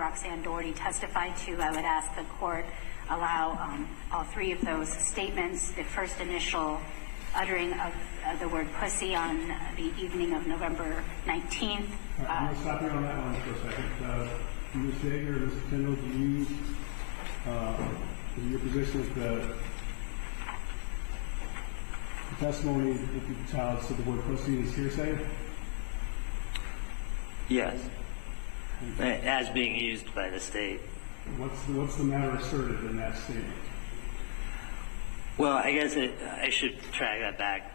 Roxanne Doherty testified to, I would ask the court allow all three of those statements. The first initial uttering of the word pussy on the evening of November 19th. I'm going to stop you on that one for a second. Ms. Jaeger, Mr. Kendall, do you, in your position with the testimony that the child said the word pussy is hearsay? Yes. As being used by the state. What's the matter asserted in that statement? Well, I guess I should track that back.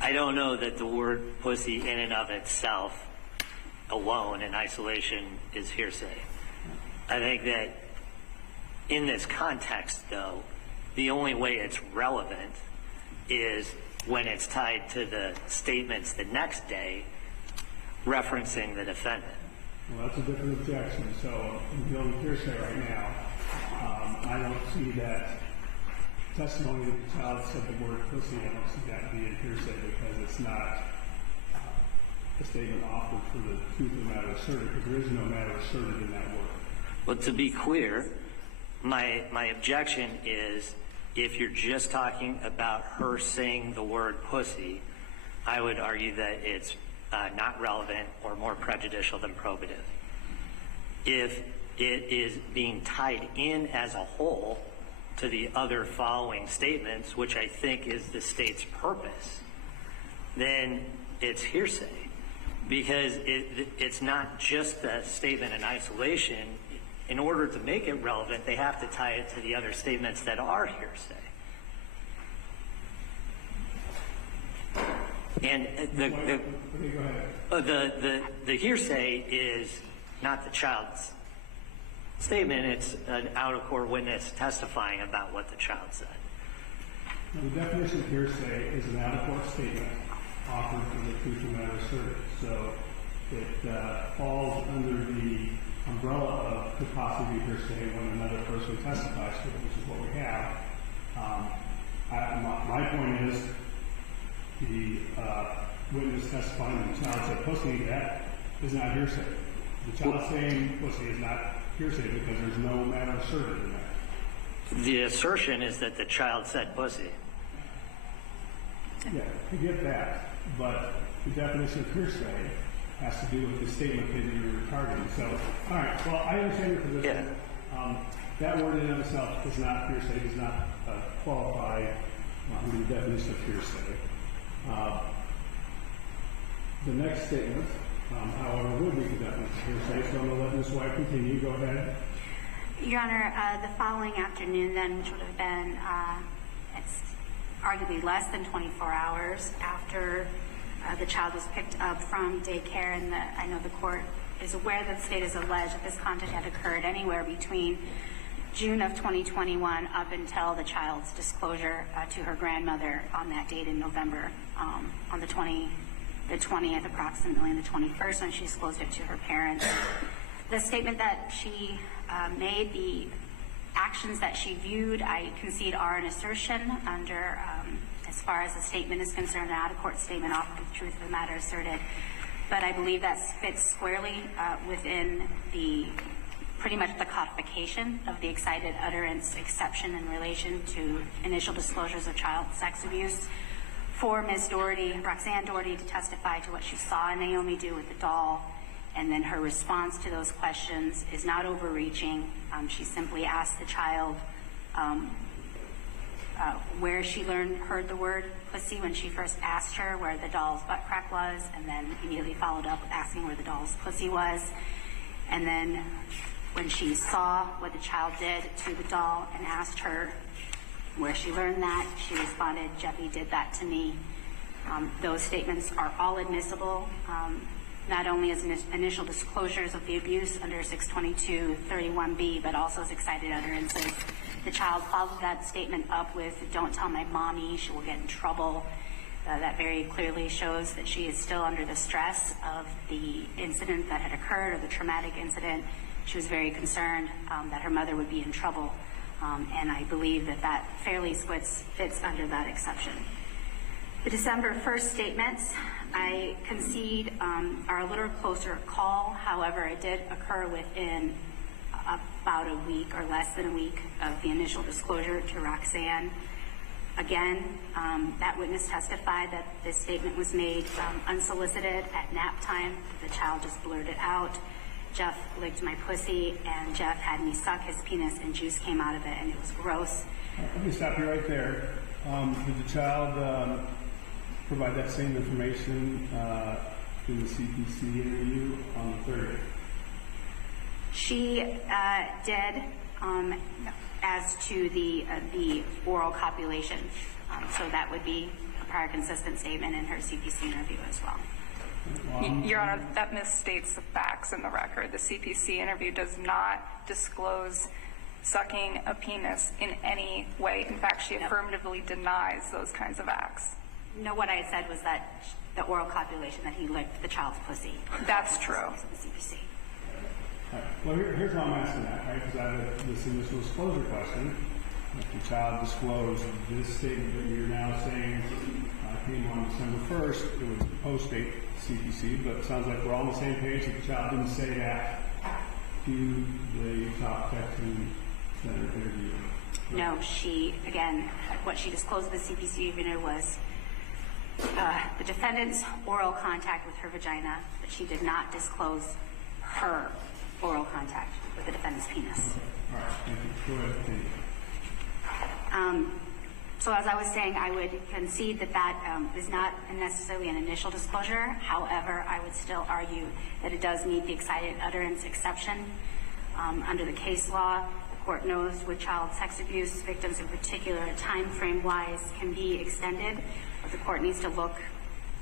I don't know that the word pussy in and of itself alone in isolation is hearsay. I think that in this context, though, the only way it's relevant is when it's tied to the statements the next day referencing the defendant. Well, that's a different objection. So I'm dealing with hearsay right now. I don't see that testimony that the child said the word pussy. I don't see that being hearsay because it's not a statement offered for the truth of the matter asserted, because there is no matter asserted in that word. Well, to be clear, my objection is if you're just talking about her saying the word pussy, I would argue that it's not relevant or more prejudicial than probative. If it is being tied in as a whole to the other following statements, which I think is the state's purpose, then it's hearsay. Because it's not just a statement in isolation. In order to make it relevant, they have to tie it to the other statements that are hearsay. And the hearsay is not the child's statement, it's an out-of-court witness testifying about what the child said. Now, the definition of hearsay is an out-of-court statement offered for the truth of the matter asserted. So it falls under the umbrella of could possibly be hearsay when another person testifies to it, which is what we have. My point is the witness testifying that the child said pussy, that is not hearsay. The child saying pussy is not hearsay because there's no matter asserted in that. The assertion is that the child said pussy. Yeah, I get that, but the definition of hearsay has to do with the statement that you're targeting. So, all right, well, I understand your position. Yeah. That word in and of itself is not hearsay, does not qualify under the definition of hearsay. The next statement, however, would be the definition of hearsay, so I'm going to let Ms. White continue. Go ahead. Your Honor, the following afternoon then, which would have been it's arguably less than 24 hours after the child was picked up from daycare, and I know the court is aware that the state has alleged that this conduct had occurred anywhere between June of 2021 up until the child's disclosure to her grandmother on that date in November, on the 20th approximately, and the 21st when she disclosed it to her parents. The statement that she made, the actions that she viewed, I concede are an assertion under, as far as the statement is concerned, an out-of-court statement offered with the truth of the matter asserted. But I believe that fits squarely within the pretty much the codification of the excited utterance exception in relation to initial disclosures of child sex abuse. For Ms. Doherty, Roxanne Doherty, to testify to what she saw Naomi do with the doll, and then her response to those questions is not overreaching. She simply asked the child where she heard the word pussy when she first asked her where the doll's butt crack was, and then immediately followed up with asking where the doll's pussy was. And then when she saw what the child did to the doll and asked her where she learned that, she responded, "Jeffy did that to me." Those statements are all admissible, not only as initial disclosures of the abuse under 622-31B, but also as excited utterances. The child followed that statement up with, "Don't tell my mommy, she will get in trouble." That very clearly shows that she is still under the stress of the incident that had occurred, or the traumatic incident. She was very concerned that her mother would be in trouble, and I believe that that fairly fits under that exception. The December 1st statements I concede are a little closer call. However, it did occur within about a week or less than a week of the initial disclosure to Roxanne. Again, that witness testified that this statement was made unsolicited at nap time. The child just blurted out, "Jeff licked my pussy," and Jeff had me suck his penis and juice came out of it, and it was gross. Let me stop you right there. Did the child provide that same information in the CPC interview on the 30th? She did, as to the oral copulation. So that would be a prior consistent statement in her CPC interview as well. Your Honor, that misstates the facts in the record. The CPC interview does not disclose sucking a penis in any way. In fact, she affirmatively denies those kinds of acts. No, what I said was that the oral copulation, that he licked the child's pussy. That's true. The CPC. All right. Well, here's why I'm asking that, right? Because I have this initial disclosure question. If the child disclosed this statement that you're now saying came on December 1st, it was post-date CPC, but it sounds like we're all on the same page. If the child didn't say that to the top Texan Senator interview. No, she, again, what she disclosed in the CPC interview was the defendant's oral contact with her vagina, but she did not disclose her oral contact with the defendant's penis. All right, thank you. Go ahead, continue. So as I was saying, I would concede that that is not necessarily an initial disclosure. However, I would still argue that it does meet the excited utterance exception. Under the case law, the court knows with child sex abuse victims in particular, time frame wise can be extended. What the court needs to look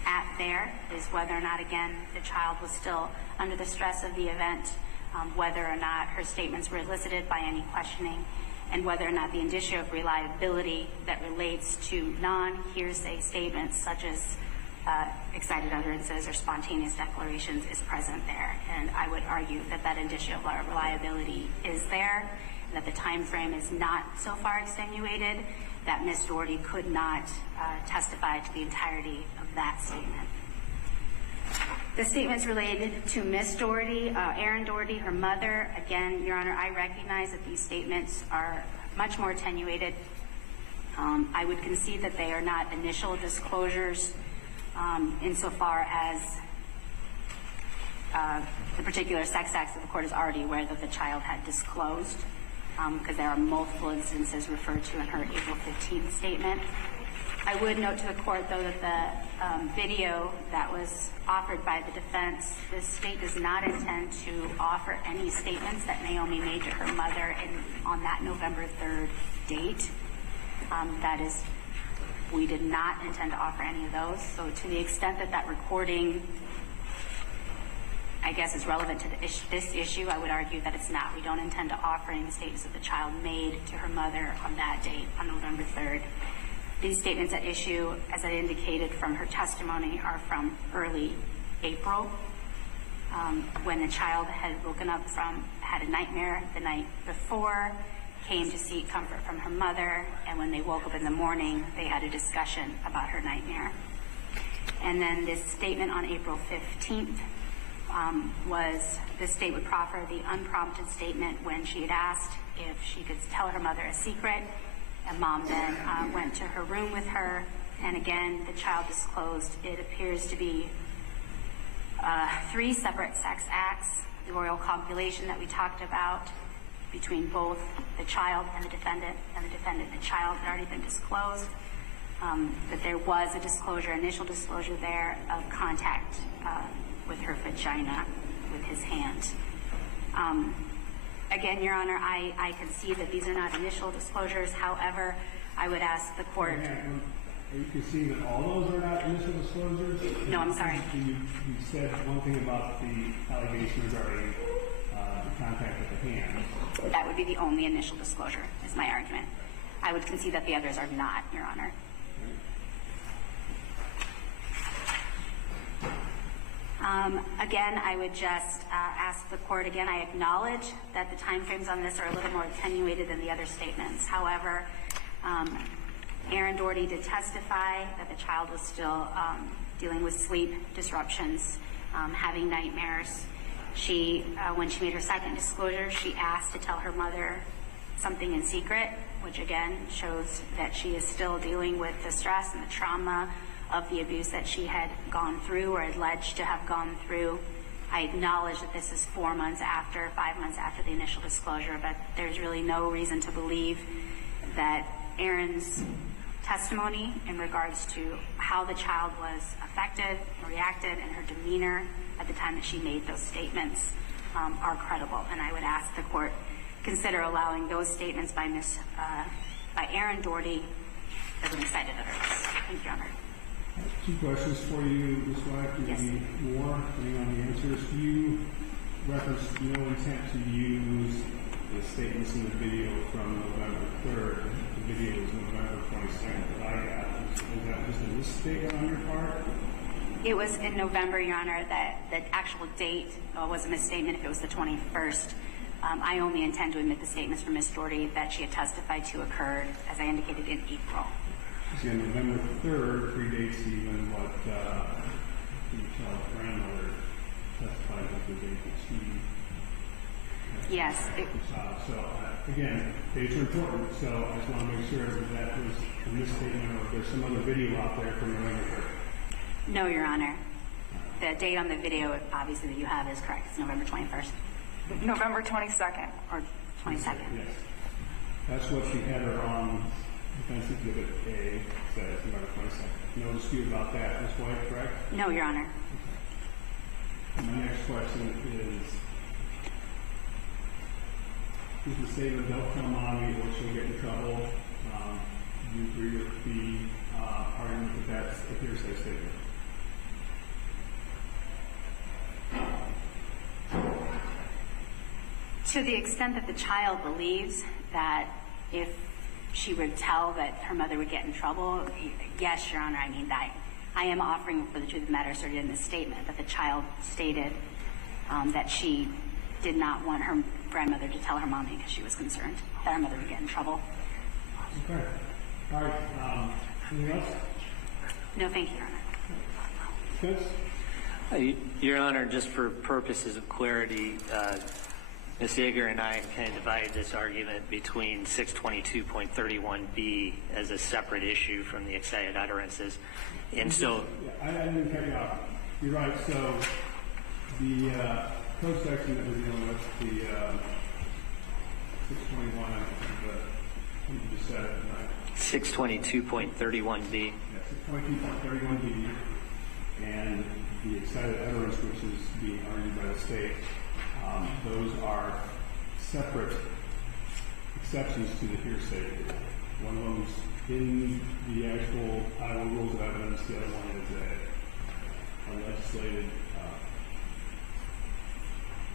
at there is whether or not, again, the child was still under the stress of the event, whether or not her statements were elicited by any questioning, and whether or not the indicia of reliability that relates to non-hearsay statements such as excited utterances or spontaneous declarations is present there. And I would argue that that indicia of reliability is there, and that the time frame is not so far extenuated that Ms. Doherty could not testify to the entirety of that statement. The statements related to Ms. Doherty, Erin Doherty, her mother, again, Your Honor, I recognize that these statements are much more attenuated. I would concede that they are not initial disclosures insofar as the particular sex acts that the court is already aware that the child had disclosed, because there are multiple instances referred to in her April 15th statement. I would note to the court, though, that the video that was offered by the defense, the state does not intend to offer any statements that Naomi made to her mother on that November 3rd date. That is, we did not intend to offer any of those. So to the extent that that recording, I guess, is relevant to this issue, I would argue that it's not. We don't intend to offer any statements that the child made to her mother on that date, on November 3rd. These statements at issue, as I indicated from her testimony, are from early April, when the child had woken up had a nightmare the night before, came to seek comfort from her mother, and when they woke up in the morning, they had a discussion about her nightmare. And then this statement on April 15th was the state would proffer the unprompted statement when she had asked if she could tell her mother a secret. And Mom then went to her room with her, and again, the child disclosed it appears to be 3 separate sex acts, the oral copulation that we talked about between both the child and the defendant, the child had already been disclosed, that there was a disclosure, initial disclosure there of contact with her vagina with his hand. Again, Your Honor, I concede that these are not initial disclosures. However, I would ask the court. Are you conceding that all those are not initial disclosures? No, I'm sorry. You said one thing about the allegation regarding contact with the hand. That would be the only initial disclosure, is my argument. I would concede that the others are not, Your Honor. Again, I would just ask the court, again, I acknowledge that the timeframes on this are a little more attenuated than the other statements. However, Erin Doherty did testify that the child was still dealing with sleep disruptions, having nightmares. When she made her second disclosure, she asked to tell her mother something in secret, which again shows that she is still dealing with the stress and the trauma of the abuse that she had gone through or alleged to have gone through. I acknowledge that this is 5 months after the initial disclosure, but there's really no reason to believe that Erin's testimony in regards to how the child was affected, reacted, and her demeanor at the time that she made those statements are credible. And I would ask the court consider allowing those statements by Erin Doherty as an excited utterance. Thank you, Your Honor. 2 questions for you, Ms. White. Yes. Maybe more, depending on the answers. You referenced no intent to use the statements in the video from November 3rd. The video was November 22nd that I got. Was that just a mistake on your part? It was in November, Your Honor, that the actual date was a misstatement if it was the 21st. I only intend to admit the statements from Ms. Doherty that she had testified to occurred, as I indicated, in April. See, on November 3rd predates even what the child's grandmother testified as the date that she Yes. the child. So, again, dates are important, so I just want to make sure that that was a misstatement or if there's some other video out there from November 3rd. No, Your Honor. The date on the video, obviously, that you have is correct. It's November 21st November 22nd. or 22nd. Yes. That's what she had her on Defense Exhibit A, says November 22nd. No dispute about that, Ms. White, correct? No, Your Honor. And my next question is the statement, don't tell mommy or she'll get in trouble. Do you agree with the argument that that's a hearsay statement? To the extent that the child believes that if she would tell that her mother would get in trouble, yes, Your Honor. I mean, I am offering for the truth of the matter asserted in this statement that the child stated that she did not want her grandmother to tell her mommy because she was concerned that her mother would get in trouble. Okay. All right. Anything else? No, thank you, Your Honor. Vince? Your Honor, just for purposes of clarity, Ms. Yeager and I kind of divided this argument between 622.31b as a separate issue from the excited utterances. And so... Yeah, I didn't cut you off. You're right. So the code section that we're dealing with, the 621, you just said it, right? 622.31b. Yeah, 622.31b, and the excited utterance, which is being argued by the state, those are separate exceptions to the hearsay. One of them's in the actual Iowa Rules of Evidence. The other one is a legislated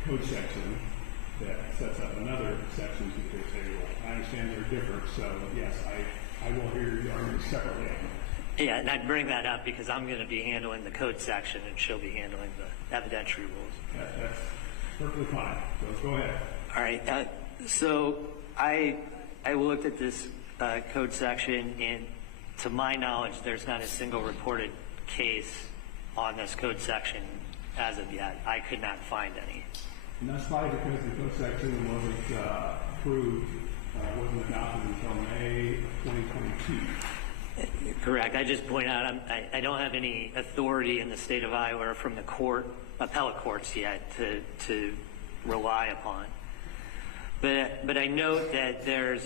code section that sets up another exception to the hearsay rule. I understand they're different, so yes, I will hear the argument separately. Yeah, and I'd bring that up because I'm going to be handling the code section and she'll be handling the evidentiary rules. That's perfectly fine. So go ahead. All right. So I looked at this code section, and to my knowledge, there's not a single reported case on this code section as of yet. I could not find any. And that's probably because the code section wasn't approved, wasn't adopted until May of 2022. Correct. I just point out I don't have any authority in the state of Iowa or from the appellate courts yet to rely upon. But I note that there's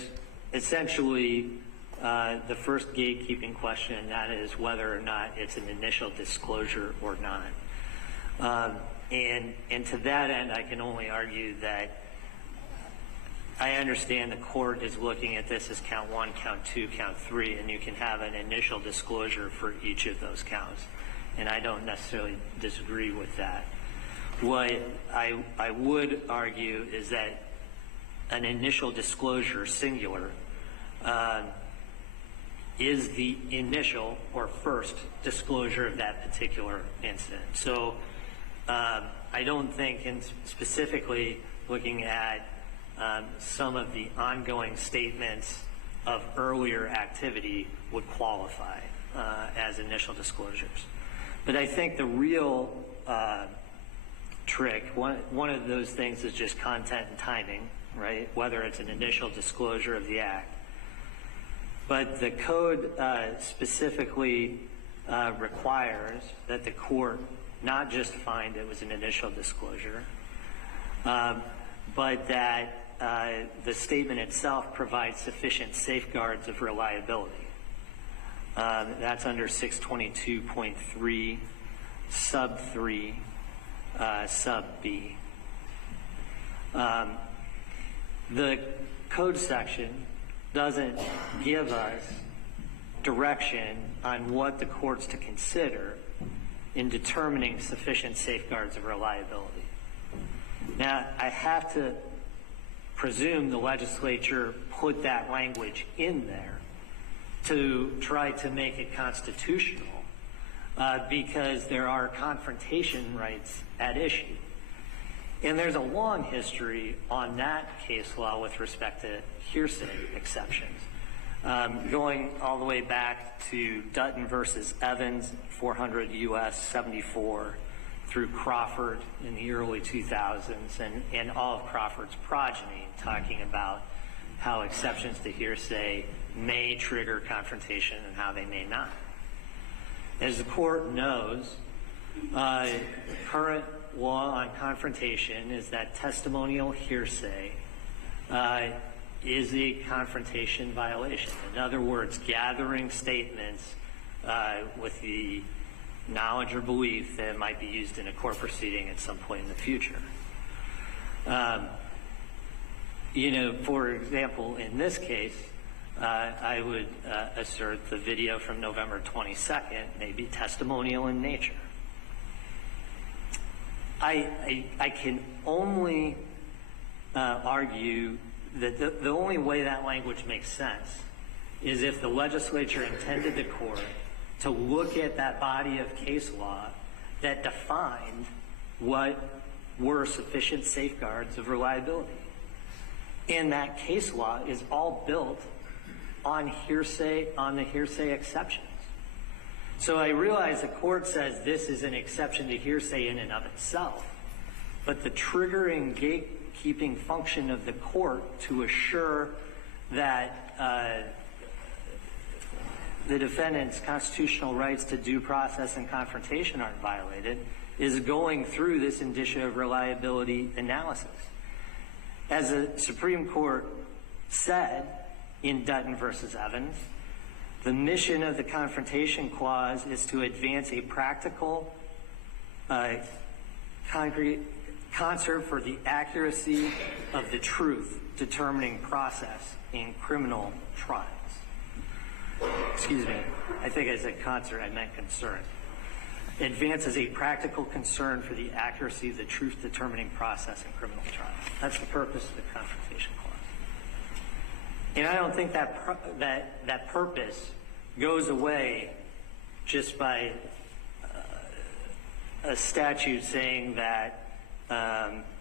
essentially the first gatekeeping question, and that is whether or not it's an initial disclosure or not. And to that end, I can only argue that I understand the court is looking at this as count 1, count 2, count 3, and you can have an initial disclosure for each of those counts. And I don't necessarily disagree with that. What I would argue is that an initial disclosure, singular, is the initial or first disclosure of that particular incident. So I don't think, in specifically looking at some of the ongoing statements of earlier activity would qualify as initial disclosures. But I think the real trick, one of those things is just content and timing, right? Whether it's an initial disclosure of the act. But the code specifically requires that the court not just find it was an initial disclosure, but that the statement itself provides sufficient safeguards of reliability. That's under 622.3 sub 3 sub B. The code section doesn't give us direction on what the court's to consider in determining sufficient safeguards of reliability. Now, I have to presume the legislature put that language in there to try to make it constitutional because there are confrontation rights at issue. And there's a long history on that case law with respect to hearsay exceptions, going all the way back to Dutton versus Evans, 400 U.S. 74, through Crawford in the early 2000s, and all of Crawford's progeny, talking about how exceptions to hearsay may trigger confrontation and how they may not. As the court knows, current law on confrontation is that testimonial hearsay is a confrontation violation. In other words, gathering statements with the knowledge or belief that it might be used in a court proceeding at some point in the future. For example, in this case, I would assert the video from November 22nd may be testimonial in nature. I can only argue that the only way that language makes sense is if the legislature intended the court to look at that body of case law that defined what were sufficient safeguards of reliability. And that case law is all built on hearsay, on the hearsay exceptions. So I realize the court says this is an exception to hearsay in and of itself, but the triggering gatekeeping function of the court to assure that the defendant's constitutional rights to due process and confrontation aren't violated is going through this indicia of reliability analysis. As the Supreme Court said in Dutton versus Evans, the mission of the Confrontation Clause is to advance a practical, concrete concert for the accuracy of the truth determining process in criminal trials. Excuse me, I think I said concert, I meant concern. Advances a practical concern for the accuracy of the truth determining process in criminal trials. That's the purpose of the Confrontation Clause. And I don't think that purpose goes away just by a statute saying that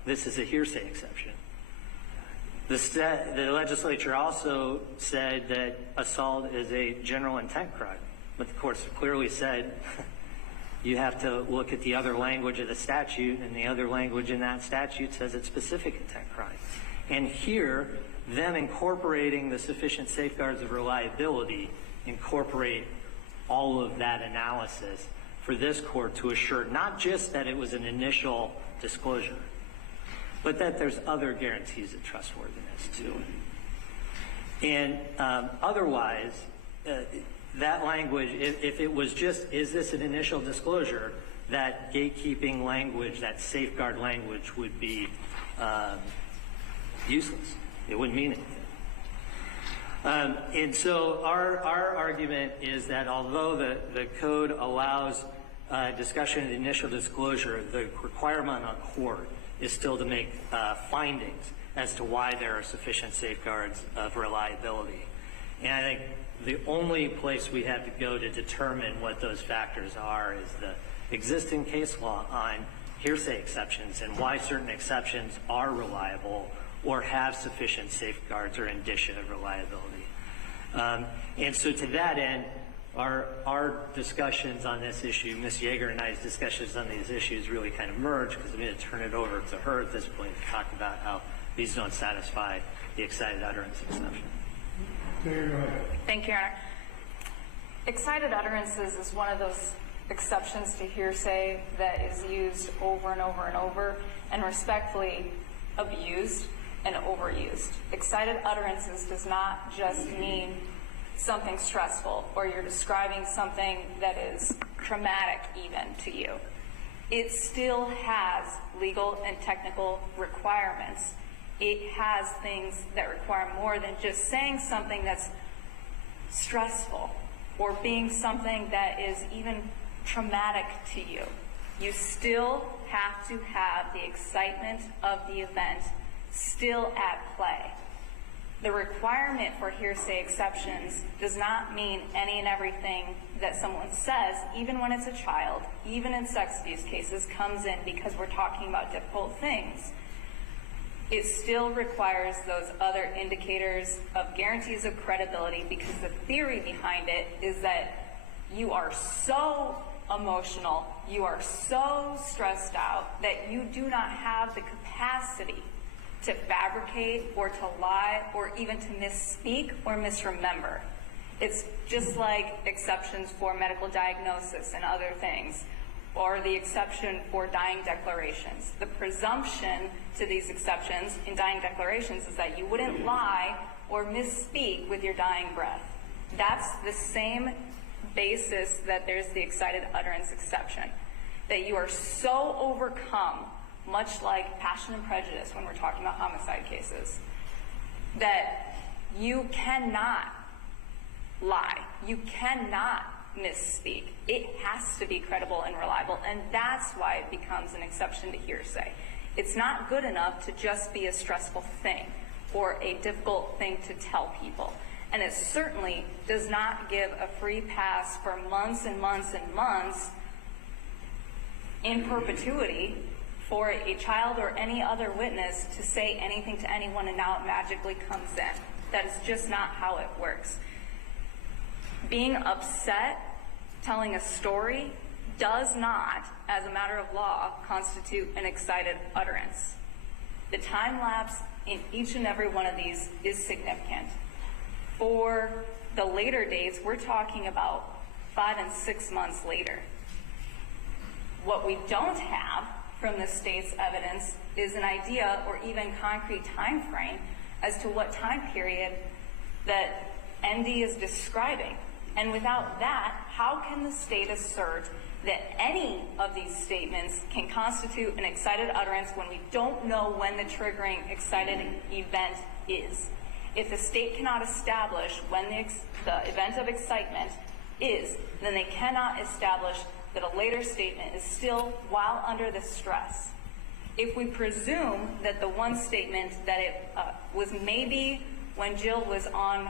this is a hearsay exception. The legislature also said that assault is a general intent crime, but the courts clearly said you have to look at the other language of the statute, and the other language in that statute says it's specific intent crime. And here, them incorporating the sufficient safeguards of reliability incorporate all of that analysis for this court to assure not just that it was an initial disclosure, but that there's other guarantees of trustworthiness to it. And otherwise, that language, if it was just, is this an initial disclosure, that gatekeeping language, that safeguard language would be useless. It wouldn't mean anything. And so our argument is that although the code allows discussion of the initial disclosure, the requirement on court is still to make findings as to why there are sufficient safeguards of reliability. And I think the only place we have to go to determine what those factors are is the existing case law on hearsay exceptions and why certain exceptions are reliable or have sufficient safeguards or indicia of reliability. And so to that end, Our discussions on this issue, Ms. Yeager and I's discussions on these issues really kind of merge because I'm going to turn it over to her at this point to talk about how these don't satisfy the excited utterance exception. Mayor, go ahead. Thank you, Your Honor. Excited utterances is one of those exceptions to hearsay that is used over and over and over, and respectfully abused and overused. Excited utterances does not just mean something stressful or you're describing something that is traumatic even to you. It still has legal and technical requirements. It has things that require more than just saying something that's stressful or being something that is even traumatic to you. You still have to have the excitement of the event still at play. The requirement for hearsay exceptions does not mean any and everything that someone says, even when it's a child, even in sex abuse cases, comes in because we're talking about difficult things. It still requires those other indicators of guarantees of credibility, because the theory behind it is that you are so emotional, you are so stressed out that you do not have the capacity to fabricate or to lie or even to misspeak or misremember. It's just like exceptions for medical diagnosis and other things, or the exception for dying declarations. The presumption to these exceptions in dying declarations is that you wouldn't lie or misspeak with your dying breath. That's the same basis that there's the excited utterance exception, that you are so overcome, much like passion and prejudice when we're talking about homicide cases, that you cannot lie, you cannot misspeak. It has to be credible and reliable, and that's why it becomes an exception to hearsay. It's not good enough to just be a stressful thing or a difficult thing to tell people. And it certainly does not give a free pass for months and months and months in perpetuity for a child or any other witness to say anything to anyone and now it magically comes in. That is just not how it works. Being upset, telling a story, does not, as a matter of law, constitute an excited utterance. The time lapse in each and every one of these is significant. For the later dates, we're talking about 5 and 6 months later. What we don't have from the state's evidence is an idea or even concrete time frame as to what time period that ND is describing. And without that, how can the state assert that any of these statements can constitute an excited utterance when we don't know when the triggering excited event is? If the state cannot establish when the event of excitement is, then they cannot establish that a later statement is still while under the stress. If we presume that the one statement that it was maybe when Jill was on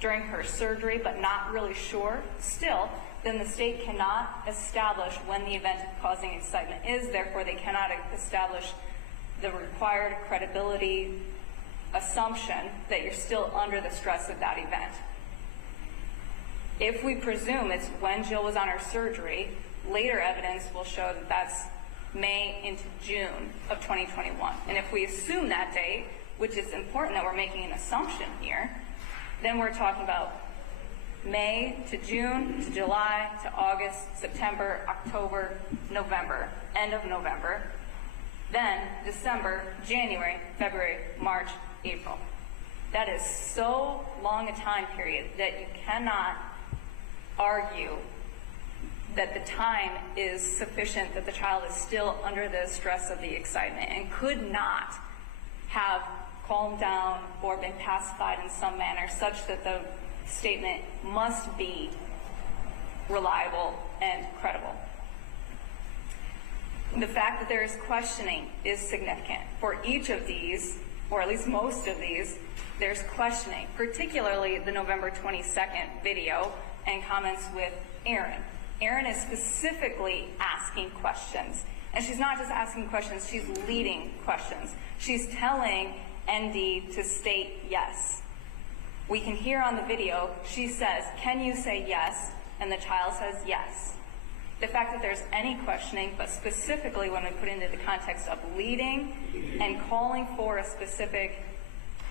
during her surgery but not really sure still, then the state cannot establish when the event causing excitement is, therefore they cannot establish the required credibility assumption that you're still under the stress of that event. If we presume it's when Jill was on her surgery, later evidence will show that that's May into June of 2021. And if we assume that date, which is important that we're making an assumption here, then we're talking about May to June to July to August, September, October, November, end of November, then December, January, February, March, April. That is so long a time period that you cannot argue that the time is sufficient, that the child is still under the stress of the excitement and could not have calmed down or been pacified in some manner such that the statement must be reliable and credible. The fact that there is questioning is significant. For each of these, or at least most of these, there's questioning, particularly the November 22nd video and comments with Aaron. Aaron is specifically asking questions. And she's not just asking questions, she's leading questions. She's telling ND to state yes. We can hear on the video, she says, "Can you say yes?" And the child says yes. The fact that there's any questioning, but specifically when we put into the context of leading and calling for a specific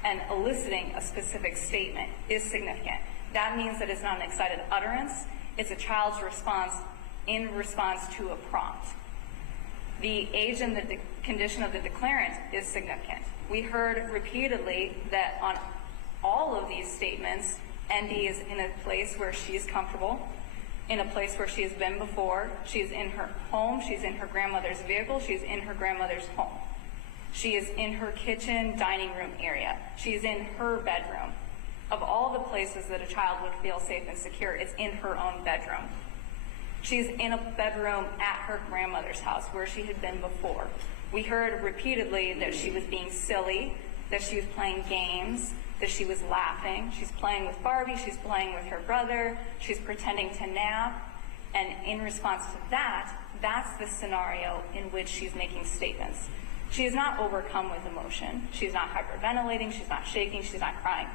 and eliciting a specific statement is significant. That means that it's not an excited utterance, it's a child's response in response to a prompt. The age and the condition of the declarant is significant. We heard repeatedly that on all of these statements, ND is in a place where she's comfortable, in a place where she has been before. She's in her home, she's in her grandmother's vehicle, she's in her grandmother's home. She is in her kitchen, dining room area. She's in her bedroom. Of all the places that a child would feel safe and secure, it's in her own bedroom. She's in a bedroom at her grandmother's house where she had been before. We heard repeatedly that she was being silly, that she was playing games, that she was laughing. She's playing with Barbie, she's playing with her brother, she's pretending to nap. And in response to that, that's the scenario in which she's making statements. She is not overcome with emotion. She's not hyperventilating, she's not shaking, she's not crying.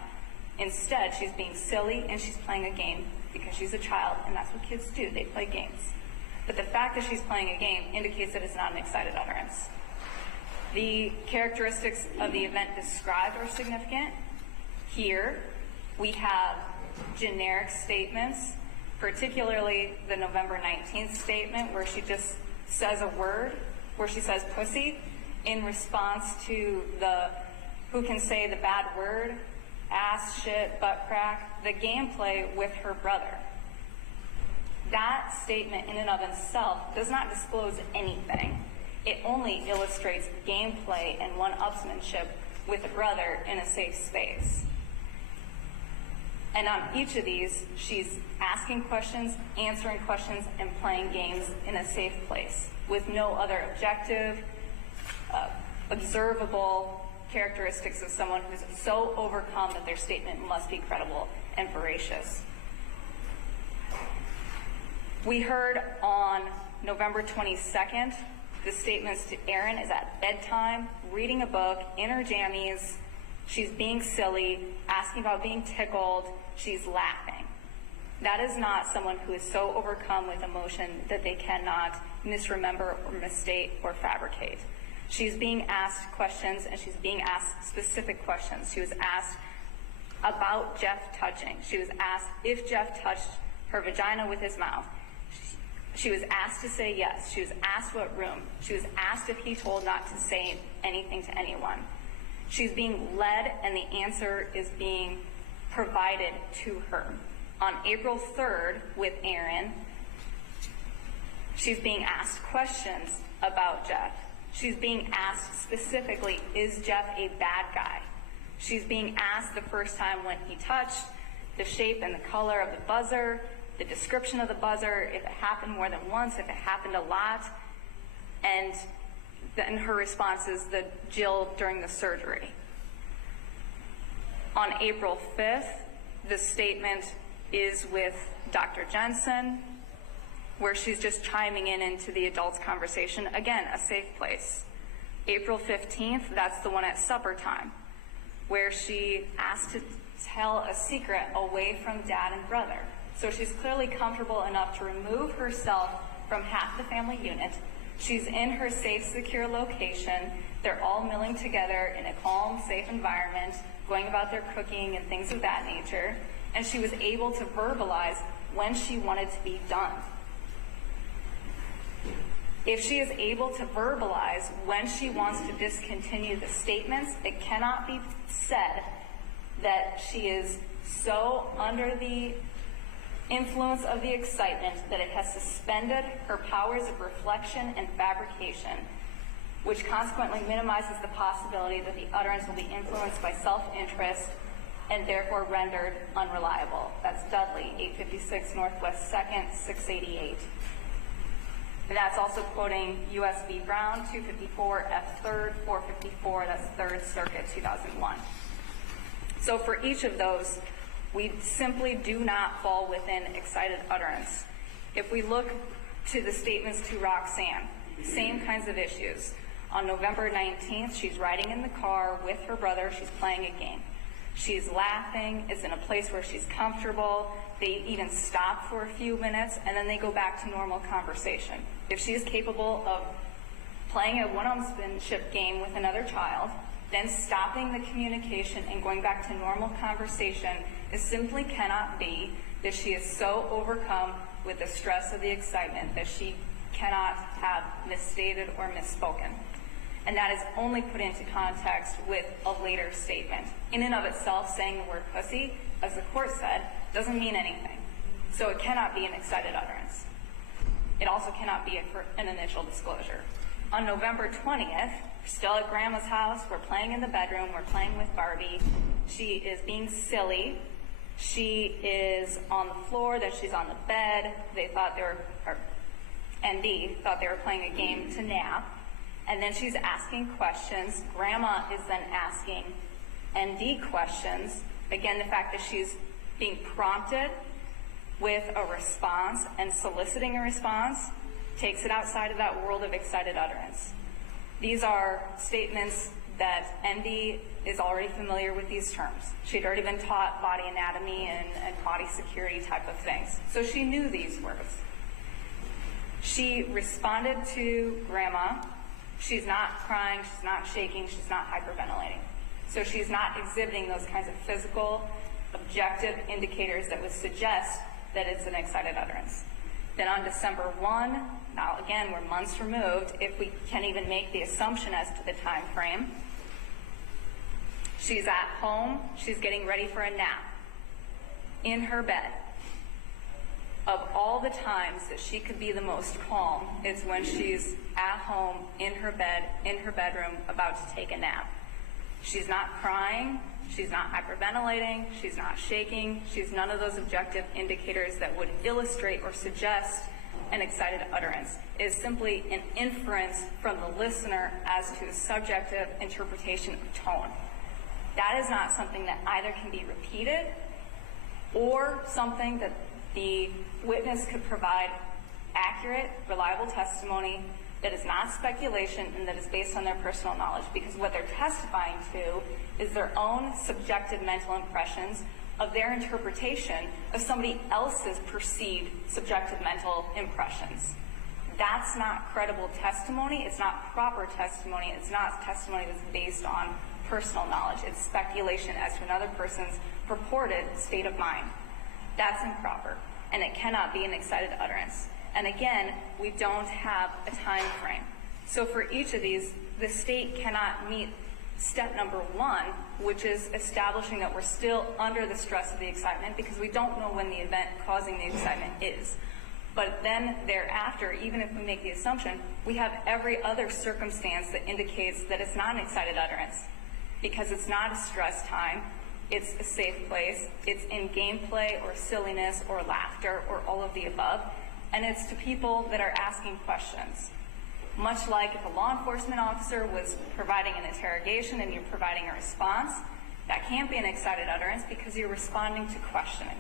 Instead, she's being silly and she's playing a game because she's a child, and that's what kids do, they play games. But the fact that she's playing a game indicates that it's not an excited utterance. The characteristics of the event described are significant. Here, we have generic statements, particularly the November 19th statement where she just says a word, where she says pussy, in response to the who can say the bad word, ass, shit, butt crack, the gameplay with her brother. That statement in and of itself does not disclose anything. It only illustrates gameplay and one-upsmanship with a brother in a safe space. And on each of these, she's asking questions, answering questions, and playing games in a safe place with no other objective, observable characteristics of someone who's so overcome that their statement must be credible and veracious. We heard on November 22nd, the statements to Erin is at bedtime, reading a book, in her jammies, she's being silly, asking about being tickled, she's laughing. That is not someone who is so overcome with emotion that they cannot misremember or misstate or fabricate. She's being asked questions, and she's being asked specific questions. She was asked about Jeff touching. She was asked if Jeff touched her vagina with his mouth. She was asked to say yes. She was asked what room. She was asked if he told not to say anything to anyone. She's being led, and the answer is being provided to her. On April 3rd with Erin, she's being asked questions about Jeff. She's being asked specifically, is Jeff a bad guy? She's being asked the first time when he touched, the shape and the color of the buzzer, the description of the buzzer, if it happened more than once, if it happened a lot, and then her response is the Jill during the surgery. On April 5th, the statement is with Dr. Jensen, where she's just chiming in into the adults' conversation. Again, a safe place. April 15th, that's the one at supper time, where she asked to tell a secret away from dad and brother. So she's clearly comfortable enough to remove herself from half the family unit. She's in her safe, secure location. They're all milling together in a calm, safe environment, going about their cooking and things of that nature. And she was able to verbalize when she wanted to be done. If she is able to verbalize when she wants to discontinue the statements, it cannot be said that she is so under the influence of the excitement that it has suspended her powers of reflection and fabrication, which consequently minimizes the possibility that the utterance will be influenced by self-interest and therefore rendered unreliable. That's Dudley, 856 Northwest 2nd, 688. And that's also quoting U.S. v. Brown, 254 F. 3rd, 454, that's 3rd Circuit, 2001. So for each of those, we simply do not fall within excited utterance. If we look to the statements to Roxanne, same kinds of issues. On November 19th, she's riding in the car with her brother, she's playing a game. She's laughing. It's in a place where she's comfortable. They even stop for a few minutes, and then they go back to normal conversation. If she is capable of playing a one-on-one game with another child, then stopping the communication and going back to normal conversation, it simply cannot be that she is so overcome with the stress of the excitement that she cannot have misstated or misspoken. And that is only put into context with a later statement. In and of itself, saying the word pussy, as the court said, doesn't mean anything. So it cannot be an excited utterance. It also cannot be an initial disclosure. On November 20th, we're still at Grandma's house. We're playing in the bedroom. We're playing with Barbie. She is being silly. She is on the floor, then she's on the bed. They thought they were, or ND thought they were playing a game to nap. And then she's asking questions. Grandma is then asking ND questions. Again, the fact that she's being prompted with a response and soliciting a response takes it outside of that world of excited utterance. These are statements that ND is already familiar with these terms. She'd already been taught body anatomy and body security type of things. So she knew these words. She responded to Grandma. She's not crying, she's not shaking, she's not hyperventilating. So she's not exhibiting those kinds of physical, objective indicators that would suggest that it's an excited utterance. Then on December 1, now again, we're months removed, if we can even make the assumption as to the time frame, she's at home, she's getting ready for a nap in her bed. Of all the times that she could be the most calm, it's when she's at home, in her bed, in her bedroom, about to take a nap. She's not crying, she's not hyperventilating, she's not shaking, she's none of those objective indicators that would illustrate or suggest an excited utterance. It is simply an inference from the listener as to subjective interpretation of tone. That is not something that either can be repeated or something that the witness could provide accurate, reliable testimony that is not speculation and that is based on their personal knowledge, because what they're testifying to is their own subjective mental impressions of their interpretation of somebody else's perceived subjective mental impressions. That's not credible testimony. It's not proper testimony. It's not testimony that's based on personal knowledge. It's speculation as to another person's purported state of mind. That's improper, and it cannot be an excited utterance. And again, we don't have a time frame. So for each of these, the state cannot meet step number 1, which is establishing that we're still under the stress of the excitement, because we don't know when the event causing the excitement is. But then thereafter, even if we make the assumption, we have every other circumstance that indicates that it's not an excited utterance, because it's not a stress time, it's a safe place, it's in gameplay or silliness or laughter or all of the above, and it's to people that are asking questions. Much like if a law enforcement officer was providing an interrogation and you're providing a response, that can't be an excited utterance because you're responding to questioning.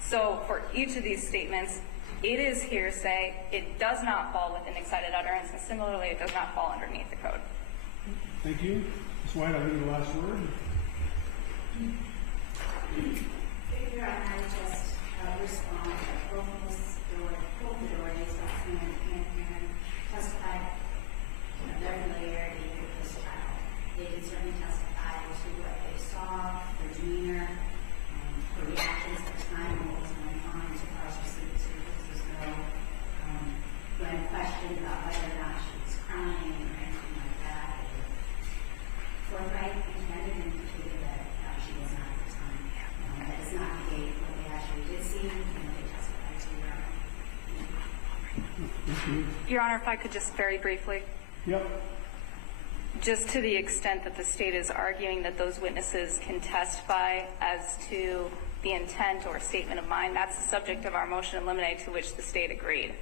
So for each of these statements, it is hearsay, it does not fall within excited utterance, and similarly, it does not fall underneath the code. Thank you. Ms. White, I'll give you the last word. Your Honor, I just respond to both authorities and testified their familiarity with this child. They can certainly testify to what they saw, their demeanor, her reactions at the time, and what was going on, so far as as though when questioned about whether or not she was crying or anything like that, forthright and candid and indicated that she was not at the time. That does not negate what they actually did see and what they testified to. Your Honor, if I could just very briefly. Yep. Just to the extent that the state is arguing that those witnesses can testify as to the intent or statement of mind, that's the subject of our motion to eliminate, to which the state agreed.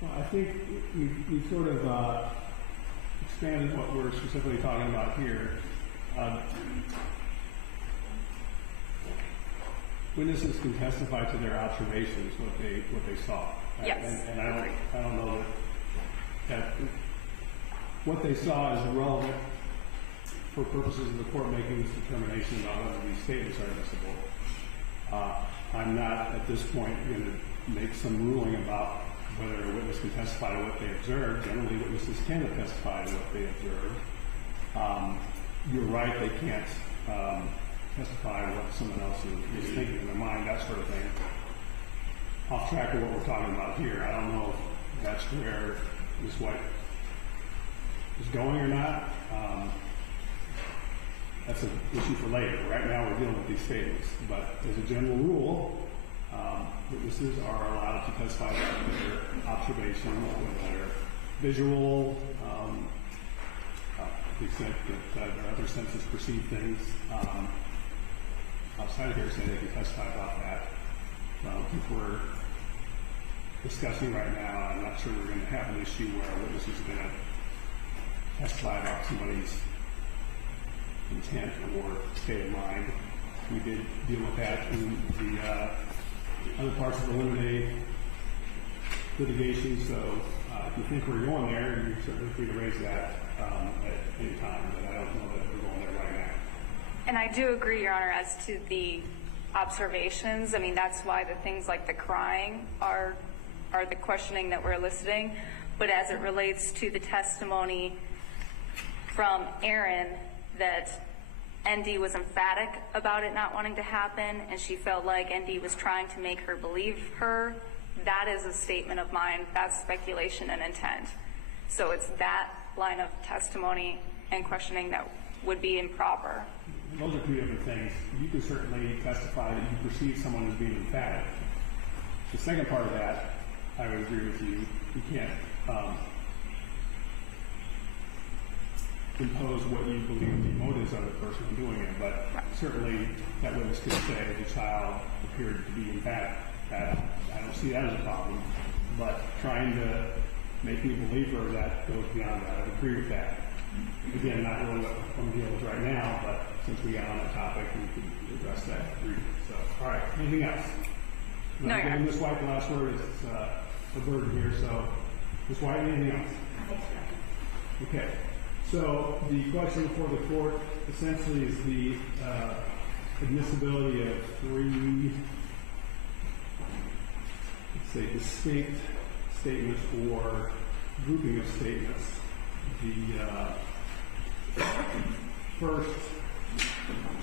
Well, I think we sort of expanded what we're specifically talking about here. Witnesses can testify to their observations, what they saw. Yes. And I don't know that what they saw is irrelevant for purposes of the court making this determination about whether these statements are admissible, I'm not at this point going to make some ruling about whether a witness can testify to what they observed. Generally, witnesses can testify to what they observed. You're right, they can't testify what someone else is thinking in their mind, that sort of thing. Off track of what we're talking about here, I don't know if that's where Ms. White is going or not. That's an issue for later. Right now we're dealing with these statements. But as a general rule, witnesses are allowed to testify to their observation, their visual, the extent that their other senses perceive things. Outside of hearsay, they can testify about that. If we're discussing right now, I'm not sure we're going to have an issue where a witness is going to testify about somebody's intent or state of mind. We did deal with that in the other parts of the limited litigation, so if you think we're going there, you're certainly free to raise that at any time, but I don't know that we're going there right now. And I do agree, Your Honor, as to the observations. I mean, that's why the things like the crying are the questioning that we're eliciting. But as it relates to the testimony from Aaron that ND was emphatic about it not wanting to happen, and she felt like ND was trying to make her believe her, that is a statement of mine. That's speculation and intent. So it's that line of testimony and questioning that would be improper. Those are two different things. You can certainly testify that you perceive someone as being emphatic. The second part of that, I would agree with you. You can't impose what you believe the motives of the person doing it, but certainly that witness could say the child appeared to be emphatic. I don't see that as a problem, but trying to make me believe her, that goes beyond that. I would agree with that. Again, not really what I'm dealing with right now, but since we got on that topic, we could address that briefly. So, all right, anything else? No, Your Honor. Ms. White, the last word is a burden here, so Ms. White, anything else? Okay. So the question for the court essentially is the admissibility of three, let's say, distinct statements or grouping of statements. The first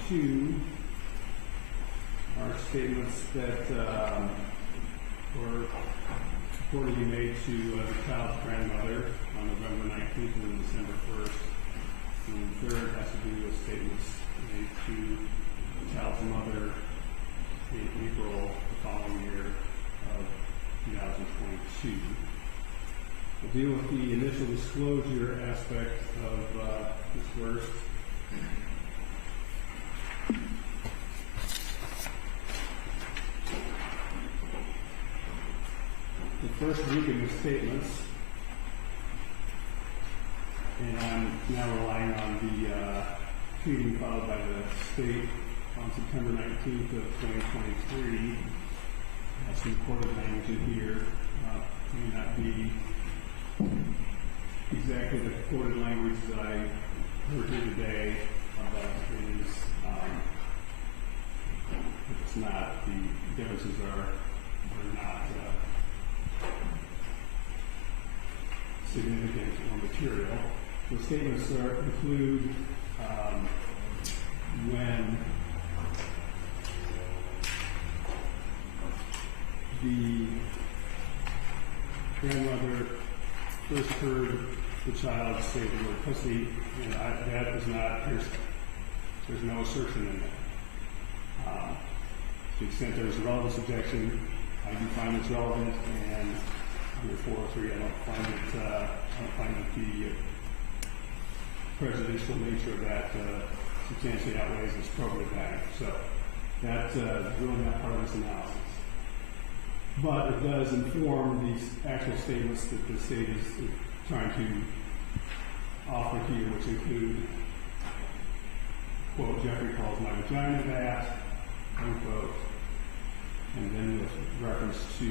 two are statements that were reportedly made to the child's grandmother on November 19th and December 1st. And the third has to do with statements made to the child's mother in April the following year of 2022. We'll deal with the initial disclosure aspect of this first. The first grouping of statements, and I'm now relying on the pleading filed by the state on September 19th of 2023. That's some quoted language in here. May not be exactly the quoted language that I heard here today, but it is, if it's not, the differences are not significant or material. The statements include when the grandmother first heard the child say the word pussy, and that is not, there's no assertion in that. To the extent there was a relevance objection, I do find it's relevant, and under 403, I don't find that the prejudicial nature of that substantially outweighs its probative value. So that's really not part of this analysis. But it does inform these actual statements that the state is trying to offer here, which include, quote, Jeffrey calls my vagina that, unquote, and then with reference to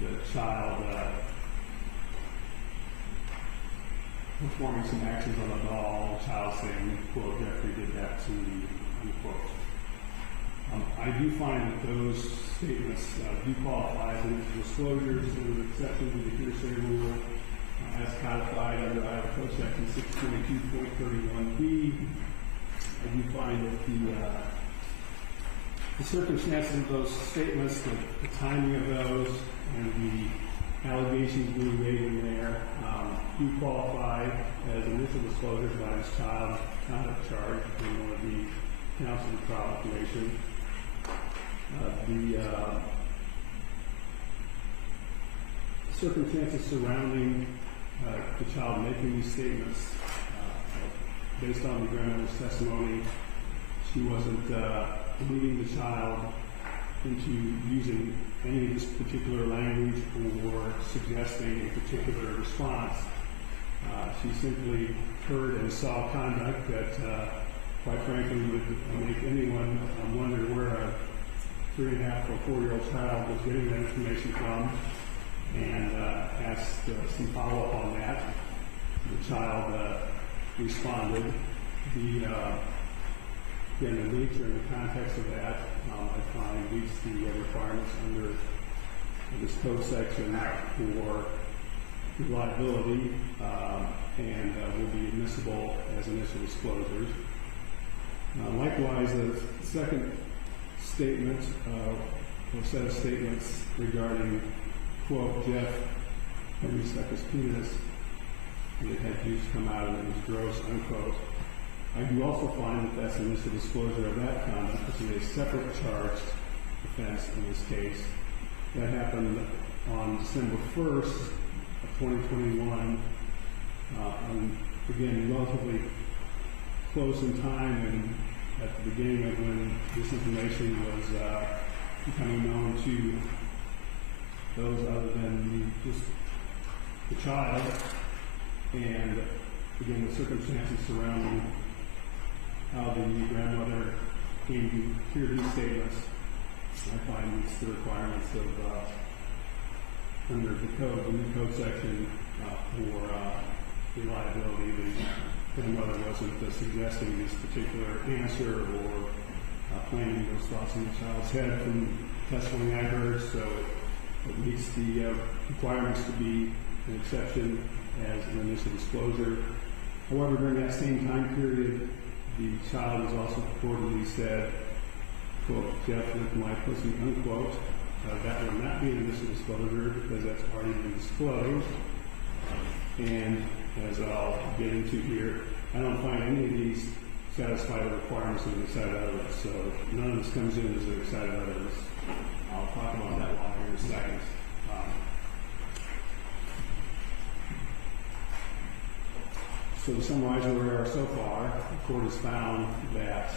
the child performing some actions on a doll, the child saying, quote, Jeffrey did that to me, unquote. I do find that those statements do qualify as disclosures and an exception to the hearsay rule as codified under Iowa Code Section 622.31b. I do find that the circumstances of those statements, the timing of those, and the allegations being made in there do qualify as initial disclosures by this child conduct charge in one of the counts of the trial information. The circumstances surrounding the child making these statements, based on the grandmother's testimony, she wasn't leading the child into using any of this particular language or suggesting a particular response. She simply heard and saw conduct that, quite frankly, would make anyone wonder where a 3.5 or 4-year-old child was getting that information from, and asked some follow-up on that. The child responded. Again, the nature and the context of that, I find, meets the requirements under this code section for reliability and will be admissible as initial disclosures. Likewise, the second statement or set of statements regarding, quote, Jeff had stuck his penis and it had juice come out and it was gross, unquote. I do also find that that's an initial disclosure of that conduct, which is a separate charged offense in this case. That happened on December 1st of 2021, and again, relatively close in time and at the beginning of when this information was becoming known to those other than just the child, and again, the circumstances surrounding how the grandmother came to hear these statements, I find meets the requirements of under the code, the new code section for reliability. The grandmother wasn't suggesting this particular answer or planting those thoughts in the child's head from testimony I heard, so it meets the requirements to be an exception as an initial disclosure. However, during that same time period, the child has also purportedly said, quote, Jeff licked my pussy, unquote. That would not be an initial disclosure because that's already been disclosed. And as I'll get into here, I don't find any of these satisfy the requirements of an excited utterance. So none of this comes in as an excited utterance. I'll talk about that longer in a second. So to summarize where we are so far, the court has found that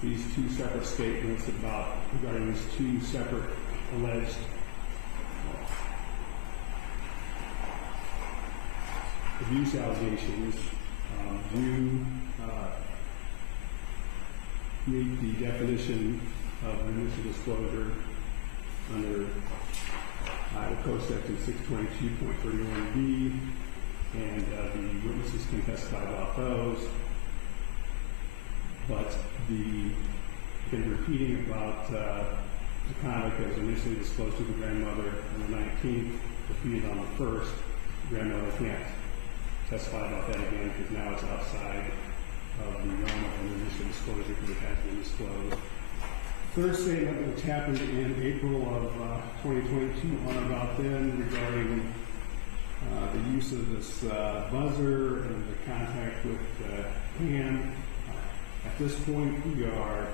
these two separate statements regarding these two separate alleged abuse allegations do meet the definition of an initial disclosure under Iowa Code Section 622.31b, and the witnesses can testify about those. But in repeating about the conduct that was initially disclosed to the grandmother on the 19th, repeated on the 1st, the grandmother can't testify about that again because now it's outside of the realm of an initial disclosure because it has been disclosed. Third statement, which happened in April of 2022 on about then regarding the use of this buzzer and the contact with the hand. At this point, we are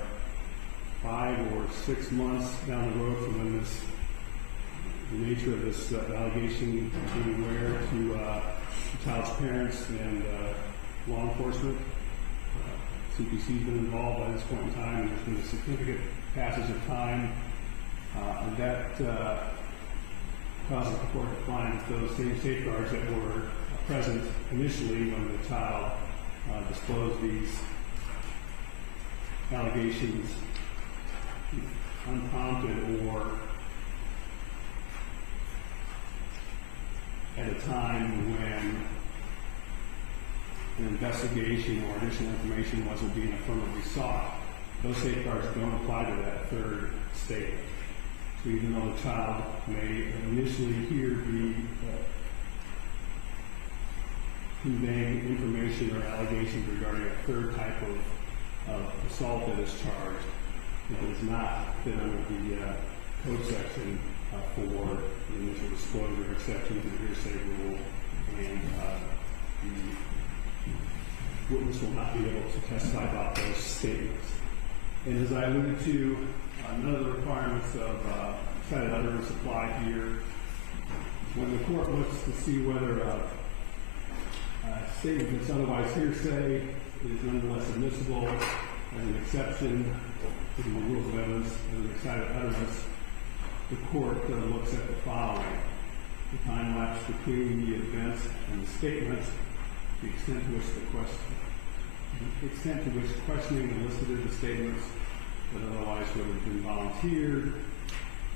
5 or 6 months down the road from when the nature of this allegation became aware to the child's parents and law enforcement. CPC has been involved by this point in time, and there's been a significant passage of time, and that causes the court to find that those same safeguards that were present initially when the child disclosed these allegations unprompted or at a time when an investigation or additional information wasn't being affirmatively sought, those safeguards don't apply to that third state. So even though the child may initially hear the conveying information or allegations regarding a third type of assault that is charged, it does not fit under the code section for the initial disclosure exception to the hearsay rule, and the witness will not be able to testify about those statements. And as I alluded to, none of the requirements of cited utterance apply here. When the court looks to see whether a statement that's otherwise hearsay is nonetheless admissible as an exception to the rules of evidence as an excited utterance, the court looks at the following: the time lapse between the events and the statement, the extent to which questioning elicited the statements that otherwise would have been volunteered,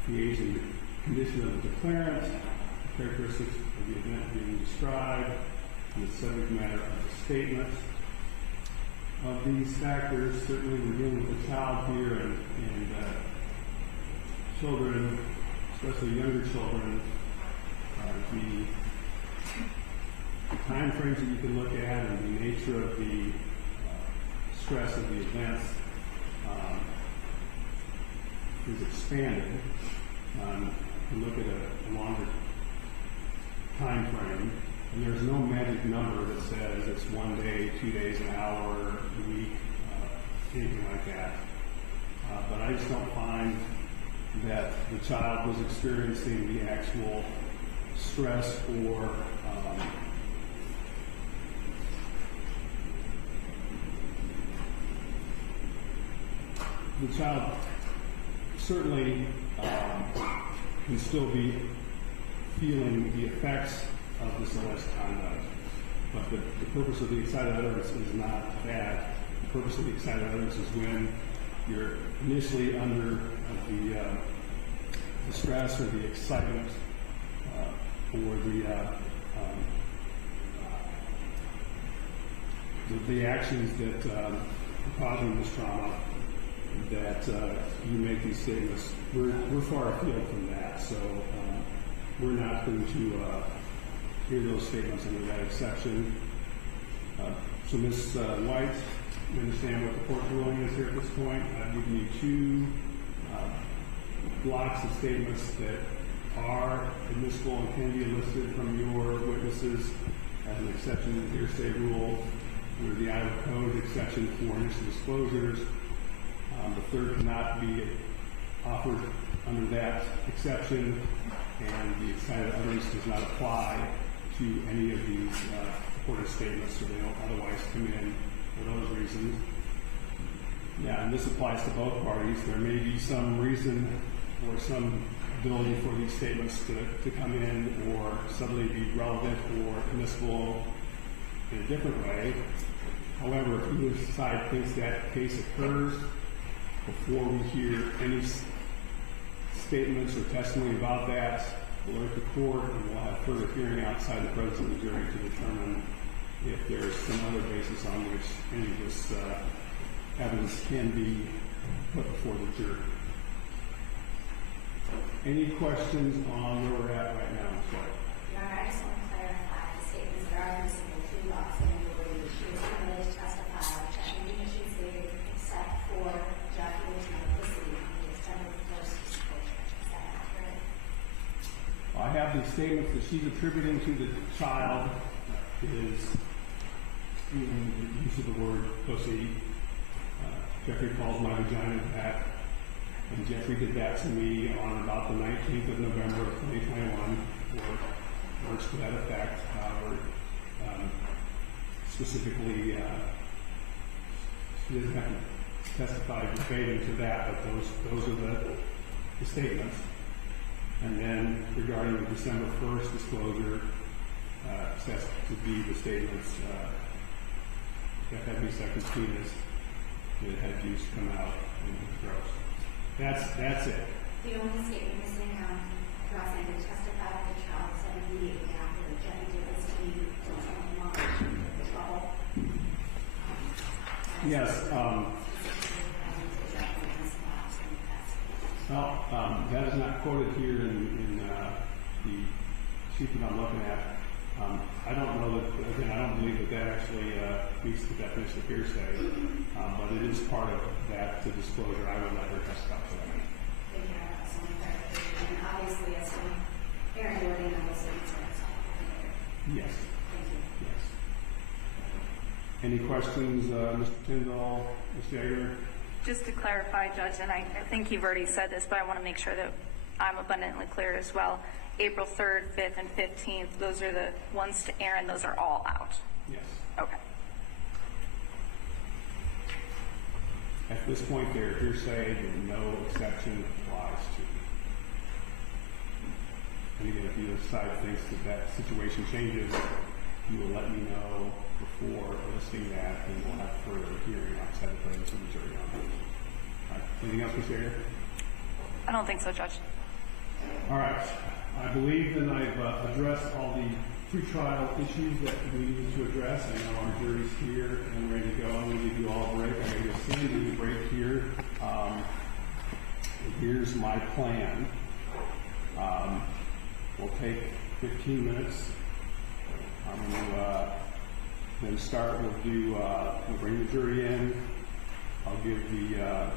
the age and condition of the declarant, the characteristics of the event being described, and the subject matter of the statement. Of these factors, certainly we're dealing with a child here, and children, especially younger children, the time frames that you can look at and the nature of the stress of the events is expanded. You look at a longer time frame, and there's no magic number that says it's 1 day, 2 days, an hour, a week, anything like that. But I just don't find that the child was experiencing the actual stress or the child certainly can still be feeling the effects of this alleged conduct. But the purpose of the excited utterance is not that. The purpose of the excited utterance is when you're initially under the stress or the excitement or the actions that are causing this trauma, that you make these statements. We're far afield from that, so we're not going to hear those statements under that exception. So Ms. White, you understand what the court's ruling is here at this point. I've given you 2 blocks of statements that are admissible and can be elicited from your witnesses as an exception to the hearsay rule, under the Iowa Code exception for initial disclosures. The third cannot be offered under that exception, and the excited utterance does not apply to any of these reported statements, so they don't otherwise come in for those reasons. Yeah, and this applies to both parties. There may be some reason or some ability for these statements to come in or suddenly be relevant or admissible in a different way. However, if either side thinks that case occurs before we hear any statements or testimony about that, we'll alert the court and we'll have further hearing outside the presence of the jury to determine if there's some other basis on which any of this evidence can be put before the jury. Any questions on where we're at right now? Sorry. Your Honor, I just want to clarify the statements that are admissible to Los Angeles. She was permitted to testify that anything that she stated except for ejaculation of publicity on the extent of the first disclosure. Is that accurate? I have the statements that she's attributing to the child is in the use of the word pussy. Jeffrey calls my vagina that, and Jeffrey did that to me on about the 19th of November of 2021, or words to that effect, or specifically, she doesn't have to testify verbatim to that, but those are the statements. And then regarding the December 1st disclosure, says to be the statements that had me second penis that had juice come out and it was gross. That's it. The only statement missing Los Angeles testified that the child said immediately after Jeffrey did this to me, don't tell my mom the trouble. Yes. Well, that is not quoted here in the sheet that I'm looking at. I don't know that, again, I don't believe that actually meets the definition of hearsay, but it is part of that disclosure. I would let her testify to that. Thank you. And obviously, as from Aaron Woody and those things are Yes. Thank you. Yes. Any questions, Mr. Tyndall, Ms. Yeager? Just to clarify, Judge, and I think you've already said this, but I want to make sure that I'm abundantly clear as well. April 3rd, 5th, and 15th, those are the ones to Aaron. Those are all out. Yes. Okay. At this point, they're hearsay, and no exception applies to. And again, if you decide thinks that that situation changes, you will let me know before listing that, and we'll have further hearing outside the presence of the jury on that. All right. Anything else, Ms. Yeager? I don't think so, Judge. All right. I believe that I've addressed all the pretrial issues that we need to address. I know our jury's here and ready to go. I'm going to give you all a break. I'm going to go stand and break here. Here's my plan. We'll take 15 minutes. I'm going to then start. We'll bring the jury in. I'll give the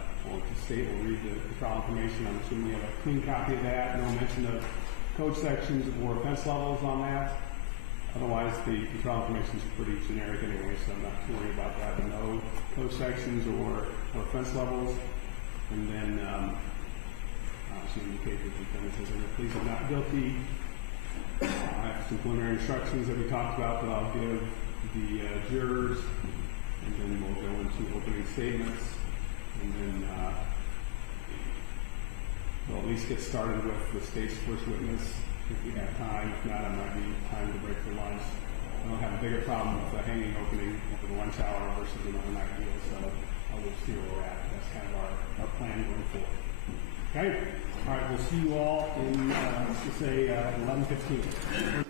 state will read the trial information. I'm assuming you have a clean copy of that. No mention of code sections or offense levels on that. Otherwise, the trial information is pretty generic anyway, so I'm not too worried about that. But no code sections or offense levels. And then obviously indicate that the defendant says they're pleased or not guilty. I have some preliminary instructions that we talked about that I'll give the jurors, and then we'll go into opening statements, and then we'll at least get started with the state's first witness if we have time. If not, it might be time to break for lunch. I don't have a bigger problem with the hanging opening over the lunch hour versus another night deal, so we'll see where we're at. That's kind of our plan going forward. Okay? All right, we'll see you all in, let's say, 11:15.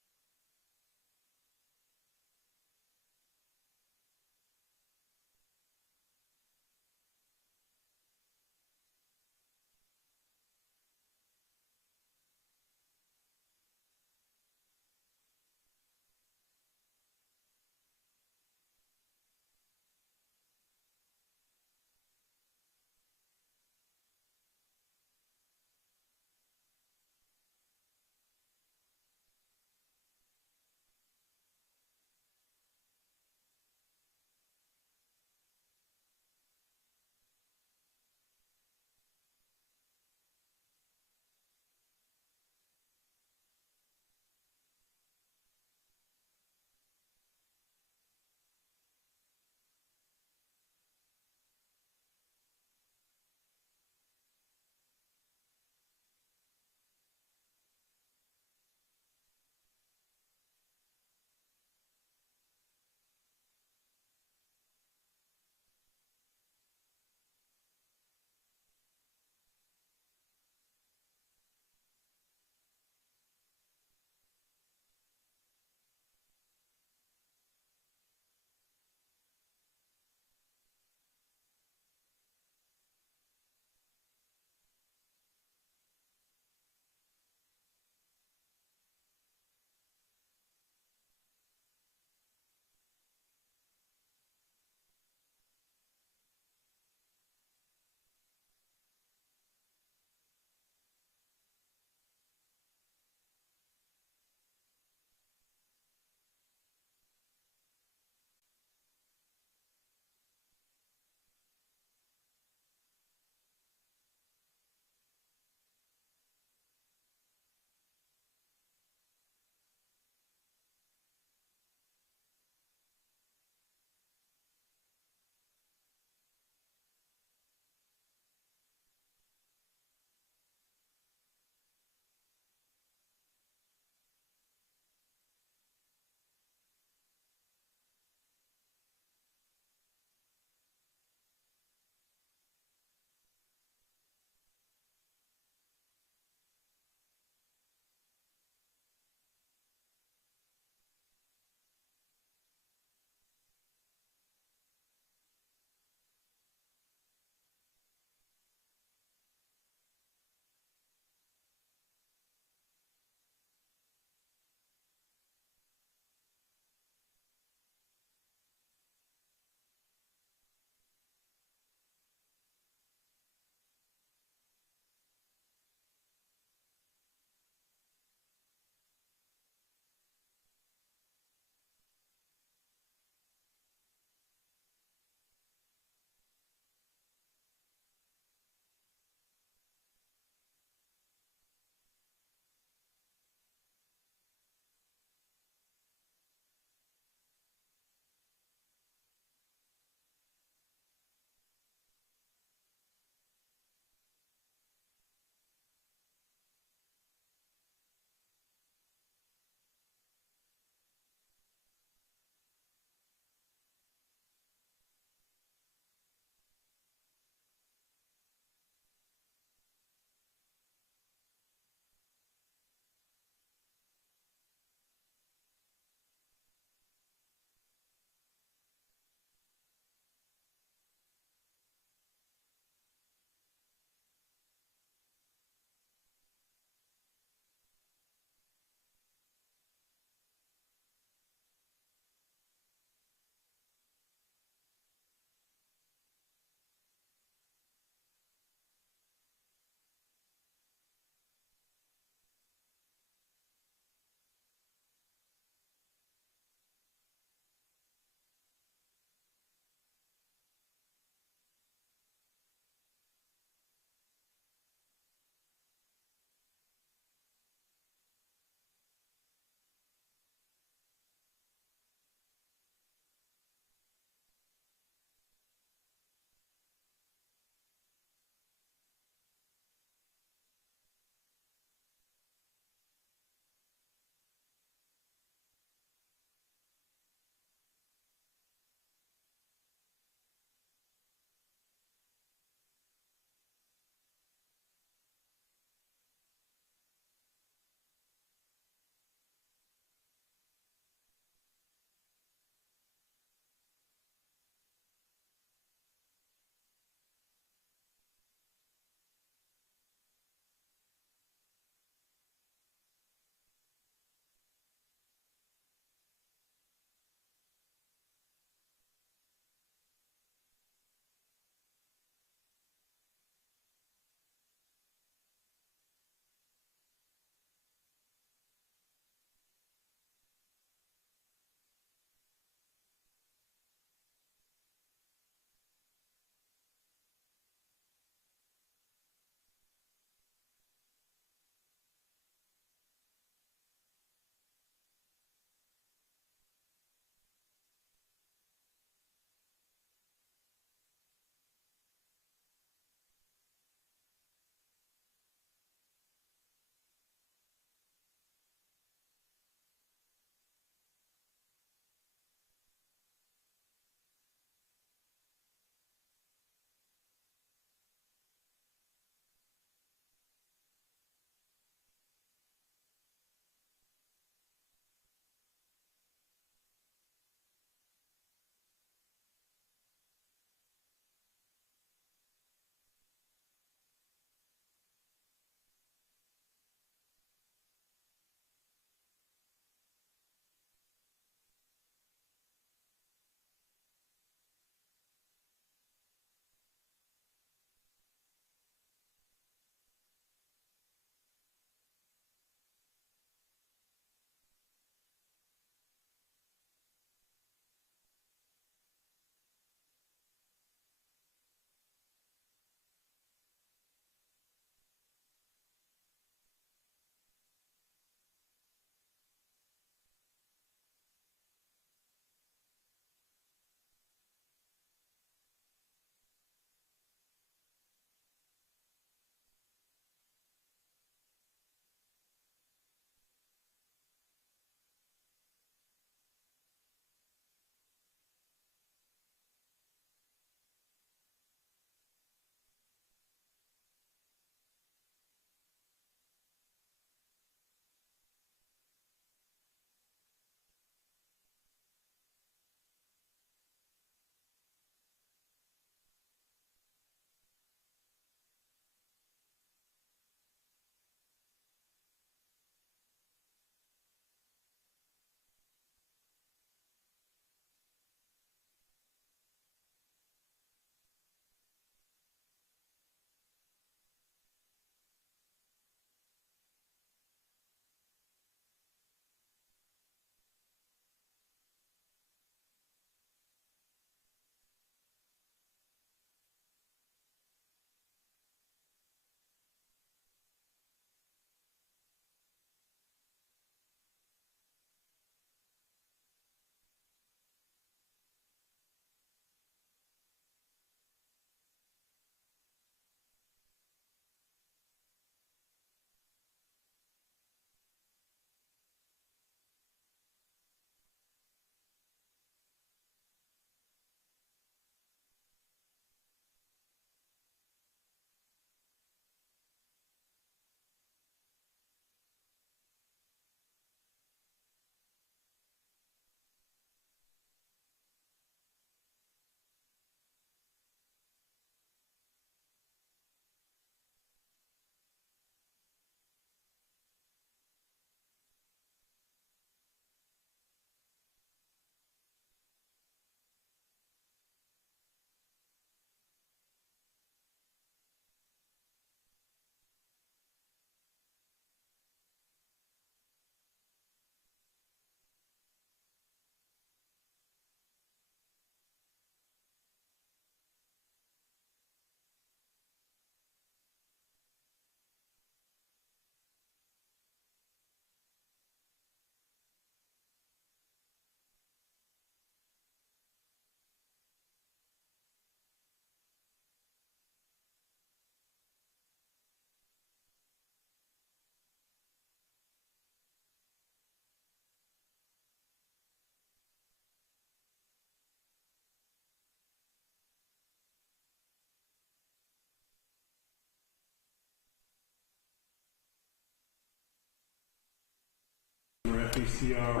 FECR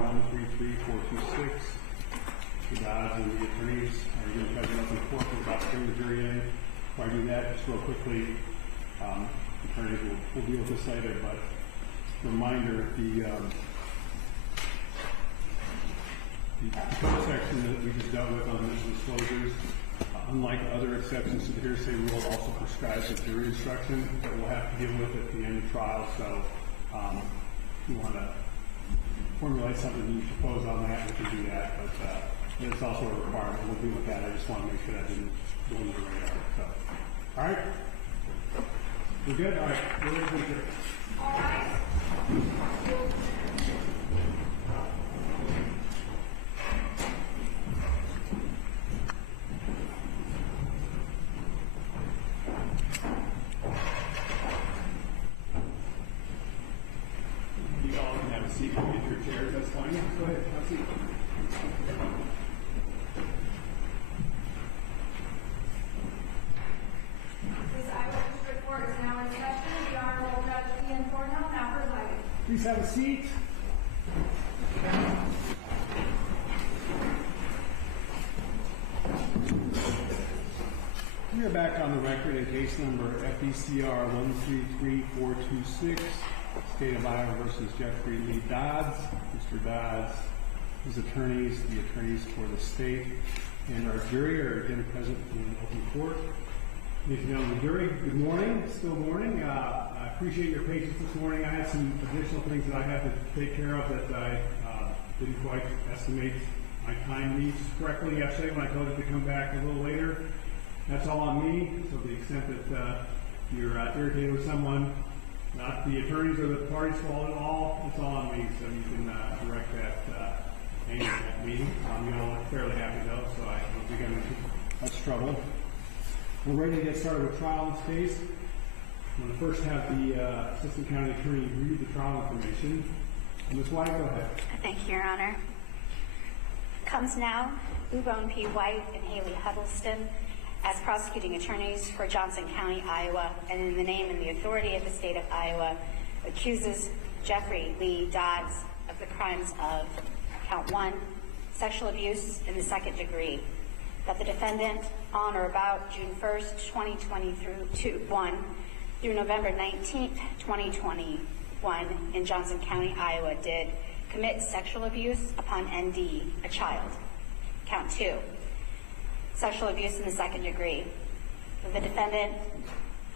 133426. Mr. Dodds and the attorneys are going to have nothing for us. We're about to bring the jury in. Before I do that, just real quickly, attorneys will deal with this later, but reminder, the code section that we just dealt with on initial disclosures, unlike other exceptions to the hearsay rule, also prescribes a jury instruction that we'll have to deal with at the end of trial. So if you want to formulate something you propose on that, we can do that. But it's also a requirement. We'll deal with that. I just want to make sure that didn't go under the radar. So, all right. We're good? All right. We're ready for the jury. All right. You all can have a seat. Get your chairs. That's fine. Yeah, go ahead. Have a seat. This Iowa District Court is now in session. The Honorable Judge Ian Cornell now presiding. Please have a seat. We are back on the record in case number FECR 133426, State of Iowa versus Jeffrey Dodds. Mr. Dodds, his attorneys, the attorneys for the state, and our jury are again present in open court. If you know the jury, good morning. Still morning. I appreciate your patience this morning. I had some additional things that I had to take care of that I didn't quite estimate my time needs correctly yesterday when I told it to come back a little later. That's all on me. So to the extent that you're irritated with someone, not the attorneys or the parties' fault at all, it's all on me. So you can direct that anger at me. You all look fairly happy though, so I don't think I'm in much trouble. We're ready to get started with trial in this case. I'm going to first have the Assistant County Attorney read the trial information. Ms. White, go ahead. Thank you, Your Honor. Comes now Ubone P. White and Haley Huddleston as prosecuting attorneys for Johnson County, Iowa, and in the name and the authority of the state of Iowa, accuses Jeffrey Lee Dodds of the crimes of count 1, sexual abuse in the second degree, that the defendant on or about June 1st, 2021 through November 19th, 2021 in Johnson County, Iowa did commit sexual abuse upon ND, a child. Count 2, sexual abuse in the second degree. The defendant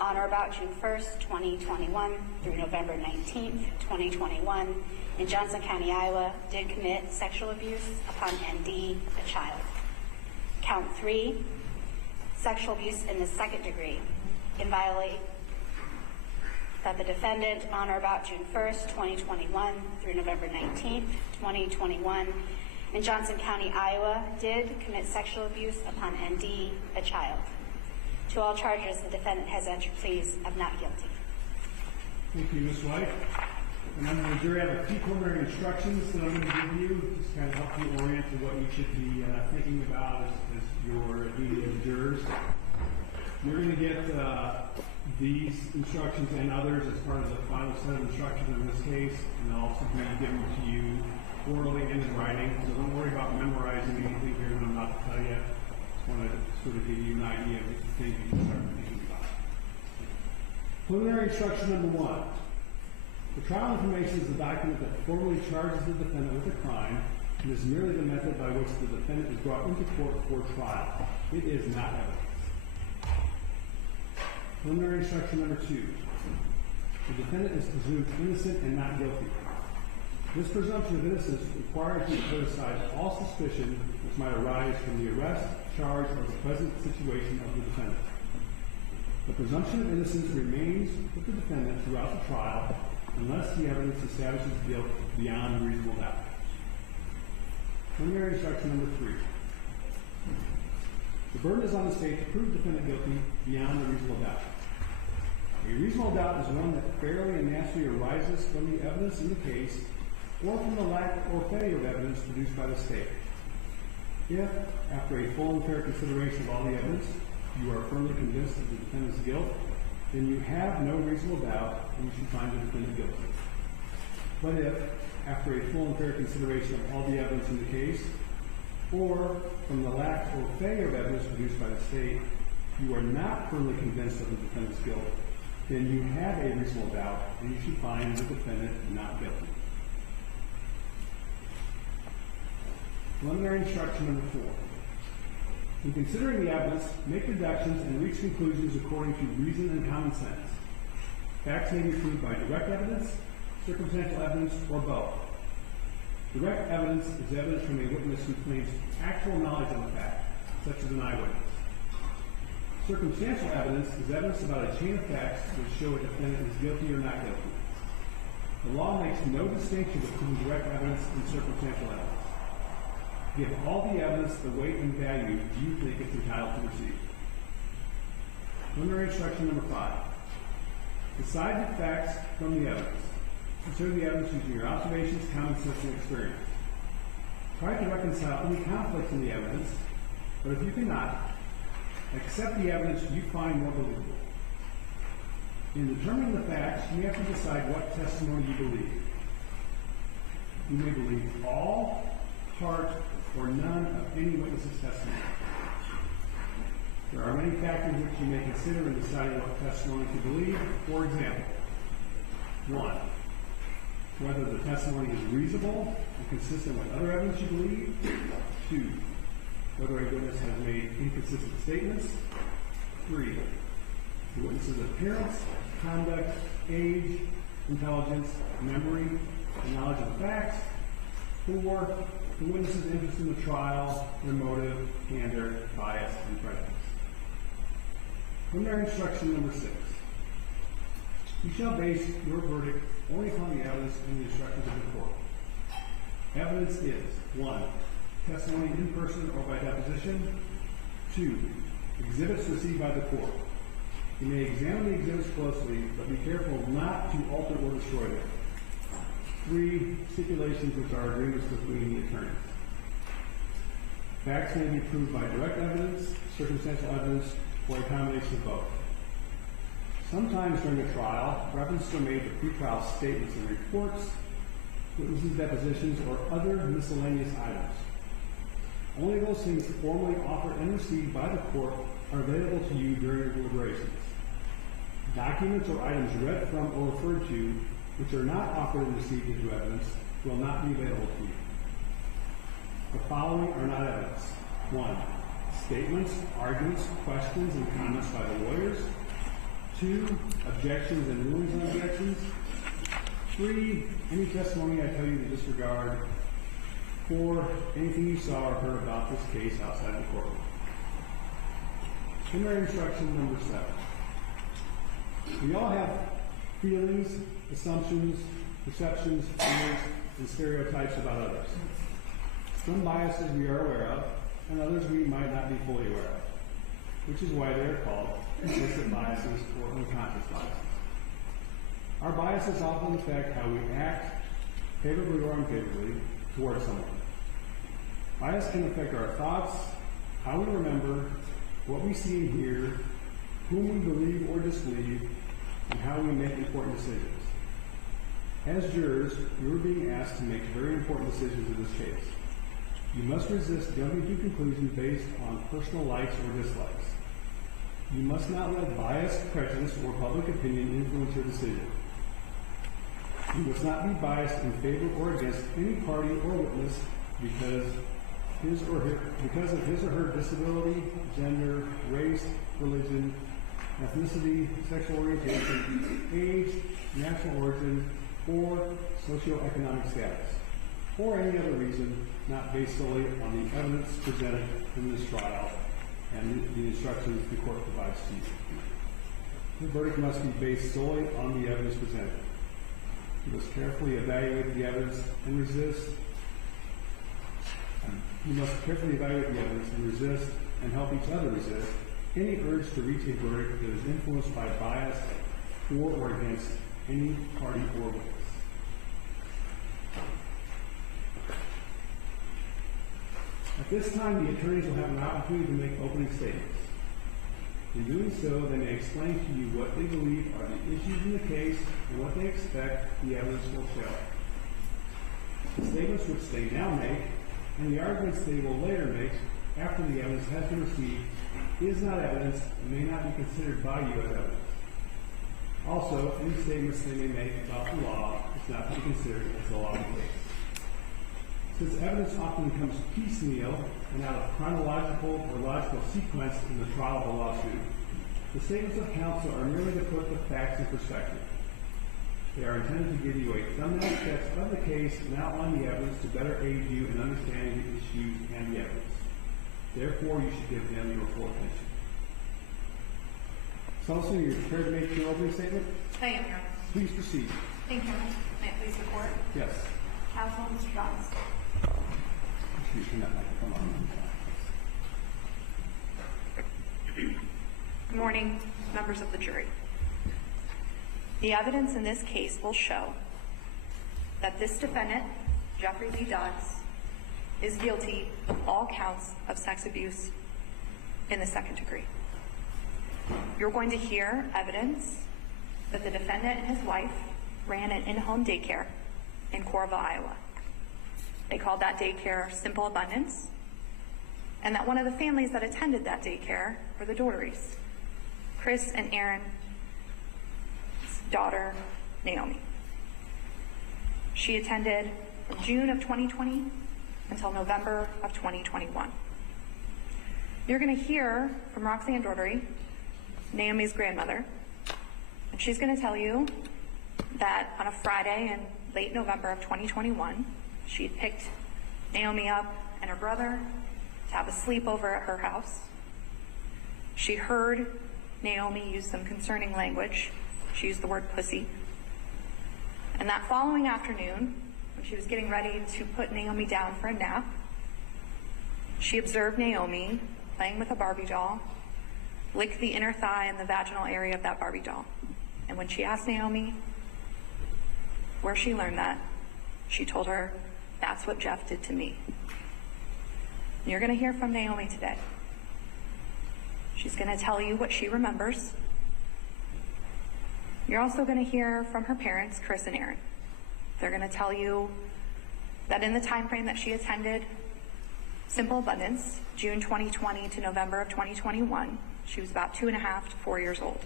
on or about June 1st, 2021 through November 19th, 2021 in Johnson County, Iowa did commit sexual abuse upon ND, a child. Count 3, sexual abuse in the second degree, in violation that the defendant on or about June 1st, 2021 through November 19th, 2021 in Johnson County, Iowa did commit sexual abuse upon ND, a child. To all charges, the defendant has entered pleas of not guilty. Thank you, Ms. White. And then the jury have a few preliminary instructions that I'm going to give you, just kind of help you orient to what you should be thinking about as your duty as jurors. You're going to get these instructions and others as part of the final set of instructions in this case, and they'll also be given to you orally and in writing. So don't worry about memorizing anything here that I'm about to tell you. I just want to sort of give you an idea of what you think you can start thinking about. Preliminary instruction number 1. The trial information is the document that formally charges the defendant with a crime and is merely the method by which the defendant is brought into court for trial. It is not evidence. Preliminary instruction number 2. The defendant is presumed innocent and not guilty. This presumption of innocence requires you to put aside all suspicion which might arise from the arrest, charge, or the present situation of the defendant. The presumption of innocence remains with the defendant throughout the trial unless the evidence establishes guilt beyond reasonable doubt. Preliminary instruction number 3. The burden is on the state to prove the defendant guilty beyond a reasonable doubt. A reasonable doubt is one that fairly and naturally arises from the evidence in the case or from the lack or failure of evidence produced by the state. If, after a full and fair consideration of all the evidence, you are firmly convinced of the defendant's guilt, then you have no reasonable doubt and you should find the defendant guilty. But if, after a full and fair consideration of all the evidence in the case, or from the lack or failure of evidence produced by the state, you are not firmly convinced of the defendant's guilt, then you have a reasonable doubt and you should find the defendant not guilty. Preliminary instruction number 4. In considering the evidence, make deductions and reach conclusions according to reason and common sense. Facts may be proved by direct evidence, circumstantial evidence, or both. Direct evidence is evidence from a witness who claims actual knowledge of a fact, such as an eyewitness. Circumstantial evidence is evidence about a chain of facts which show a defendant is guilty or not guilty. The law makes no distinction between direct evidence and circumstantial evidence. Give all the evidence the weight and value you think it's entitled to receive. Preliminary instruction number 5. Decide the facts from the evidence. Consider the evidence using your observations, common sense, and experience. Try to reconcile any conflicts in the evidence, but if you cannot, accept the evidence you find more believable. In determining the facts, you have to decide what testimony you believe. You may believe all, part, or none of any witness's testimony. There are many factors which you may consider in deciding what testimony to believe. For example, 1. Whether the testimony is reasonable and consistent with other evidence you believe. 2. Whether a witness has made inconsistent statements. 3. The witness's appearance, conduct, age, intelligence, memory, and knowledge of the facts. 4. The witness's interest in the trial, their motive, candor, bias, and prejudice. Preliminary instruction number 6. You shall base your verdict only upon the evidence and the instructions of the court. Evidence is 1. Testimony in person or by deposition. 2. Exhibits received by the court. You may examine the exhibits closely, but be careful not to alter or destroy them. 3. Stipulations which are agreements between the attorneys. Facts may be proved by direct evidence, circumstantial evidence, or a combination of both. Sometimes during a trial, references are made to pretrial statements and reports, witnesses' depositions, or other miscellaneous items. Only those things formally offered and received by the court are available to you during your deliberations. Documents or items read from or referred to, which are not offered and received into evidence, will not be available to you. The following are not evidence. 1. Statements, arguments, questions, and comments by the lawyers. 2. Objections and rulings on objections. 3. Any testimony I tell you to disregard. 4. Anything you saw or heard about this case outside the courtroom. Preliminary instruction number 7. We all have feelings, assumptions, perceptions, fears, and stereotypes about others. Some biases we are aware of, and others we might not be fully aware of, which is why they are called implicit biases or unconscious biases. Our biases often affect how we act, favorably or unfavorably, towards someone. Bias can affect our thoughts, how we remember, what we see and hear, whom we believe or disbelieve, and how we make important decisions. As jurors, you are being asked to make very important decisions in this case. You must resist jumping to conclusions based on personal likes or dislikes. You must not let bias, prejudice, or public opinion influence your decision. You must not be biased in favor or against any party or witness because of his or her disability, gender, race, religion, ethnicity, sexual orientation, age, national origin, or socioeconomic status, or any other reason not based solely on the evidence presented in this trial and the instructions the court provides to you. The verdict must be based solely on the evidence presented. You must carefully evaluate the evidence and resist. You must carefully evaluate the evidence and resist, and help each other resist, any urge to reach a verdict that is influenced by bias for or against any party or witness. At this time, the attorneys will have an opportunity to make opening statements. In doing so, they may explain to you what they believe are the issues in the case and what they expect the evidence will show. The statements which they now make and the arguments they will later make after the evidence has been received is not evidence and may not be considered by you as evidence. Also, any statements they may make about the law is not to be considered as the law of the case. Since evidence often comes piecemeal and out of chronological or logical sequence in the trial of a lawsuit, the statements of counsel are merely to put the facts in perspective. They are intended to give you a thumbnail sketch of the case and outline the evidence to better aid you in understanding the issues and the evidence. Therefore, you should give them your full attention. Solicitor, you're prepared to make your opening statement? I am, Your Honor. Please proceed. Thank you. May it please the court? Yes. Counsel, Mr. Dodds. Excuse me, that microphone on. Good morning, members of the jury. The evidence in this case will show that this defendant, Jeffrey Dodds, is guilty of all counts of sex abuse in the second degree. You're going to hear evidence that the defendant and his wife ran an in-home daycare in Coralville, Iowa. They called that daycare Simple Abundance, and that one of the families that attended that daycare were the Daughertys, Chris and Aaron's daughter, Naomi. She attended from June of 2020 until November of 2021. You're going to hear from Roxanne Daugherty, Naomi's grandmother, and she's going to tell you that on a Friday in late November of 2021, she'd picked Naomi up and her brother to have a sleepover at her house. She heard Naomi use some concerning language. She used the word pussy. And that following afternoon, when she was getting ready to put Naomi down for a nap, she observed Naomi playing with a Barbie doll, lick the inner thigh and the vaginal area of that Barbie doll. And when she asked Naomi where she learned that, she told her, "That's what Jeff did to me." And you're going to hear from Naomi today. She's going to tell you what she remembers. You're also going to hear from her parents, Chris and Aaron. They're going to tell you that in the time frame that she attended Simple Abundance, June 2020 to November of 2021, she was about 2.5 to 4 years old.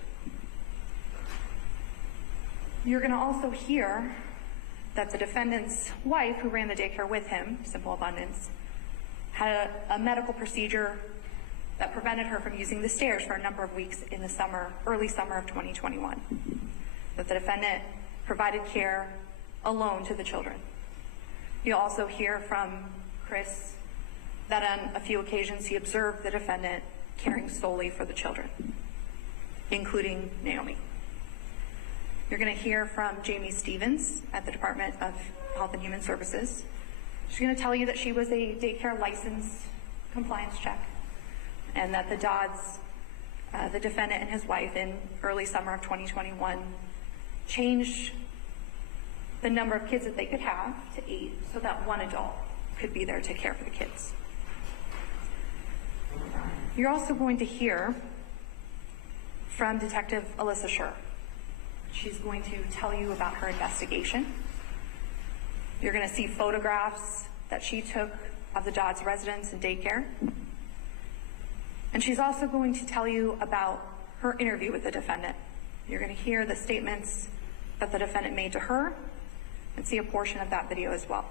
You're going to also hear that the defendant's wife, who ran the daycare with him, Simple Abundance, had a medical procedure that prevented her from using the stairs for a number of weeks in the early summer of 2021. That the defendant provided care alone to the children. You'll also hear from Chris that on a few occasions he observed the defendant caring solely for the children, including Naomi. You're going to hear from Jamie Stevens at the Department of Health and Human Services. She's going to tell you that she was a daycare license compliance check, and that the Dodds, the defendant and his wife, in early summer of 2021, changed the number of kids that they could have to 8 so that one adult could be there to care for the kids. You're also going to hear from Detective Alyssa Scher. She's going to tell you about her investigation. You're going to see photographs that she took of the Dodds residence and daycare. And she's also going to tell you about her interview with the defendant. You're going to hear the statements that the defendant made to her and see a portion of that video as well.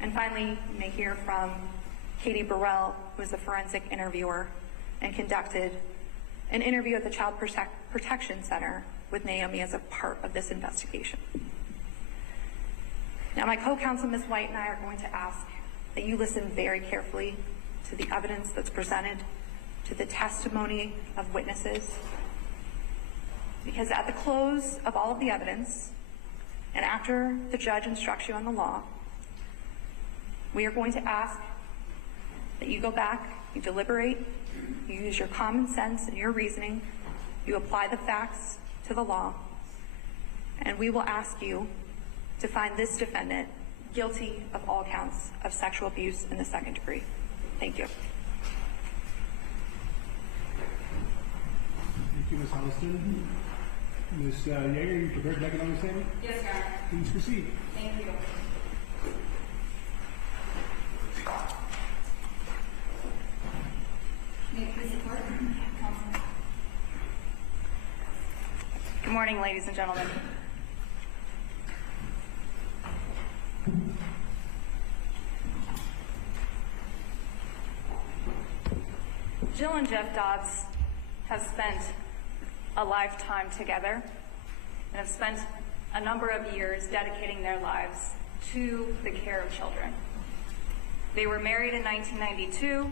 And finally, you may hear from Katie Burrell, who is a forensic interviewer and conducted an interview at the Child Protection Center with Naomi as a part of this investigation. Now, my co-counsel, Ms. White, and I are going to ask that you listen very carefully to the evidence that's presented, to the testimony of witnesses, because at the close of all of the evidence, and after the judge instructs you on the law, we are going to ask that you go back, you deliberate, you use your common sense and your reasoning, you apply the facts to the law, and we will ask you to find this defendant guilty of all counts of sexual abuse in the second degree. Thank you. Thank you, Ms. Holliston. Ms. Yeager, are you prepared to make an opening statement? Yes, Your Honor. Please proceed. Thank you. morning, ladies and gentlemen. Jill and Jeff Dodds have spent a lifetime together and have spent a number of years dedicating their lives to the care of children. They were married in 1992.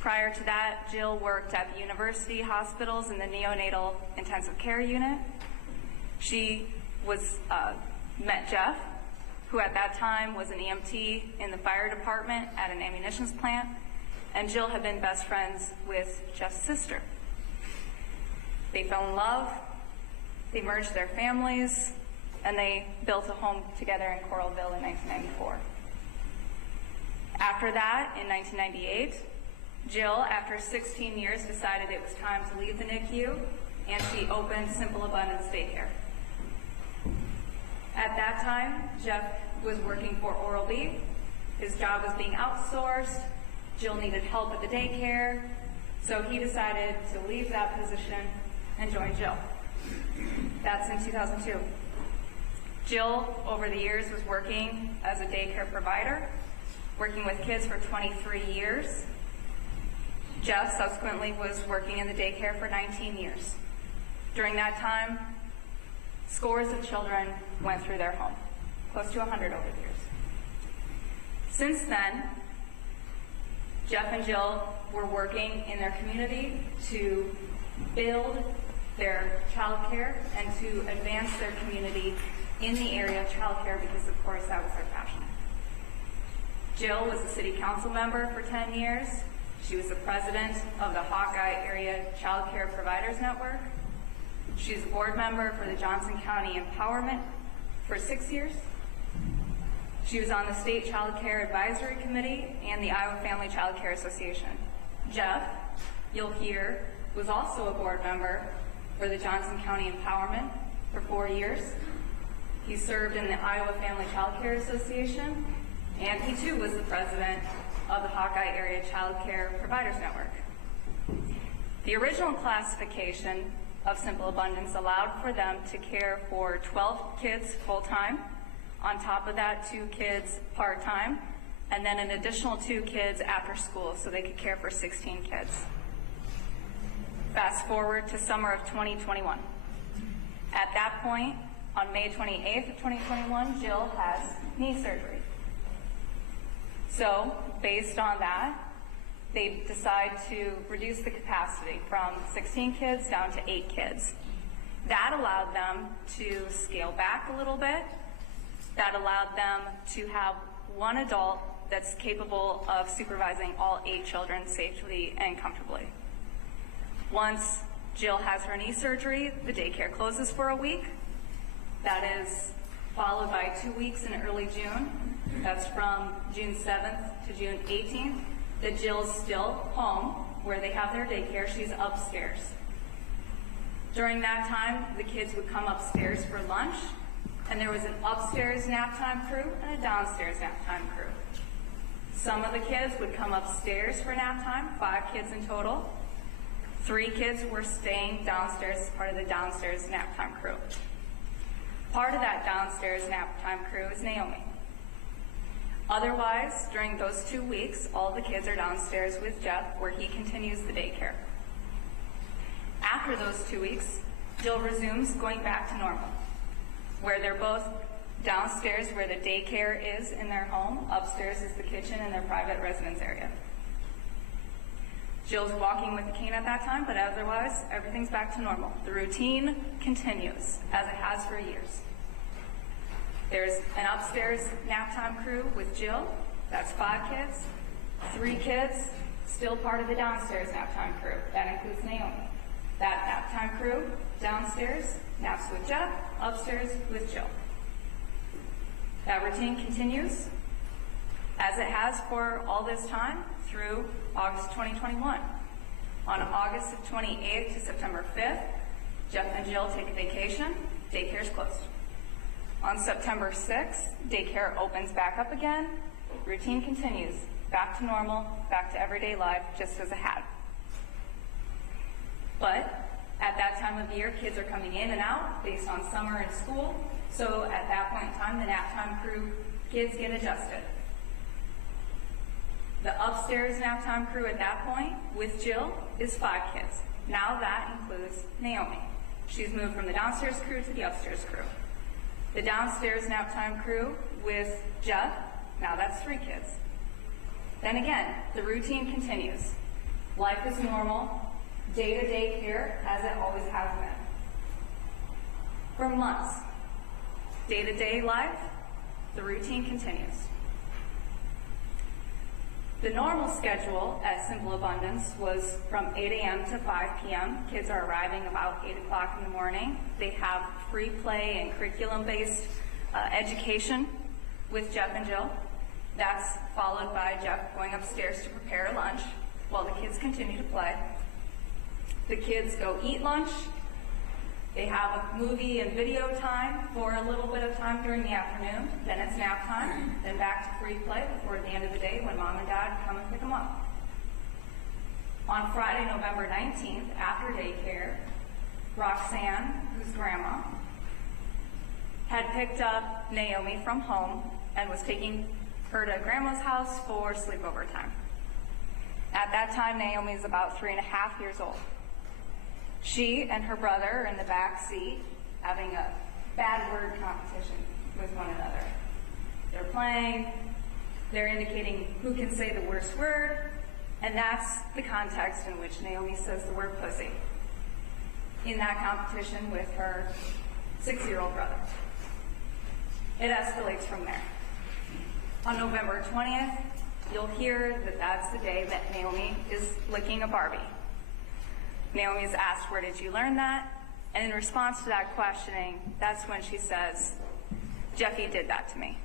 Prior to that, Jill worked at the university hospitals in the neonatal intensive care unit. She met Jeff, who at that time was an EMT in the fire department at an ammunition plant, and Jill had been best friends with Jeff's sister. They fell in love, they merged their families, and they built a home together in Coralville in 1994. After that, in 1998, Jill, after 16 years, decided it was time to leave the NICU, and she opened Simple Abundance Daycare. At that time, Jeff was working for Oral-B. His job was being outsourced. Jill needed help at the daycare, so he decided to leave that position and join Jill. That's in 2002. Jill, over the years, was working as a daycare provider, working with kids for 23 years. Jeff subsequently was working in the daycare for 19 years. During that time, scores of children went through their home, close to 100 over the years. Since then, Jeff and Jill were working in their community to build their childcare and to advance their community in the area of childcare because, of course, that was their passion. Jill was a city council member for 10 years. She was the president of the Hawkeye Area Child Care Providers Network. She was a board member for the Johnson County Empowerment for 6 years. She was on the State Child Care Advisory Committee and the Iowa Family Child Care Association. Jeff, you'll hear, was also a board member for the Johnson County Empowerment for 4 years. He served in the Iowa Family Child Care Association, and he too was the president of the Hawkeye Area Child Care Providers Network. The original classification of Simple Abundance allowed for them to care for 12 kids full-time, on top of that 2 kids part-time, and then an additional 2 kids after school, so they could care for 16 kids. Fast forward to summer of 2021. At that point, on May 28th of 2021, Jill has knee surgery. So, based on that, they decide to reduce the capacity from 16 kids down to 8 kids. That allowed them to scale back a little bit. That allowed them to have one adult that's capable of supervising all 8 children safely and comfortably. Once Jill has her knee surgery, the daycare closes for a week. That is followed by 2 weeks in early June. That's from June 7th to June 18th. That Jill's still home where they have their daycare. She's upstairs. During that time, the kids would come upstairs for lunch, and there was an upstairs nap time crew and a downstairs nap time crew. Some of the kids would come upstairs for nap time, 5 kids in total. 3 kids were staying downstairs as part of the downstairs nap time crew. Part of that downstairs nap time crew is Naomi. Otherwise, during those 2 weeks, all the kids are downstairs with Jeff, where he continues the daycare. After those 2 weeks, Jill resumes going back to normal, where they're both downstairs where the daycare is in their home, upstairs is the kitchen and their private residence area. Jill's walking with a cane at that time, but otherwise, everything's back to normal. The routine continues, as it has for years. There's an upstairs nap time crew with Jill. That's 5 kids. 3 kids, still part of the downstairs nap time crew. That includes Naomi. That nap time crew, downstairs, naps with Jeff, upstairs with Jill. That routine continues, as it has for all this time, through August 2021. On August 28th to September 5th, Jeff and Jill take a vacation. Daycare's closed. On September 6th, daycare opens back up again. Routine continues. Back to normal, back to everyday life, just as it had. But At that time of year, kids are coming in and out based on summer and school. So at that point in time, the nap time crew kids get adjusted. The upstairs nap time crew at that point with Jill is 5 kids. Now that includes Naomi. She's moved from the downstairs crew to the upstairs crew. The downstairs nap time crew with Jeff, now that's 3 kids. Then again, the routine continues. Life is normal, day-to-day care as it always has been. For months, day-to-day life, the routine continues. The normal schedule at Simple Abundance was from 8 a.m. to 5 p.m. Kids are arriving about 8 o'clock in the morning. They have free play and curriculum-based education with Jeff and Jill. That's followed by Jeff going upstairs to prepare lunch while the kids continue to play. The kids go eat lunch. They have a movie and video time for a little bit of time during the afternoon. Then it's nap time. Then back to free play before the end of the day when mom and dad come and pick them up. On Friday, November 19th, after daycare, Roxanne, who's grandma, had picked up Naomi from home and was taking her to grandma's house for sleepover time. At that time, Naomi is about 3.5 years old. She and her brother are in the back seat having a bad word competition with one another. They're playing, they're indicating who can say the worst word, and that's the context in which Naomi says the word pussy in that competition with her 6-year-old brother. It escalates from there. On November 20th, you'll hear that that's the day that Naomi is licking a Barbie. Naomi is asked, where did you learn that? And in response to that questioning, that's when she says, Jeffy did that to me.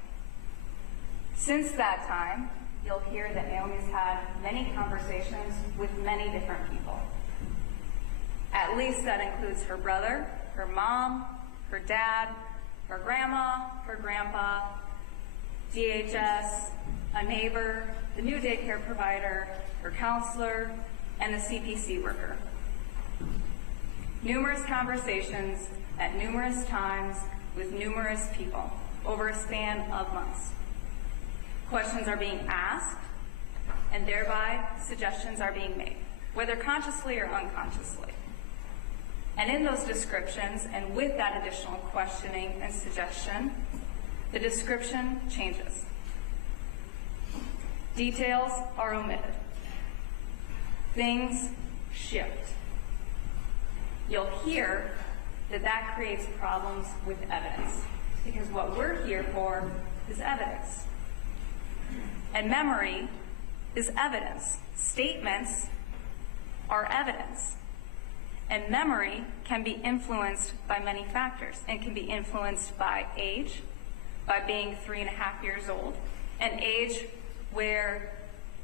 Since that time, you'll hear that Naomi's had many conversations with many different people. At least that includes her brother, her mom, her dad, her grandma, her grandpa, DHS, a neighbor, the new daycare provider, her counselor, and the CPC worker. Numerous conversations at numerous times with numerous people over a span of months. Questions are being asked, and thereby suggestions are being made, whether consciously or unconsciously. And in those descriptions, and with that additional questioning and suggestion, the description changes. Details are omitted. Things shift. You'll hear that that creates problems with evidence, because what we're here for is evidence. And memory is evidence. Statements are evidence. And memory can be influenced by many factors. It can be influenced by age, by being 3.5 years old, an age where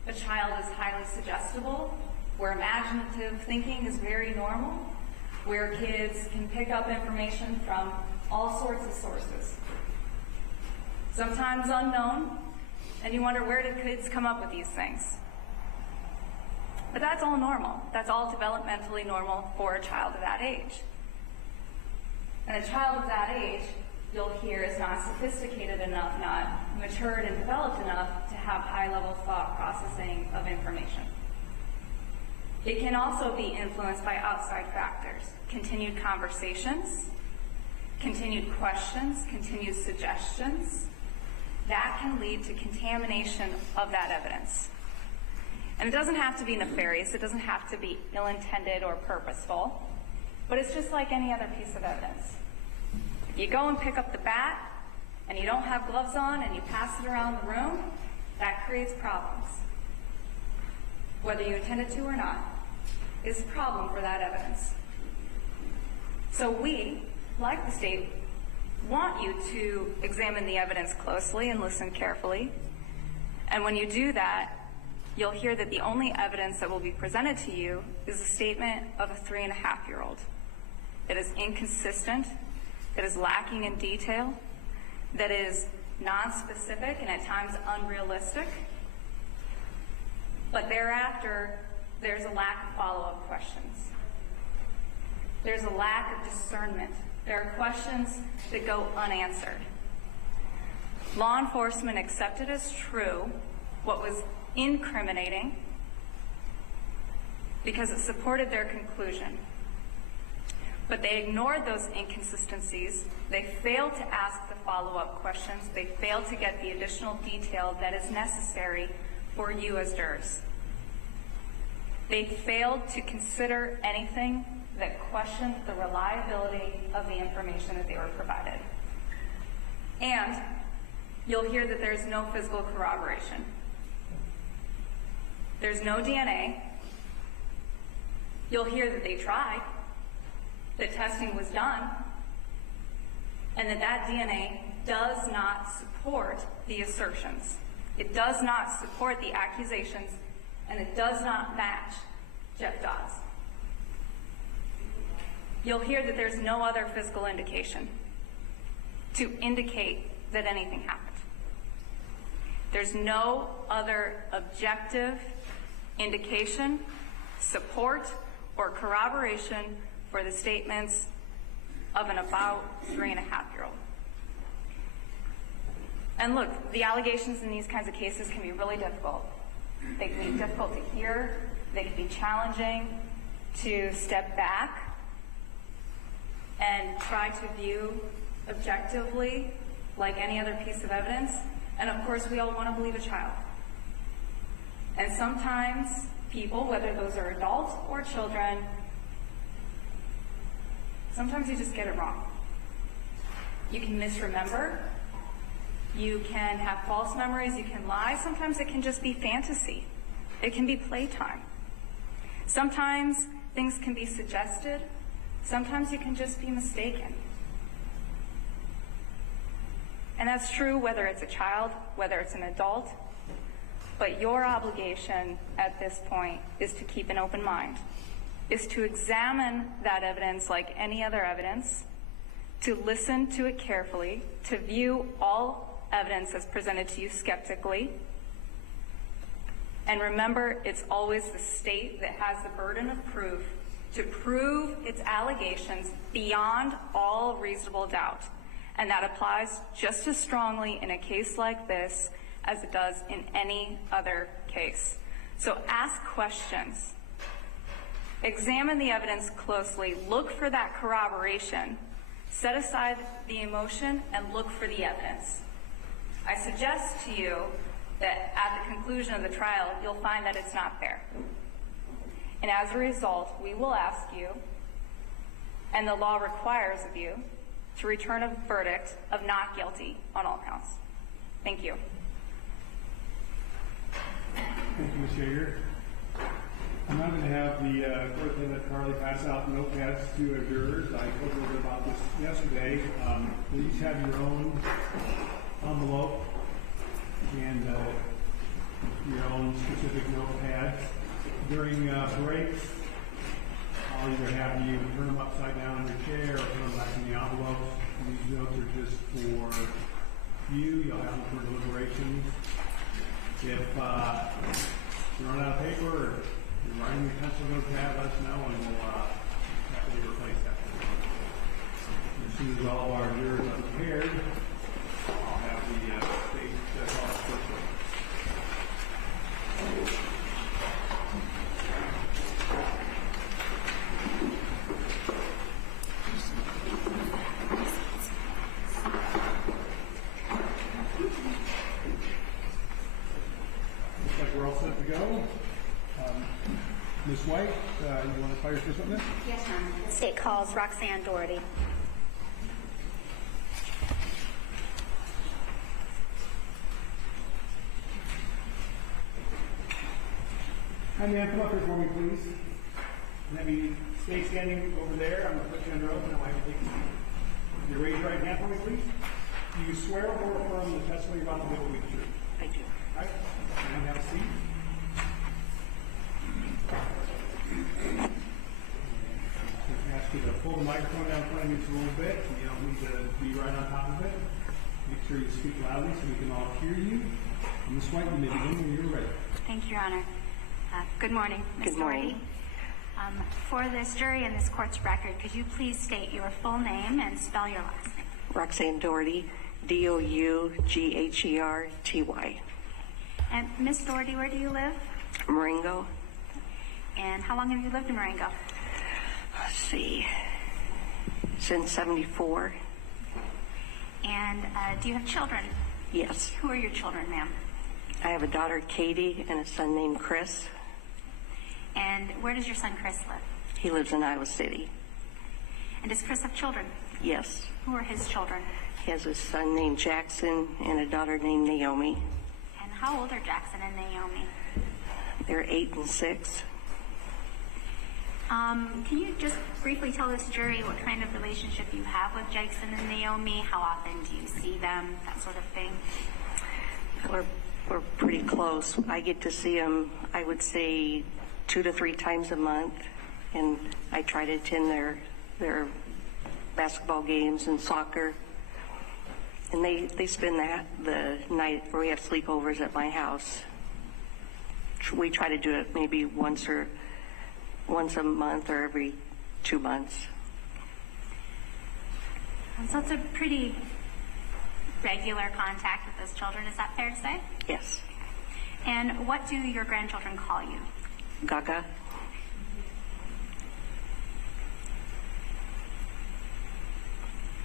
a child is highly suggestible, where imaginative thinking is very normal, where kids can pick up information from all sorts of sources, sometimes unknown, and you wonder, where did kids come up with these things? But that's all normal. That's all developmentally normal for a child of that age. And a child of that age, you'll hear, is not sophisticated enough, not matured and developed enough to have high-level thought processing of information. It can also be influenced by outside factors, continued conversations, continued questions, continued suggestions. That can lead to contamination of that evidence. And it doesn't have to be nefarious, it doesn't have to be ill-intended or purposeful, but it's just like any other piece of evidence. If you go and pick up the bat, and you don't have gloves on, and you pass it around the room, that creates problems. Whether you intended to or not, is a problem for that evidence. So we, like the state, want you to examine the evidence closely and listen carefully. And when you do that, you'll hear that the only evidence that will be presented to you is a statement of a 3.5-year-old. That is inconsistent, that is lacking in detail, that is non-specific and at times unrealistic. But thereafter, there's a lack of follow-up questions. There's a lack of discernment. There are questions that go unanswered. Law enforcement accepted as true what was incriminating because it supported their conclusion. But they ignored those inconsistencies. They failed to ask the follow-up questions. They failed to get the additional detail that is necessary for you as jurors. They failed to consider anything that questioned the reliability of the information that they were provided. And you'll hear that there's no physical corroboration. There's no DNA. You'll hear that they tried, that testing was done, and that DNA does not support the assertions. It does not support the accusations, and it does not match Jeff Dodds. You'll hear that there's no other physical indication to indicate that anything happened. There's no other objective indication, support, or corroboration for the statements of an about 3.5-year-old. And look, the allegations in these kinds of cases can be really difficult. They can be difficult to hear. They can be challenging to step back and try to view objectively like any other piece of evidence. And of course, we all want to believe a child. And sometimes people, whether those are adults or children, sometimes you just get it wrong. You can misremember. You can have false memories. You can lie. Sometimes it can just be fantasy. It can be playtime. Sometimes things can be suggested. Sometimes you can just be mistaken. And that's true whether it's a child, whether it's an adult. But your obligation at this point is to keep an open mind, is to examine that evidence like any other evidence, to listen to it carefully, to view all evidence as presented to you skeptically. And remember, it's always the state that has the burden of proof to prove its allegations beyond all reasonable doubt. And that applies just as strongly in a case like this as it does in any other case. So ask questions. Examine the evidence closely. Look for that corroboration. Set aside the emotion and look for the evidence. I suggest to you that at the conclusion of the trial, you'll find that it's not there. And as a result, we will ask you, and the law requires of you, to return a verdict of not guilty on all counts. Thank you. Thank you, Ms. Yeager. I'm not going to have the clerk that Carly pass out notepads to our jurors. I told a little bit about this yesterday. Please have your own envelope and your own specific notepads. During breaks, I'll either have you turn them upside down in your chair or put them back in the envelopes. These notes are just for you. You'll have them for deliberations. If you run out of paper or you're writing your pencil notepad, let us know and we'll definitely replace that. As soon as all of our jurors are prepared, I'll have the stage call first. Looks like we're all set to go. Ms. White, you want to fire first witness? Yes, Your Honor. The state calls Roxanne Doherty. Hi, ma'am, come up here for me, please. And let me stay standing over there. I'm going to put you under oath and I'll have you take a seat. Would you raise your right hand for me, please? Do you swear or affirm the testimony you're about to give will be the truth? I do. All right. And have a seat. I'm ask you to pull the microphone down in front of you just a little bit. You don't need to be right on top of it. Make sure you speak loudly so we can all hear you. And Ms. White, you may begin when you're ready. Thank you, Your Honor. Good morning, Ms. Doherty. For this jury and this court's record, could you please state your full name and spell your last name? Roxanne Doherty, Dougherty. And Miss Doherty, where do you live? Marengo, And how long have you lived in Marengo? let's see, since 74. And do you have children? Yes. Who are your children, ma'am? I have a daughter, Katie, and a son named Chris. And where does your son Chris live? He lives in Iowa City. And does Chris have children? Yes. Who are his children? He has a son named Jackson and a daughter named Naomi. And how old are Jackson and Naomi? They're 8 and 6. Can you just briefly tell this jury what kind of relationship you have with Jackson and Naomi? How often do you see them? That sort of thing. We're pretty close. I get to see them, I would say, 2 to 3 times a month, and I try to attend their basketball games and soccer. And they spend the night where we have sleepovers at my house. We try to do it maybe once a month or every 2 months. So it's a pretty regular contact with those children. Is that fair to say? Yes. And what do your grandchildren call you? Gaga.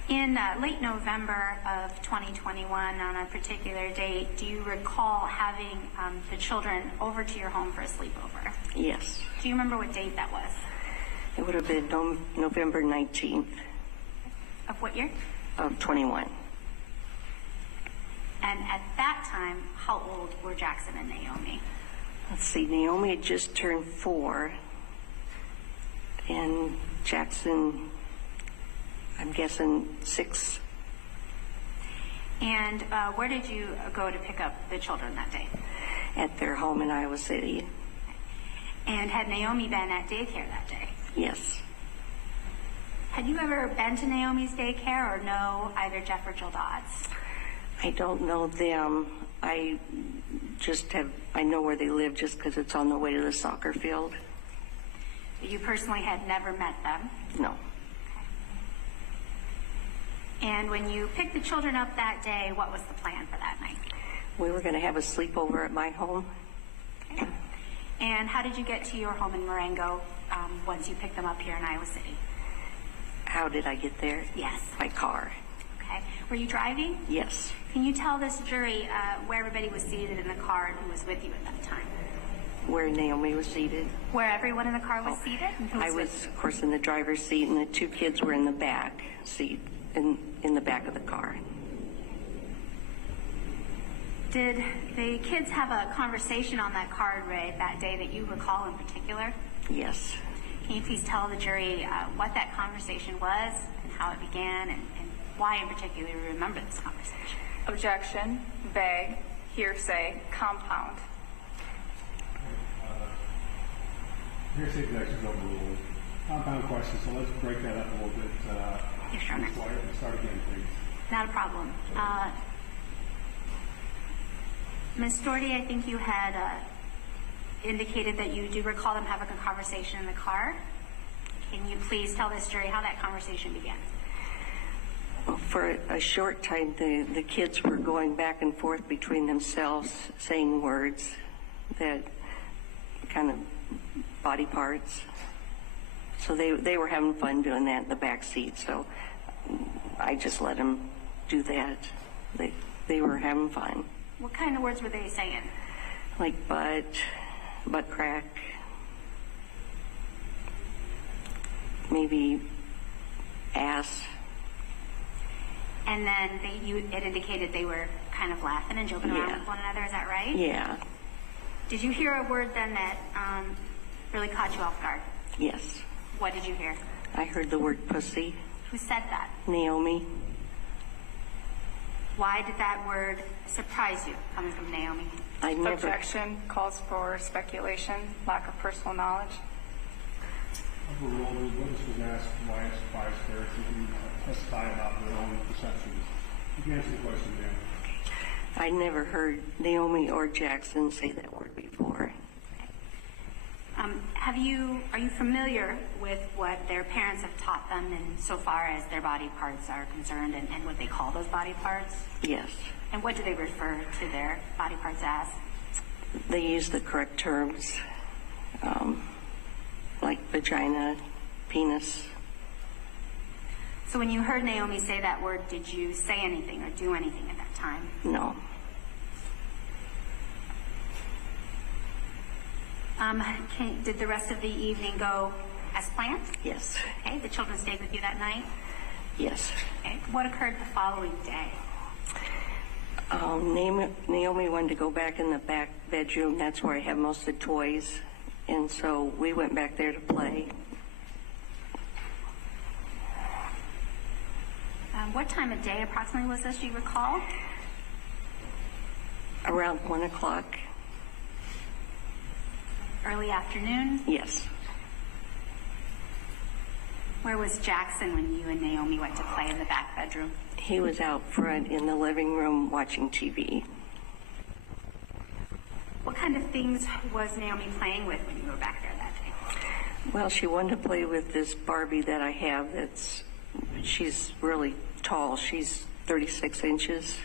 In late November of 2021, on a particular date, do you recall having the children over to your home for a sleepover? Yes. Do you remember what date that was? It would have been November 19th Of what year? of 21. And at that time, how old were Jackson and Naomi? Let's see, Naomi had just turned 4, and Jackson, I'm guessing 6. And where did you go to pick up the children that day? At their home in Iowa City. And had Naomi been at daycare that day? Yes. Had you ever been to Naomi's daycare or know either Jeff or Jill Dodds? I don't know them. I know where they live just because it's on the way to the soccer field. You personally had never met them? No. And when you picked the children up that day, what was the plan for that night? We were going to have a sleepover at my home. Okay. And how did you get to your home in Marengo once you picked them up here in Iowa City? How did I get there? Yes. By car. Okay. Were you driving? Yes. Can you tell this jury where everybody was seated in the car and who was with you at that time? Where Naomi was seated. Where everyone in the car was seated? And who I with was, of course, in the driver's seat, and the 2 kids were in the back seat, in the back of the car. Did the kids have a conversation on that car ride that day that you recall in particular? Yes. Can you please tell the jury what that conversation was and how it began and why in particular you remember this conversation? Objection, vague, hearsay, compound. Hearsay objections overruled. Compound question, so let's break that up a little bit. Yes, Your Honor. Ms. Wyatt, start again, please. Not a problem. Ms. Doherty, I think you had indicated that you do recall them having a conversation in the car. Can you please tell this jury how that conversation began? For a short time, the kids were going back and forth between themselves, saying words that kind of body parts. So they were having fun doing that in the back seat. So I just let them do that. They were having fun. What kind of words were they saying? Like butt crack, maybe ass. And then it indicated they were kind of laughing and joking around Yeah. with one another. Is that right? Yeah. Did you hear a word then that really caught you off guard? Yes. What did you hear? I heard the word pussy. Who said that? Naomi. Why did that word surprise you coming from Naomi? I never. Objection calls for speculation, lack of personal knowledge. Overruled. The witness was asked why it surprised her. She can testify about her own perceptions. You can answer the question, ma'am. I never heard Naomi or Jackson say that word before. Are you familiar with what their parents have taught them in so far as their body parts are concerned and what they call those body parts? Yes. And what do they refer to their body parts as? They use the correct terms, like vagina, penis. So when you heard Naomi say that word, did you say anything or do anything at that time? No. Did the rest of the evening go as planned? Yes. Okay. The children stayed with you that night? Yes. Okay. What occurred the following day? Naomi wanted to go back in the back bedroom. That's where I have most of the toys. And so we went back there to play. What time of day approximately was this, do you recall? Around 1 o'clock. Early afternoon? Yes. Where was Jackson when you and Naomi went to play in the back bedroom? He was out front in the living room watching TV. What kind of things was Naomi playing with when you were back there that day? Well, she wanted to play with this Barbie that I have she's really tall. She's 36 inches.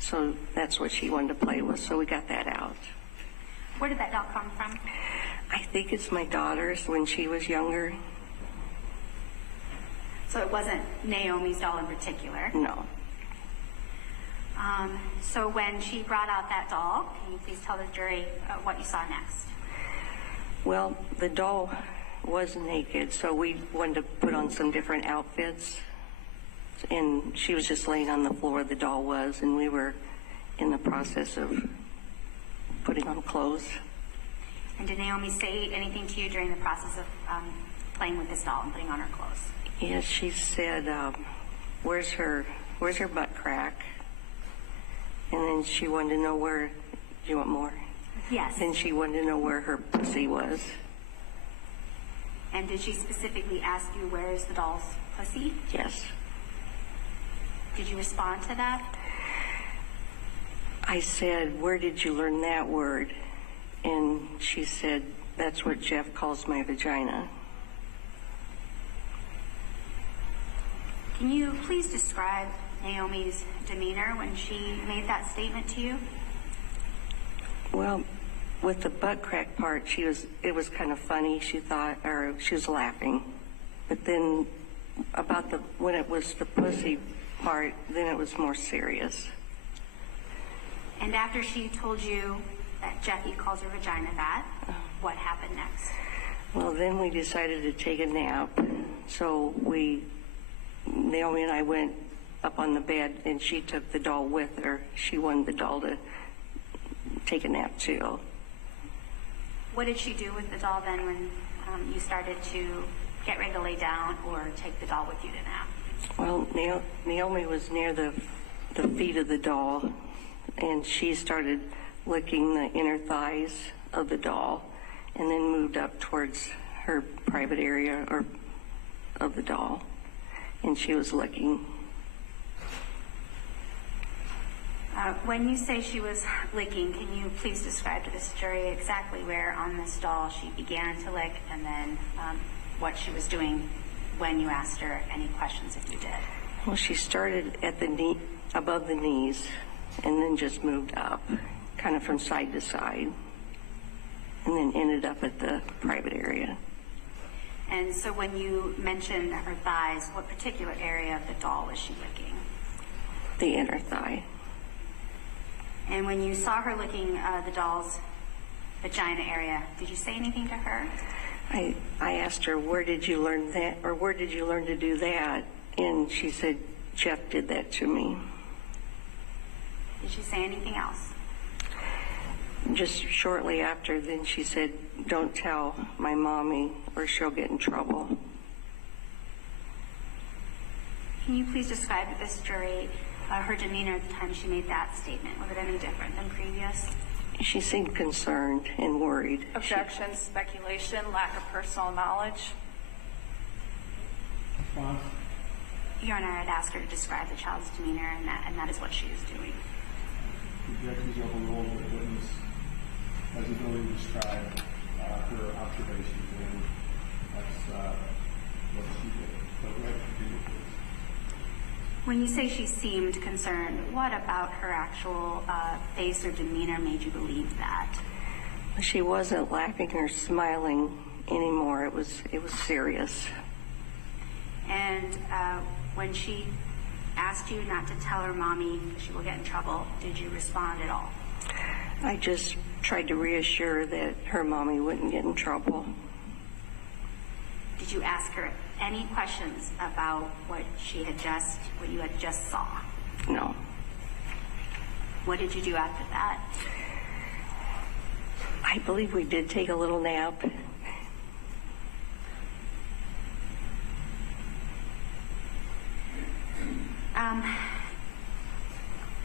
So that's what she wanted to play with. So we got that out. Where did that doll come from? I think it's my daughter's when she was younger. So it wasn't Naomi's doll in particular? No. So when she brought out that doll, can you please tell the jury what you saw next? Well, the doll was naked, so we wanted to put on some different outfits. And she was just laying on the floor, the doll was, and we were in the process of putting on clothes. And did Naomi say anything to you during the process of playing with this doll and putting on her clothes? Yes, she said, where's her butt crack? And then she wanted to know where, do you want more? Yes. Then she wanted to know where her pussy was. And did she specifically ask you where is the doll's pussy? Yes. Did you respond to that? I said, where did you learn that word? And she said, that's what Jeff calls my vagina. Can you please describe Naomi's demeanor when she made that statement to you? Well, with the butt crack part, it was kind of funny. She was laughing. But then when it was the pussy part, then it was more serious. And after she told you that Jeffy calls her vagina that, what happened next? Well, then we decided to take a nap. So Naomi and I went up on the bed, and she took the doll with her. She wanted the doll to take a nap too. What did she do with the doll then when you started to get ready to lay down or take the doll with you to nap? Well, Naomi was near the feet of the doll, and she started licking the inner thighs of the doll and then moved up towards her private area of the doll, and she was licking. When you say she was licking, can you please describe to this jury exactly where on this doll she began to lick and then what she was doing when you asked her any questions, if you did? Well, she started at the knee, above the knees, and then just moved up, kind of from side to side, and then ended up at the private area. And so when you mentioned her thighs, what particular area of the doll was she licking? The inner thigh. And when you saw her licking the doll's vagina area, did you say anything to her? I asked her, where did you learn that, or where did you learn to do that? And she said, Jeff did that to me. Did she say anything else? Just shortly after, then she said, don't tell my mommy or she'll get in trouble. Can you please describe to this jury her demeanor at the time she made that statement? Was it any different than previous? She seemed concerned and worried. Objection, speculation, lack of personal knowledge. Response? Your Honor, I'd ask her to describe the child's demeanor, and that is what she is doing. The objections overruled. The witness has the ability to describe her observations, and that's what she did. But we have to continue with this. When you say she seemed concerned, what about her actual face or demeanor made you believe that? She wasn't laughing or smiling anymore. It was serious. And when she asked you not to tell her mommy she will get in trouble, did you respond at all? I just tried to reassure that her mommy wouldn't get in trouble. Did you ask her any questions about what you had just saw? No. What did you do after that? I believe we did take a little nap.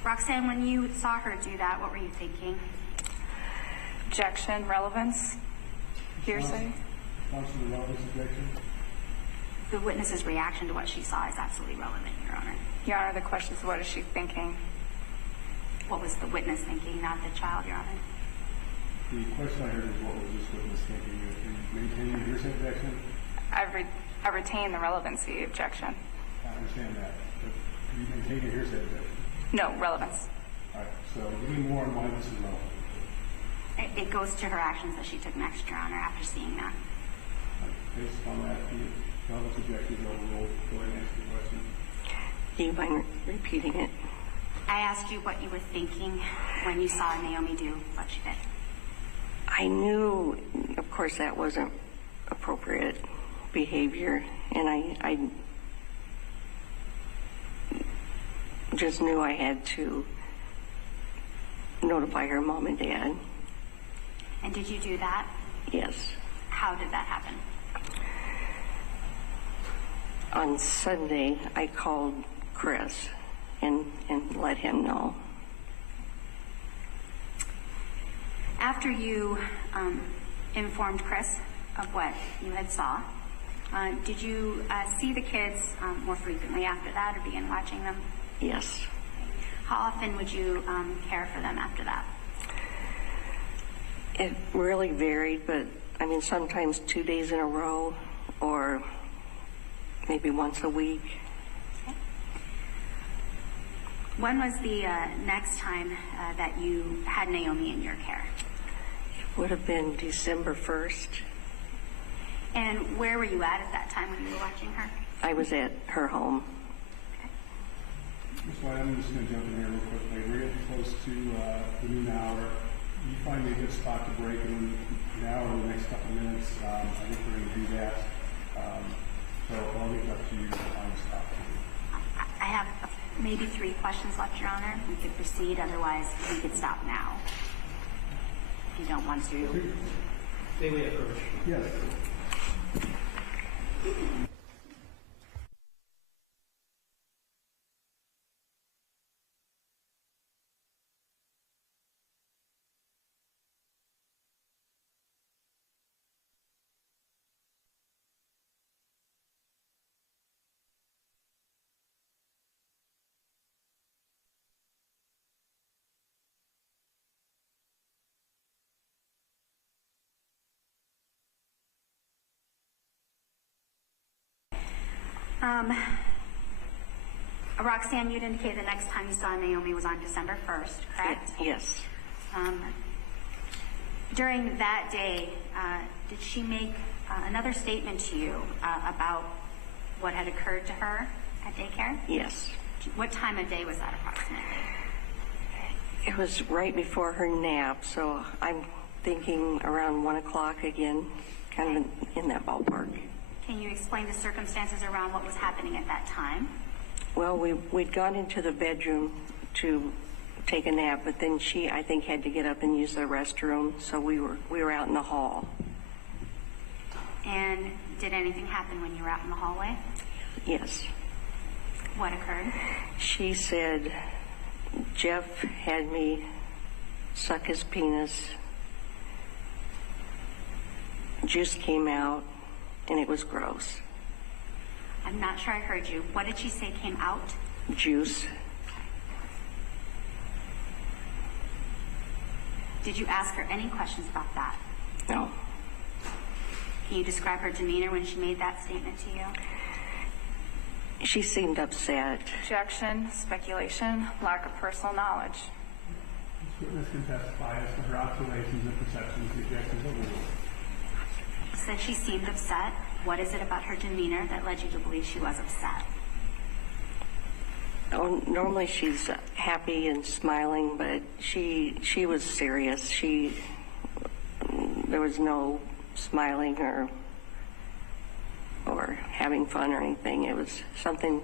Roxanne, when you saw her do that, what were you thinking? Objection, relevance, hearsay. Response to the relevance objection? The witness's reaction to what she saw is absolutely relevant, Your Honor. Your Honor, the question is, what is she thinking? What was the witness thinking, not the child, Your Honor? The question I heard is, what was this witness thinking? Are you maintaining a hearsay objection? I retain the relevancy objection. I understand that, but do you maintain a hearsay objection? No, relevance. All right, so give me more on why this is relevant. It goes to her actions that she took next, Your Honor, after seeing that. Based on that, the relevance objection is overruled. Go ahead and answer the question. Do you mind repeating it? I asked you what you were thinking when you saw Naomi do what she did. I knew, of course, that wasn't appropriate behavior, and I just knew I had to notify her mom and dad. And did you do that? Yes. How did that happen? On Sunday, I called Chris and let him know. After you informed Chris of what you had saw, did you see the kids more frequently after that or begin watching them? Yes. How often would you care for them after that? It really varied, but I mean, sometimes 2 days in a row or maybe once a week. Okay. When was the next time that you had Naomi in your care? It would have been December 1st. And where were you at that time when you were watching her? I was at her home. Ms. White, I'm just going to jump in here real quickly. We're getting close to the noon hour. You find me a good spot to break in now or the next couple of minutes. I think we're going to do that. So I'll leave it up to you to find a spot. I have maybe 3 questions left, Your Honor. We could proceed, otherwise we could stop now. If you don't want to. May we approach? Yes. Roxanne, you'd indicated the next time you saw Naomi was on December 1st, correct? Yes. During that day, did she make another statement to you about what had occurred to her at daycare? Yes. What time of day was that approximately? It was right before her nap, so I'm thinking around 1 o'clock again, kind of in that ballpark. Can you explain the circumstances around what was happening at that time? Well, we'd gone into the bedroom to take a nap, but then she, I think, had to get up and use the restroom, so we were out in the hall. And did anything happen when you were out in the hallway? Yes. What occurred? She said, Jeff had me suck his penis. Juice came out, and it was gross. I'm not sure I heard you. What did she say came out? Juice. Did you ask her any questions about that? No. Can you describe her demeanor when she made that statement to you? She seemed upset. Objection, speculation, lack of personal knowledge. This witness can testify as to her observations and perceptions. The objection is overruled. You said she seemed upset. What is it about her demeanor that led you to believe she was upset? Oh, normally she's happy and smiling, but she was serious. There was no smiling or having fun or anything. It was something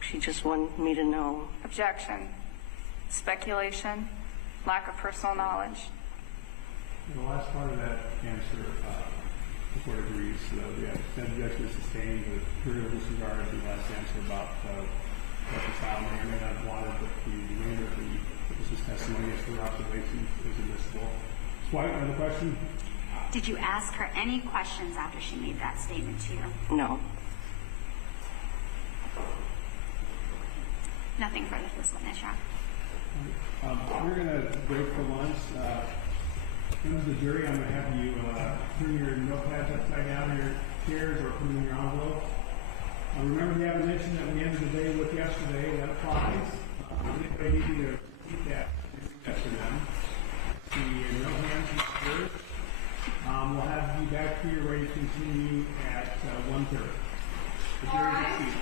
she just wanted me to know. Objection, speculation, lack of personal knowledge. The last part of that answer, the court agrees. The objection is sustained, but purely disregarded the last answer about what the child may or may not have wanted, but the remainder of the witness's testimony as to her observations is admissible. Ms. White, another question? Did you ask her any questions after she made that statement to you? No. Nothing further for this witness, Your Honor. We're going to break for lunch. Members of the jury, I'm going to have you turn your notepads upside down in your chairs or put them in your envelopes. Remember the admonition that we ended the day with yesterday. That applies. Anybody need you to repeat that to them. See no hands in the chairs. We'll have you back here ready to continue at 1:30. The jury is seated.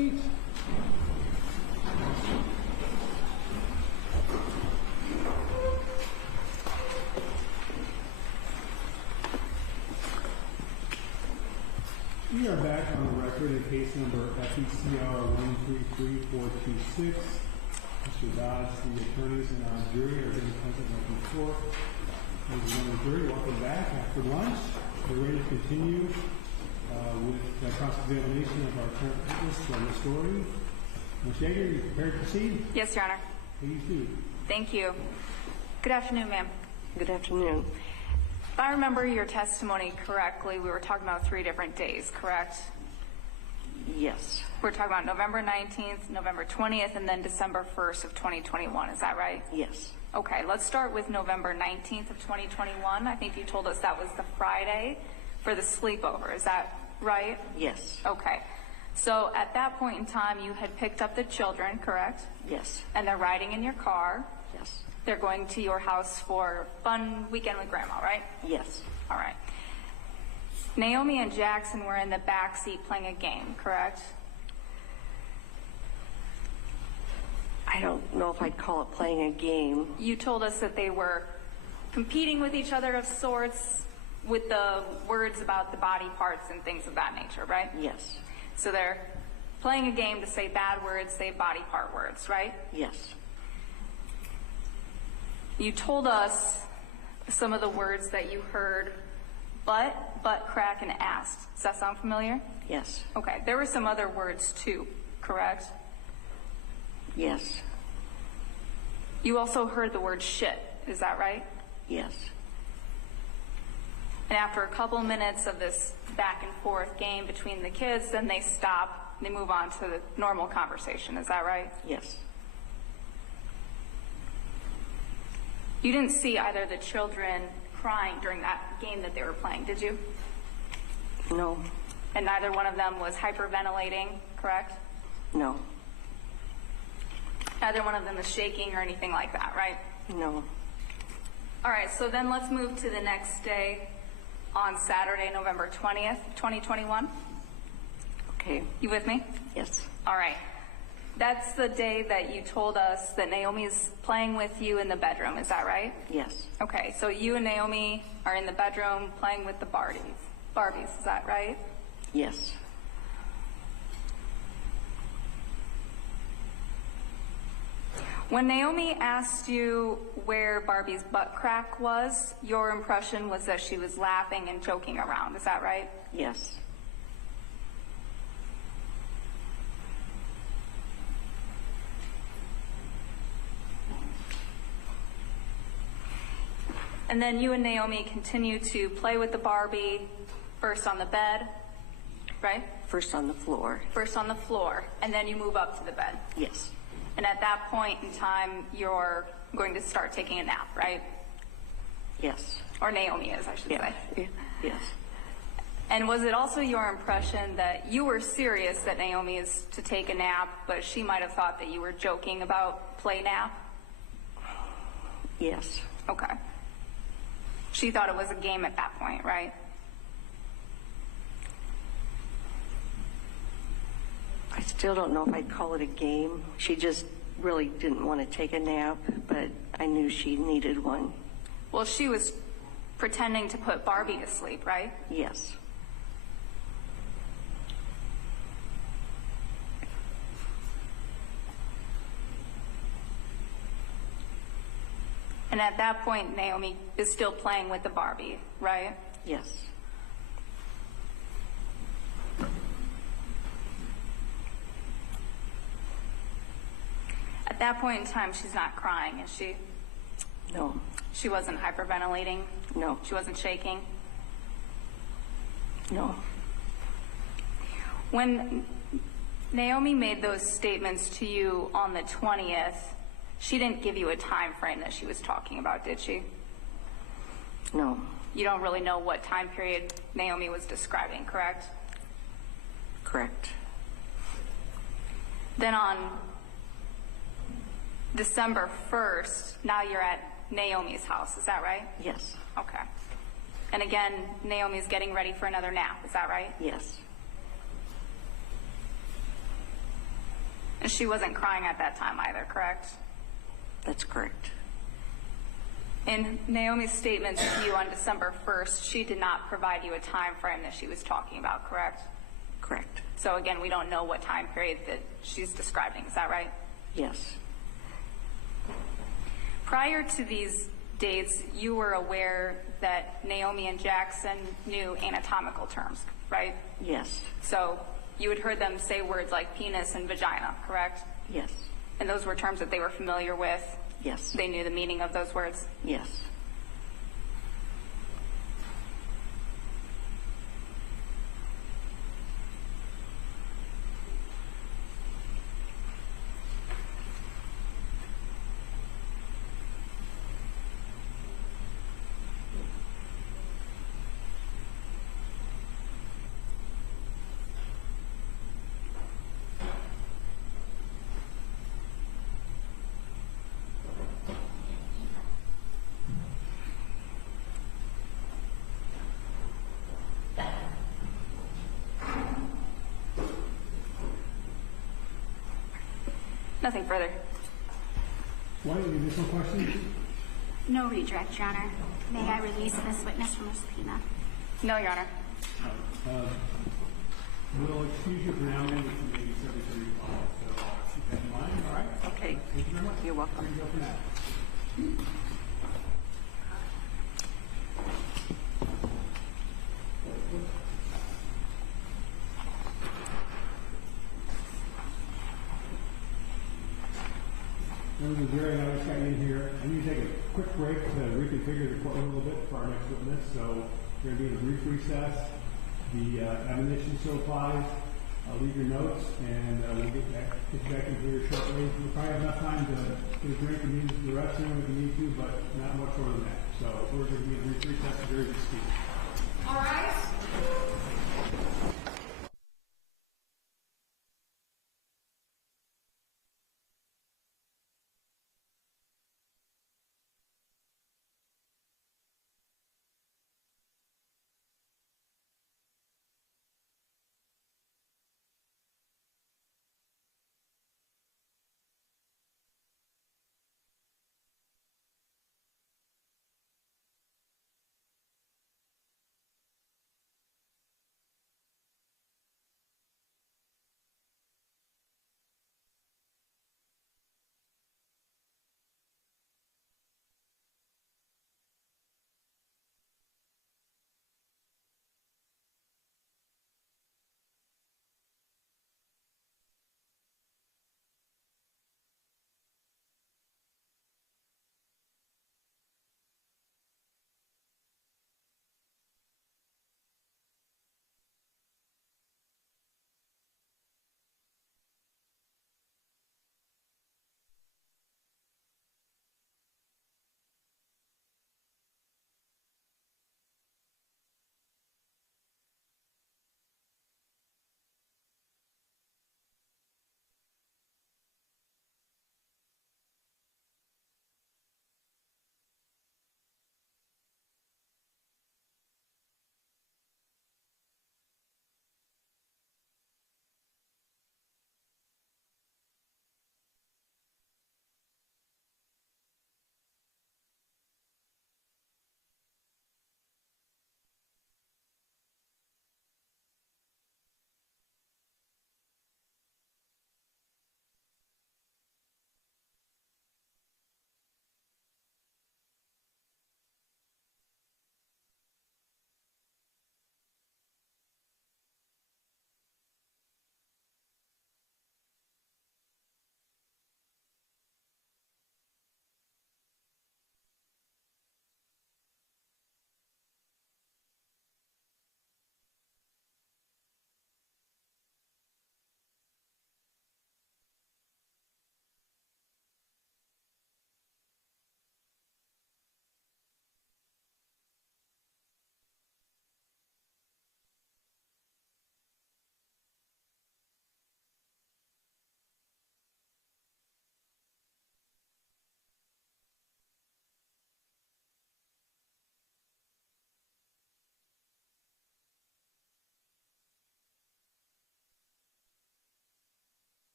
seats. We are back on the record in case number FECR 133426. Mr. Dodds, the attorneys, and our jury are being present like before. Ladies and gentlemen, jury, welcome back after lunch. We're ready to continue with the cross-examination of our current witness, Ms. Story. Ms. Yeager, are you prepared to proceed? Yes, Your Honor. Please do. Thank you. Good afternoon, ma'am. Good afternoon. If I remember your testimony correctly, we were talking about 3 different days, correct? Yes. We're talking about November 19th, November 20th, and then December 1st of 2021. Is that right? Yes. Okay, let's start with November 19th of 2021. I think you told us that was the Friday for the sleepover. Is that right? Yes. Okay. So at that point in time, you had picked up the children, correct? Yes. And they're riding in your car. Yes. They're going to your house for a fun weekend with Grandma, right? Yes. All right. Naomi and Jackson were in the back seat playing a game, correct? I don't know if I'd call it playing a game. You told us that they were competing with each other of sorts with the words about the body parts and things of that nature, right? Yes. So they're playing a game to say bad words, say body part words, right? Yes. You told us some of the words that you heard: butt crack, and ass. Does that sound familiar? Yes. Okay. There were some other words too, correct? Yes. You also heard the word shit. Is that right? Yes. And after a couple minutes of this back and forth game between the kids, then they stop. They move on to the normal conversation. Is that right? Yes. You didn't see either of the children crying during that game that they were playing, did you? No. And neither one of them was hyperventilating, correct? No. Neither one of them was shaking or anything like that, right? No. All right, so then let's move to the next day on Saturday, November 20th, 2021. Okay. You with me? Yes. All right. That's the day that you told us that Naomi's playing with you in the bedroom. Is that right? Yes. Okay, so you and Naomi are in the bedroom playing with the Barbies. Is that right? Yes. When Naomi asked you where Barbie's butt crack was, your impression was that she was laughing and joking around. Is that right? Yes. And then you and Naomi continue to play with the Barbie, first on the bed, right? First on the floor. First on the floor, and then you move up to the bed. Yes. And at that point in time, you're going to start taking a nap, right? Yes. Or Naomi is, I should Yeah. say. Yes. And was it also your impression that you were serious that Naomi is to take a nap, but she might have thought that you were joking about play nap? Yes. Okay. She thought it was a game at that point, right? I still don't know if I'd call it a game. She just really didn't want to take a nap, but I knew she needed one. Well, she was pretending to put Barbie to sleep, right? Yes. And at that point, Naomi is still playing with the Barbie, right? Yes. At that point in time, she's not crying, is she? No. She wasn't hyperventilating? No. She wasn't shaking? No. When Naomi made those statements to you on the 20th, she didn't give you a time frame that she was talking about, did she? No. You don't really know what time period Naomi was describing, correct? Correct. Then on December 1st, now you're at Naomi's house, is that right? Yes. Okay. And again, Naomi's getting ready for another nap, is that right? Yes. And she wasn't crying at that time either, correct? That's correct. In Naomi's statement to you on December 1st, she did not provide you a time frame that she was talking about, correct? Correct. So again, we don't know what time period that she's describing. Is that right? Yes. Prior to these dates, you were aware that Naomi and Jackson knew anatomical terms, right? Yes. So you had heard them say words like penis and vagina, correct? Yes. And those were terms that they were familiar with? Yes. They knew the meaning of those words? Yes. Nothing further. Any additional questions? No redirect, Your Honor. May I release this witness from a subpoena? No, Your Honor. We'll excuse you for now, and we can maybe service your recall. So keep that in mind, all right? Okay. Thank you very much. You're welcome. Here you go for now. Members of the jury, I just got you in here. I'm going to take a quick break to reconfigure the courtroom a little bit for our next witness. So we're going to be in a brief recess. The admonition still applies. Leave your notes, and we'll get back into here shortly. We'll probably have enough time to get a drink and use the restroom if we need to, but not much more than that. So we're going to be in a brief recess to very good speed. All right.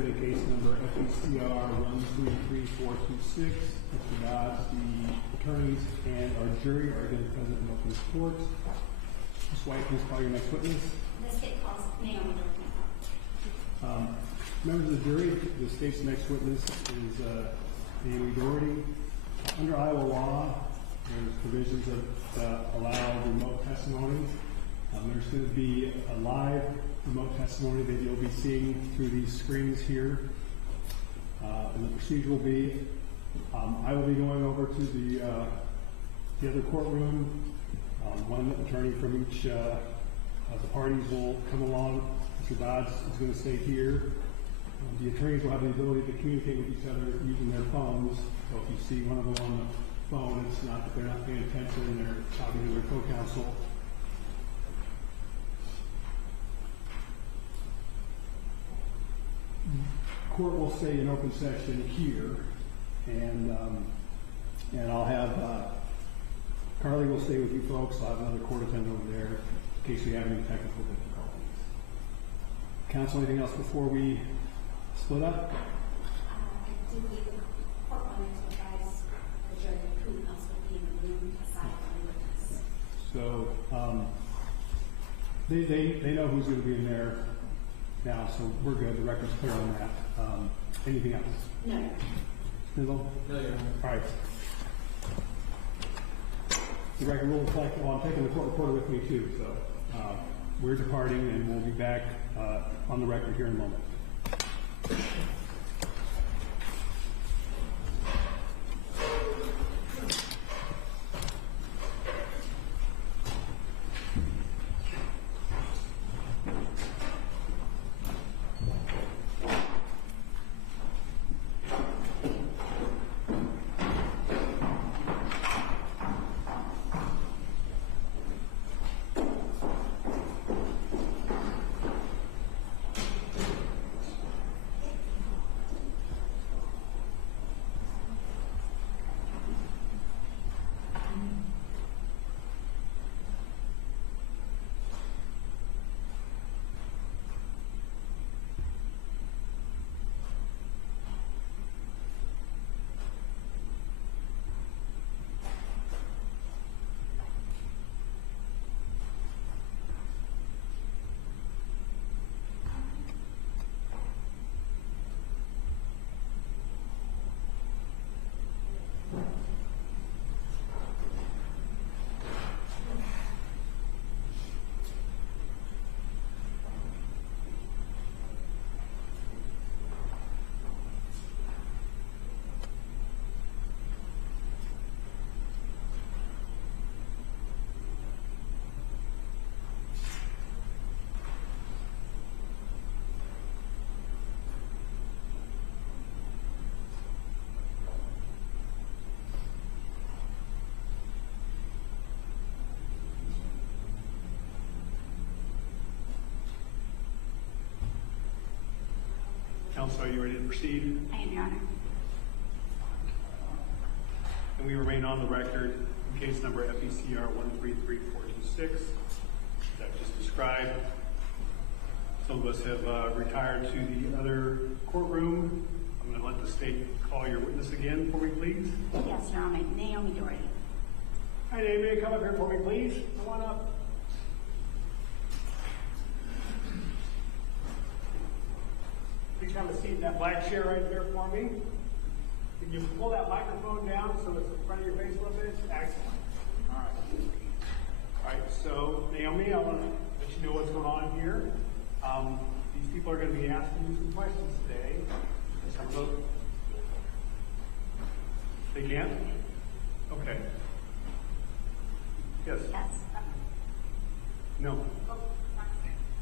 record in case number FECR 133426. Mr. Dodds, the attorneys, and our jury are again present in open court. Ms. White, please call your next witness. The state calls Naomi Doherty. Members of the jury, the state's next witness is Naomi Doherty. Under Iowa law, there's provisions that allow remote testimony. There's going to be a live remote testimony that you'll be seeing through these screens here. And the procedure will be, I will be going over to the other courtroom. One attorney from each of the parties will come along. Mr. Dodds is going to stay here. The attorneys will have the ability to communicate with each other using their phones. So if you see one of them on the phone, it's not that they're not paying attention, they're talking to their co-counsel. Court will stay in open session here, and I'll have Carly will stay with you folks. I'll have another court attendant over there in case we have any technical difficulties. Counsel, anything else before we split up? I do believe the court wanted to advise the jury who else will be in the room aside from the witness. They know who's going to be in there now, so we're good. The record's clear on that. Anything else? No. Spindle? No, Your Honor. All right. The record will reflect, well, I'm taking the court reporter with me too, so we're departing and we'll be back on the record here in a moment. Counsel, are you ready to proceed? I am, Your Honor. And we remain on the record in case number FECR 133426. As I've just described, some of us have retired to the other courtroom. I'm going to let the state call your witness again for me, please. Yes, Your Honor. Naomi Doherty. Hi, Naomi. Come up here for me, please. Come on up. Please have a seat in that black chair right there for me. Can you pull that microphone down so it's in front of your face a little bit? Excellent. All right. All right, so Naomi, I want to let you know what's going on here. These people are going to be asking you some questions today. Some of those. They can? Okay. Yes? Yes. No.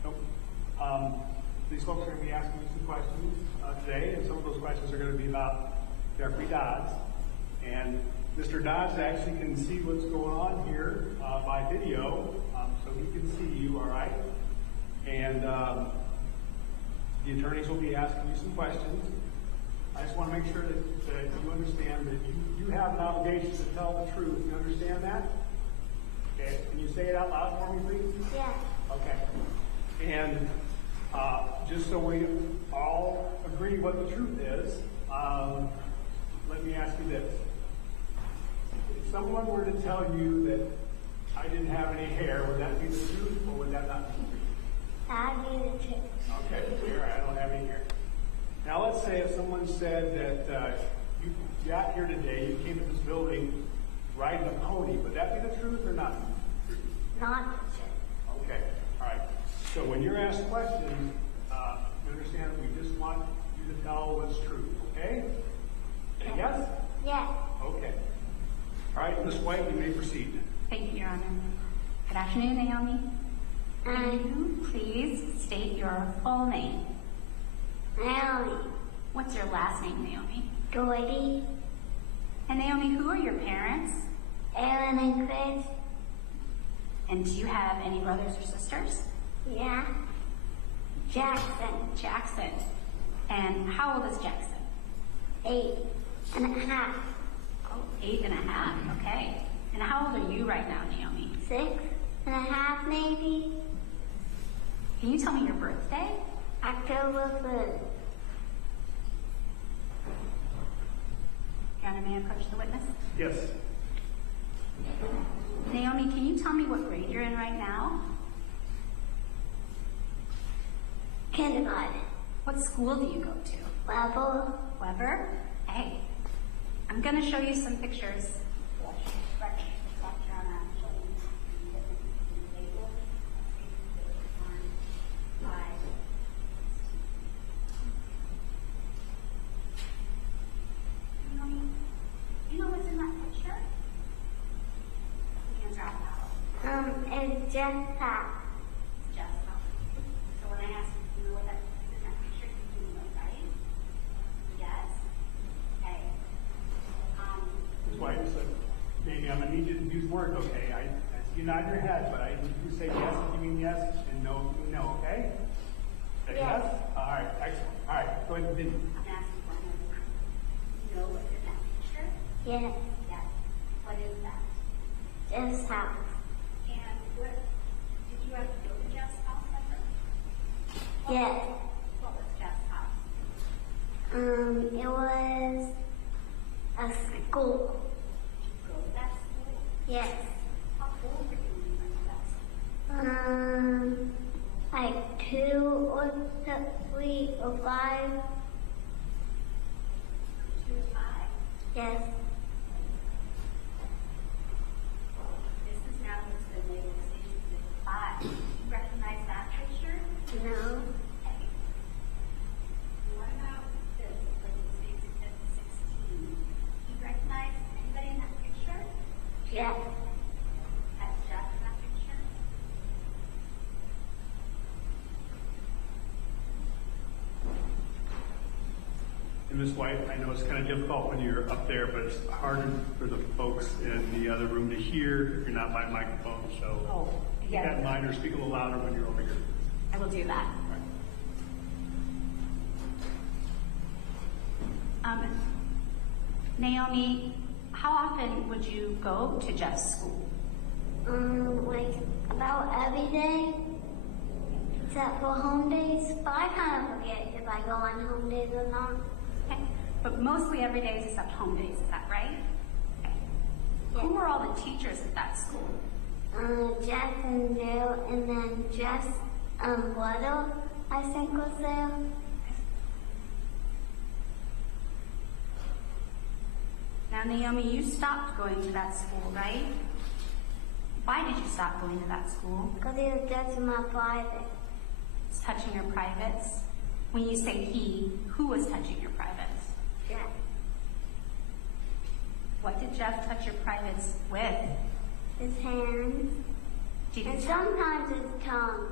Nope. These folks are going to be asking you some questions today, and some of those questions are going to be about Jeffrey Dodds. And Mr. Dodds actually can see what's going on here by video, so he can see you, all right? And the attorneys will be asking you some questions. I just want to make sure that you understand that you have an obligation to tell the truth. You understand that? Okay. Can you say it out loud for me, please? Yeah. Okay. And just so we all agree what the truth is, let me ask you this. If someone were to tell you that I didn't have any hair, would that be the truth or would that not be the truth? That'd be the truth. Okay, here, I don't have any hair. Now let's say if someone said that you got here today, you came to this building riding a pony, would that be the truth or not the truth? Not the truth. Okay, all right. So when you're asked questions, you understand we just want you to tell what's true, okay? Yes? Yes. Okay. All right, Ms. White, you may proceed. Thank you, Your Honor. Good afternoon, Naomi. Can you please state your full name? Naomi. What's your last name, Naomi? Doherty. And Naomi, who are your parents? Aaron and Chris. And do you have any brothers or sisters? Yeah. Jackson. Jackson. And how old is Jackson? 8.5. Oh, 8.5. Okay. And how old are you right now, Naomi? 6.5 maybe. Can you tell me your birthday? October 3rd. Your Honor, may I approach the witness? Yes. Naomi, can you tell me what grade you're in right now? Kindergarten. What school do you go to? Level. Weber? Hey, I'm going to show you some pictures. You know what's in that picture? Hands are out. It's just that. Just how. So when I ask you, do you know what that's in that picture? You know, right? Yes. Okay. Ms. White, so maybe I'm going to need you to use words, okay? I see you nod your head, but I need you to say yes if you mean yes and no if you mean no, okay? Say yes? All right, excellent. All right, go ahead and continue. I'm asking for another. You know what's in that picture? Yes. Yes. What is that? Just house. And what, did you ever go to Jeff's house ever? Yes. What was Jeff's house? It was a school. Did you go to that school? Yes. How old were you when you went to that school? Like 2 or 3 or 5. 2 to 5. Yes. This is now what's been labeled station 5. Do you recognize that picture? No. Okay. What about this, labeled station 16? Do you recognize anybody in that picture? Yes. That's Jeff in that picture? And Ms. White, I know it's kind of difficult when you're up there, but it's harder for the folks in the other room to hear if you're not by microphone. So keep that in mind or speak a little louder when you're over here. I will do that. Naomi, how often would you go to Jeff's school? Like about every day, except for home days. But I kind of forget if I go on home days or not. Okay. But mostly every day except home days, is that right? Okay. Yeah. Who were all the teachers at that school? Jeff and Dale, and then Jeff's brother, I think, was there. Now, Naomi, you stopped going to that school, right? Why did you stop going to that school? Because he was touching my private. It's touching your privates. When you say he, who was touching your privates? Jeff. What did Jeff touch your privates with? His hands. Did he And tell- sometimes his tongue.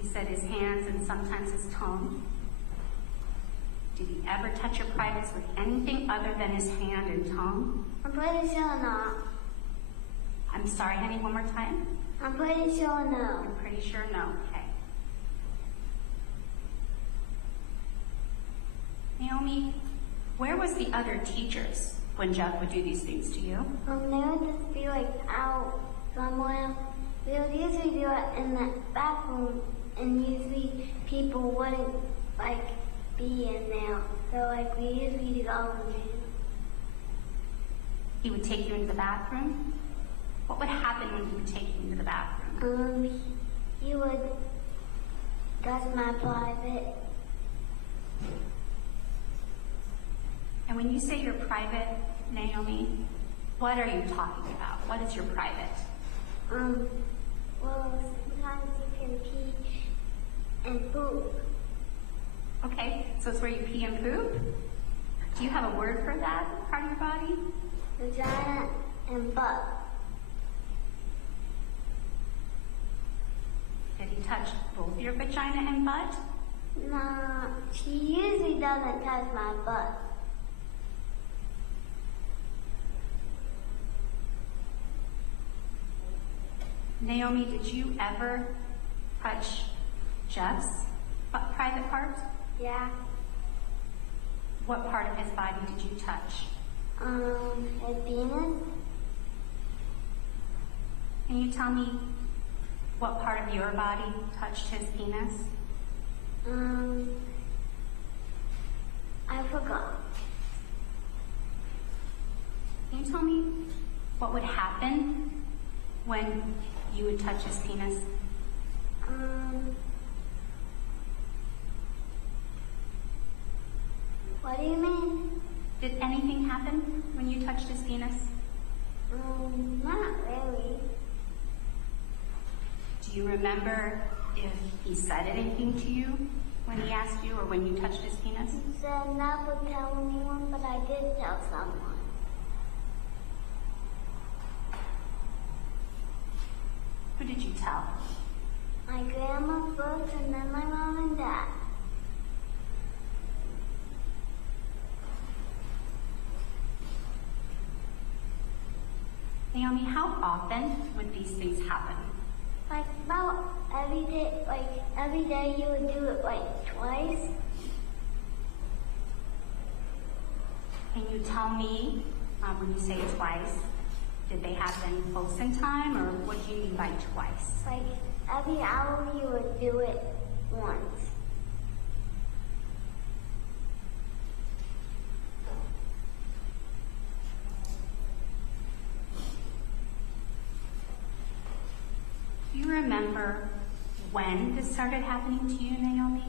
He said his hands and sometimes his tongue. Did he ever touch your privates with anything other than his hand and tongue? I'm pretty sure not. I'm sorry, honey, one more time? I'm pretty sure no. I'm pretty sure no. Okay. Naomi, where was the other teachers when Jeff would do these things to you? They would just be like out somewhere. We would usually do it in the bathroom, and usually people wouldn't like be in there. So like we usually go in there. He would take you into the bathroom? What would happen when he would take you into the bathroom? He would touch my private. And when you say your private, Naomi, what are you talking about? What is your private? Well, sometimes you can pee and poop. Okay, so it's where you pee and poop? Do you have a word for that part of your body? Vagina and butt. Did he touch both your vagina and butt? Nah, she usually doesn't touch my butt. Naomi, did you ever touch Jeff's private part? Yeah. What part of his body did you touch? His penis. Can you tell me what part of your body touched his penis? I forgot. Can you tell me what would happen when you would touch his penis? What do you mean? Did anything happen when you touched his penis? Not really. Do you remember if he said anything to you when he asked you or when you touched his penis? He said not to tell anyone, but I did tell someone. Who did you tell? My grandma first, and then my mom and dad. Naomi, how often would these things happen? Like about every day, you would do it like twice. Can you tell me, when you say twice, did they happen close in time, or what do you mean by twice? Like every hour you would do it once. Do you remember when this started happening to you, Naomi?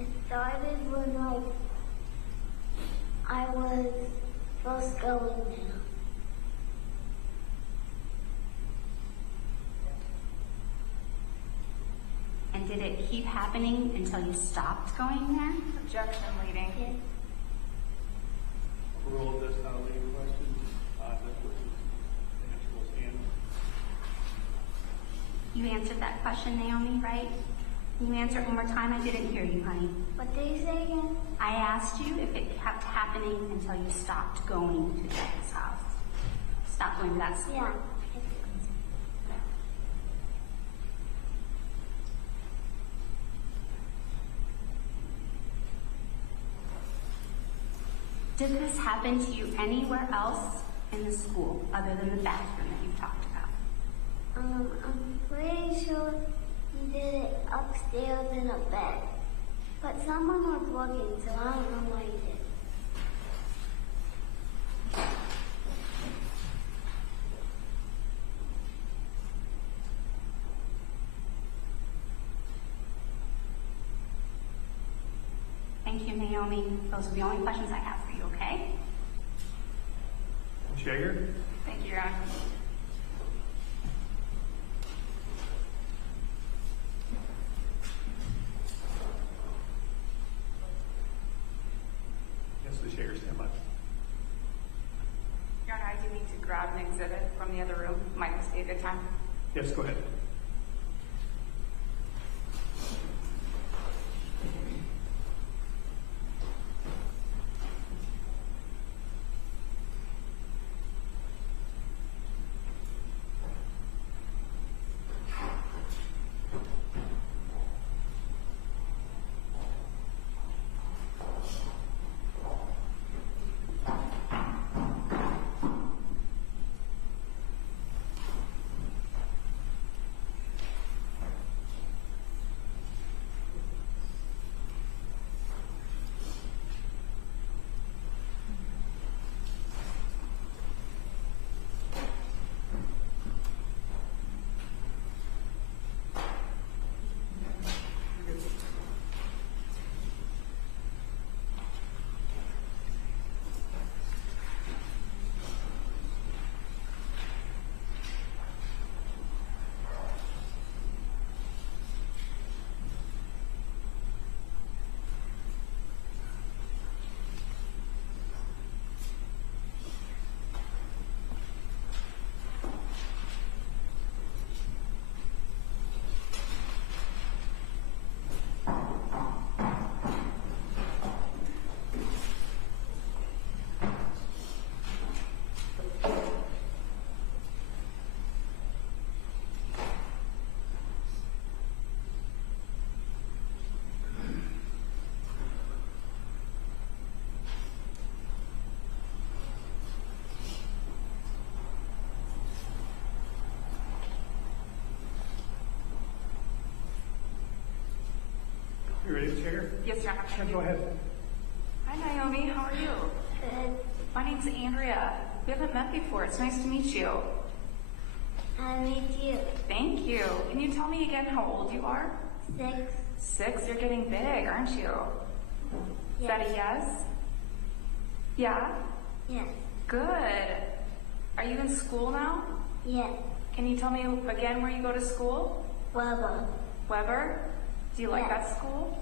It started when I was first going there. And did it keep happening until you stopped going there? Objection, leading. Yeah. Rule of this, not a leading question. This was the answer will stand. You answered that question, Naomi, right? Can you answer it one more time? I didn't hear you, honey. What did you say again? I asked you if it kept happening until you stopped going to Jeff's house. Stopped going to that school. Yeah. Did this happen to you anywhere else in the school other than the bathroom that you've talked about? I'm pretty sure he did it upstairs in a bed. But someone was looking, so I don't know what he did. Thank you, Naomi. Those are the only questions I have for you, okay? Shager? Thank you, Your Honor. Yes, the Shager, stand by. Your Honor, I do need to grab an exhibit from the other room. Might this be a good time? Yes, go ahead. chair. Yes, John. Sure, go ahead. Hi, Naomi. How are you? Good. My name's Andrea. We haven't met before. It's nice to meet you. I meet you. Thank you. Can you tell me again how old you are? 6. 6. You're getting big, aren't you? Is that a yes? Yeah? Yes. Good. Are you in school now? Yes. Can you tell me again where you go to school? Weber. Weber? Do you like Yes. that school?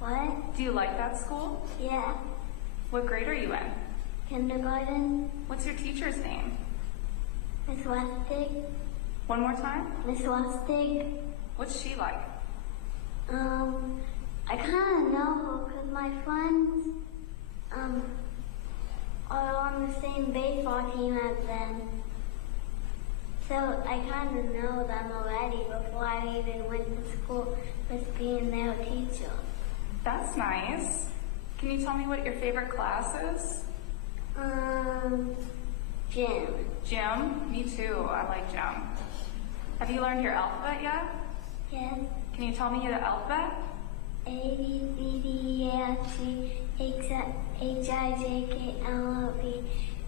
What? Do you like that school? Yeah. What grade are you in? Kindergarten. What's your teacher's name? Miss Westig. One more time? Miss Westig. What's she like? I kind of know her because my friends, are on the same baseball team as them. So I kind of know them already before I even went to school with being their teacher. That's nice. Can you tell me what your favorite class is? Gym. Gym? Me too. I like gym. Have you learned your alphabet yet? Yes. Can you tell me the alphabet? A, B, C, D, E, F, G, H, I, J, K, L, M, P,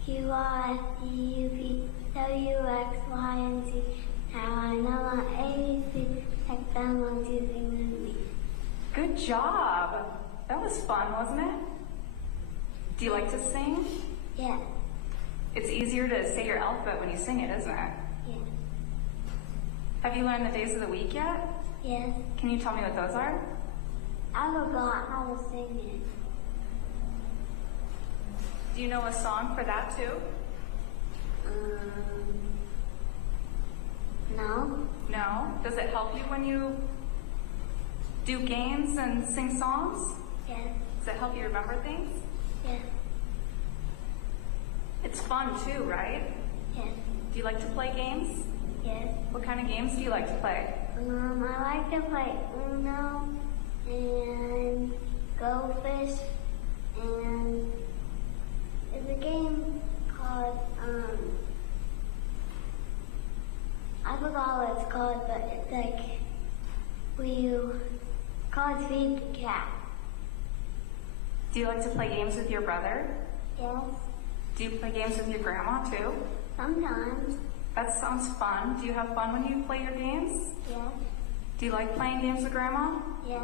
Q, R, S, T, U, V, W, X, Y, and Z. Now I know my ABC, check them on using me. Good job. That was fun, wasn't it? Do you like to sing? Yeah. It's easier to say your alphabet when you sing it, isn't it? Yeah. Have you learned the days of the week yet? Yes. Can you tell me what those are? I forgot how to sing it. Do you know a song for that too? No. No? Does it help you when you do games and sing songs? Yes. Does it help you remember things? Yes. It's fun too, right? Yes. Do you like to play games? Yes. What kind of games do you like to play? I like to play Uno and Go Fish, and there's a game called, I forgot what it's called, but it's like called Feed the Cat. Do you like to play games with your brother? Yes. Do you play games with your grandma too? Sometimes. That sounds fun. Do you have fun when you play your games? Yes. Do you like playing games with grandma? Yes.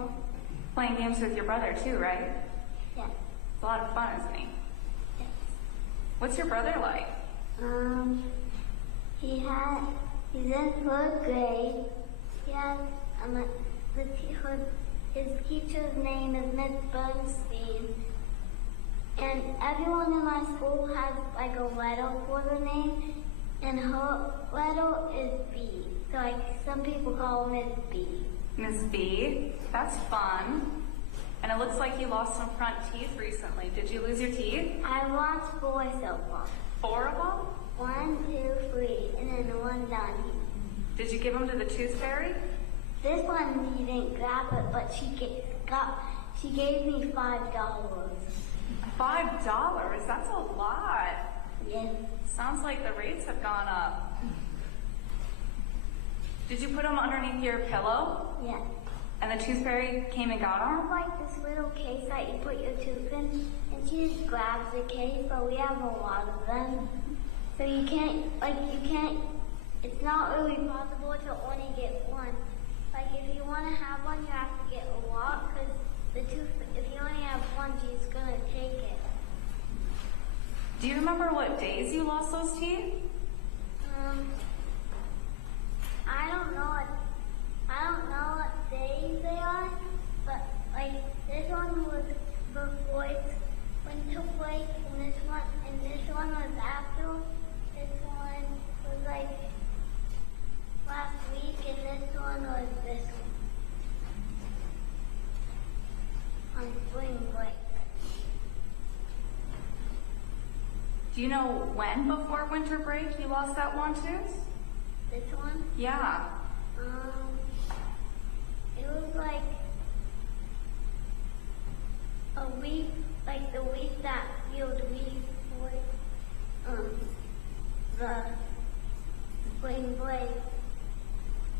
Playing games with your brother too, right? Yes. It's a lot of fun, isn't he? Yes. What's your brother like? He's in 4th grade. He has, his teacher's name is Miss Bernstein. And everyone in my school has like a letter for the name, and her letter is B. So like some people call her Miss B. Miss B? That's fun. And it looks like you lost some front teeth recently. Did you lose your teeth? I lost 4 so far. 4 of them? 1, 2, 3, and then 1 down here. Did you give them to the tooth fairy? This one he didn't grab it, but she gave me $5. $5? That's a lot. Yes. Sounds like the rates have gone up. Did you put them underneath your pillow? Yes. And the tooth fairy came and got I them? have like this little case that you put your tooth in, and she just grabs the case, but we have a lot of them. So you can't, it's not really possible to only get one. Like if you want to have one, you have to get a lot, because if you only have one, she's going to take it. Do you remember what days you lost those teeth? I don't know what days they are, but like this one was before it went to break, and this one was after. This one was like last week, and this one was this one on spring break. Do you know when before winter break you lost that one tooth? This one? Yeah. It was like a week, like the week that healed me for the spring break.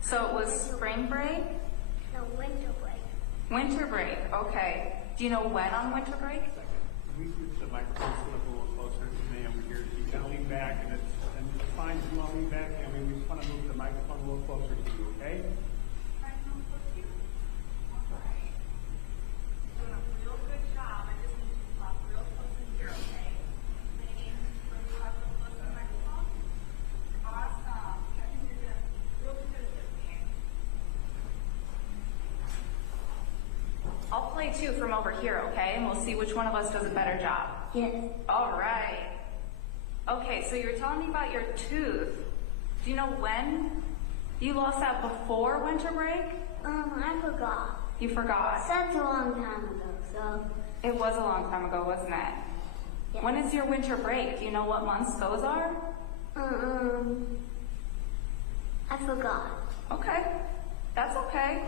So it was spring break? No, winter break. Winter break, okay. Do you know when on winter break? We switch the microphone so it's a little closer to me over here. You kind of lean back, and it's fine if you want to lean back. I mean, we just want to move the microphone a little closer to you, okay? I'll play too from over here, okay? And we'll see which one of us does a better job. Yes. All right. Okay, so you're telling me about your tooth. Do you know when you lost that before winter break? I forgot. You forgot. That's a long time ago, so. It was a long time ago, wasn't it? Yes. When is your winter break? Do you know what months those are? I forgot. Okay, that's okay.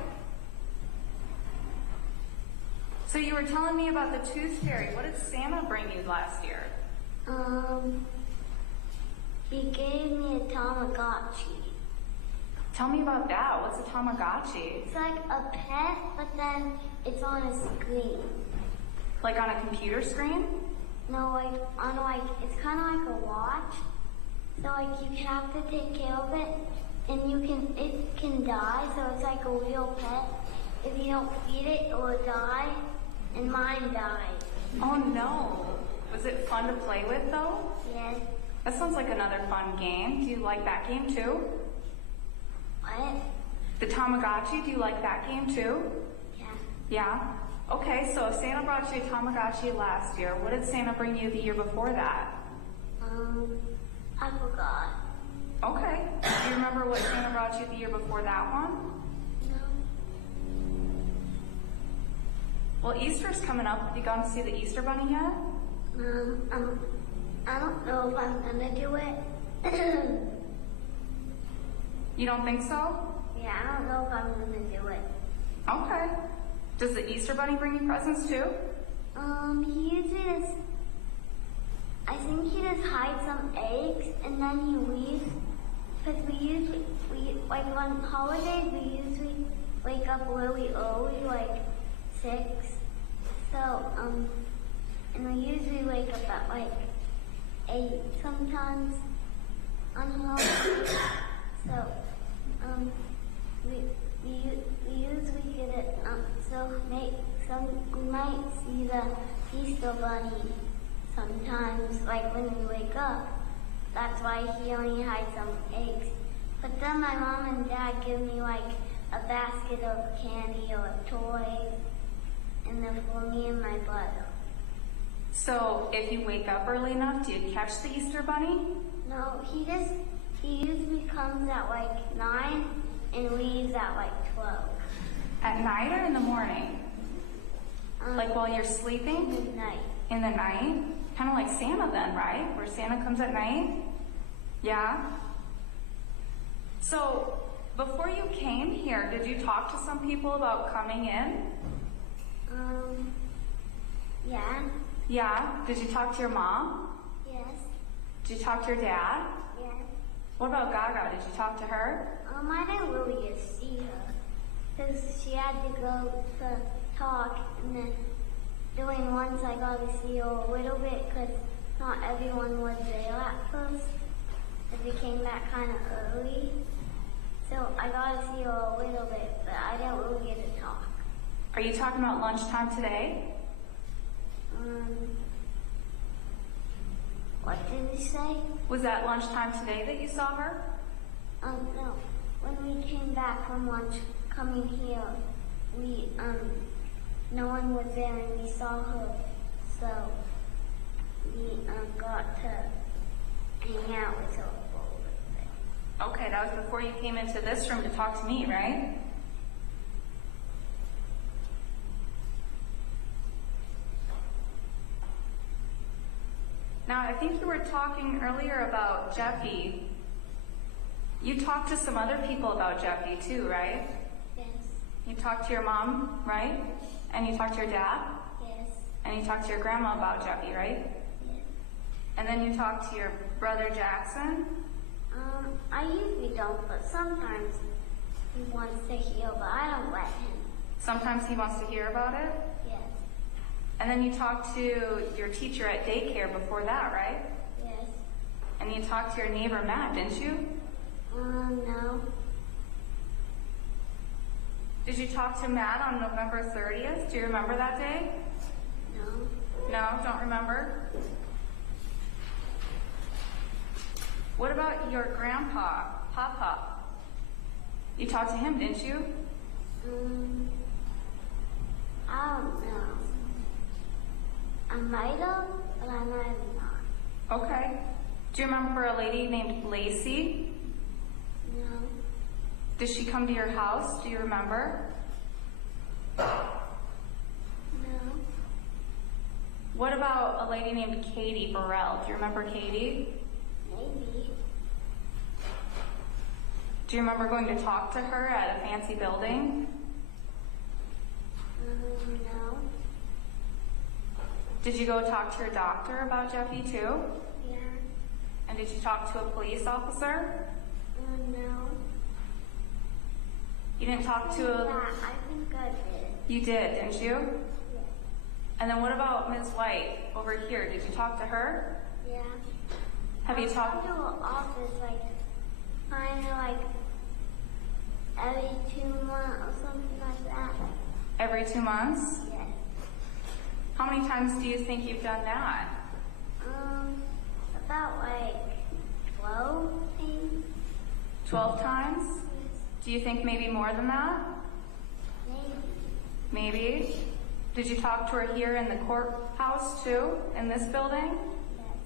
So you were telling me about the tooth fairy. What did Santa bring you last year? He gave me a Tamagotchi. Tell me about that. What's a Tamagotchi? It's like a pet, but then it's on a screen. Like on a computer screen? No, it's kind of like a watch. So you have to take care of it, and it can die. So it's like a real pet. If you don't feed it, it will die. And mine died. Oh no. Was it fun to play with though? Yes. That sounds like another fun game. Do you like that game too? What? The Tamagotchi, do you like that game too? Yeah. Yeah? Okay, so if Santa brought you a Tamagotchi last year, what did Santa bring you the year before that? I forgot. Okay. Do you remember what Santa brought you the year before that one? No. Well, Easter's coming up. Have you gone to see the Easter Bunny yet? I don't know if I'm gonna do it. You don't think so? Yeah, I don't know if I'm gonna do it. Okay. Does the Easter Bunny bring you presents too? He usually just, I think he just hides some eggs and then he leaves. Because like on holidays, we usually wake up really early, like 6. So, and we usually wake up at like 8 sometimes on holidays. So, we usually get it, we might see the Easter Bunny sometimes, like when we wake up. That's why he only hides some eggs. But then my mom and dad give me like a basket of candy or toys, and they're for me and my brother. So if you wake up early enough, do you catch the Easter Bunny? No, he usually comes at like 9 and leaves at like 12. At night or in the morning? Like while you're sleeping? Midnight. In the night? Kind of like Santa then, right? Where Santa comes at night? Yeah? So, before you came here, did you talk to some people about coming in? Yeah. Yeah? Did you talk to your mom? Yes. Did you talk to your dad? Yes. What about Gaga? Did you talk to her? I didn't really get to see her because she had to go to talk, and then doing once I got to see her a little bit because not everyone was there at first. Because we came back kind of early, so I got to see her a little bit, but I didn't really get to talk. Are you talking about lunchtime today? What did you say? Was that lunchtime today that you saw her? No. When we came back from lunch, coming here, no one was there and we saw her, so we got to hang out with her for a little bit. Okay, that was before you came into this room to talk to me, right? Now, I think you were talking earlier about Jeffy. You talked to some other people about Jeffy too, right? Yes. You talked to your mom, right? And you talked to your dad? Yes. And you talked to your grandma about Jeffy, right? Yes. And then you talked to your brother Jackson? I usually don't, but sometimes he wants to heal, but I don't let him. Sometimes he wants to hear about it? Yes. And then you talked to your teacher at daycare before that, right? Yes. And you talked to your neighbor Matt, didn't you? No. Did you talk to Matt on November 30th? Do you remember that day? No. No, don't remember? What about your grandpa, Papa? You talked to him, didn't you? I don't know. I might have, but I might have not. Okay. Do you remember a lady named Lacey? No. Did she come to your house? Do you remember? No. What about a lady named Katie Burrell? Do you remember Katie? Maybe. Do you remember going to talk to her at a fancy building? No. Did you go talk to your doctor about Jeffy too? Yeah. And did you talk to a police officer? No. You didn't talk to Yeah, a... I think I did. You did, didn't you? Yeah. And then what about Ms. White over here? Did you talk to her? Yeah. Have you I talked... come to an office kind of every 2 months or something like that. Every 2 months? Yes. How many times do you think you've done that? About 12 maybe. 12 times? Do you think maybe more than that? Maybe. Maybe. Did you talk to her here in the courthouse too, in this building? Yes.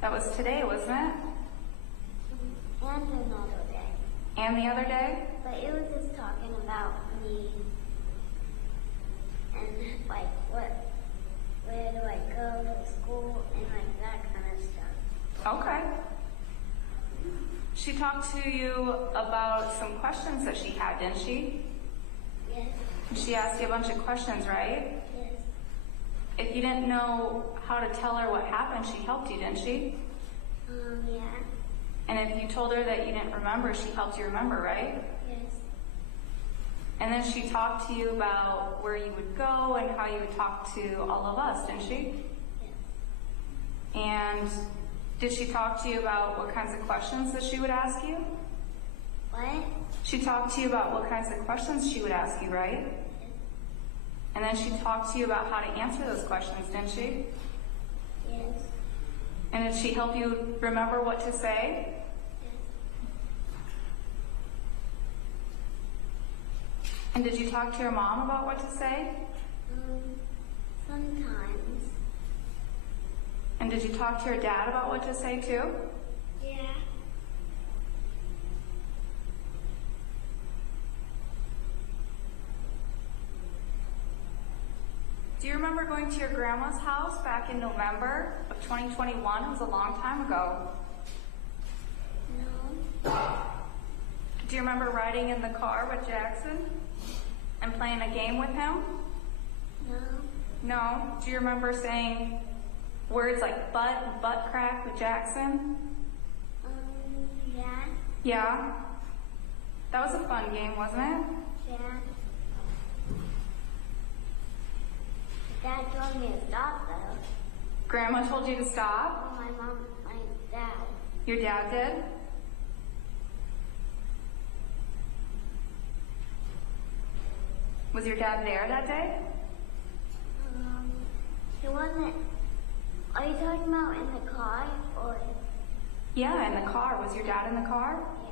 That was today, wasn't it? And another day. And the other day? But it was just talking about me and where do I go to school and that kind of stuff. Okay. She talked to you about some questions that she had, didn't she? Yes. She asked you a bunch of questions, right? Yes. If you didn't know how to tell her what happened, she helped you, didn't she? Yeah. And if you told her that you didn't remember, she helped you remember, right? Yes. And then she talked to you about where you would go and how you would talk to all of us, didn't she? Yes. And did she talk to you about what kinds of questions that she would ask you? What? She talked to you about what kinds of questions she would ask you, right? Yes. And then she talked to you about how to answer those questions, didn't she? Yes. And did she help you remember what to say? Yes. And did you talk to your mom about what to say? Sometimes. And did you talk to your dad about what to say too? Yeah. Do you remember going to your grandma's house back in November of 2021? It was a long time ago. No. Do you remember riding in the car with Jackson and playing a game with him? No. No. Do you remember saying words like butt and butt crack with Jackson? Yeah. Yeah. That was a fun game, wasn't it? Yeah. Dad told me to stop though. Grandma told you to stop? Oh, my dad. Your dad did? Was your dad there that day? He wasn't. Are you talking about in the car or? Yeah, in the car. Was your dad in the car? Yeah.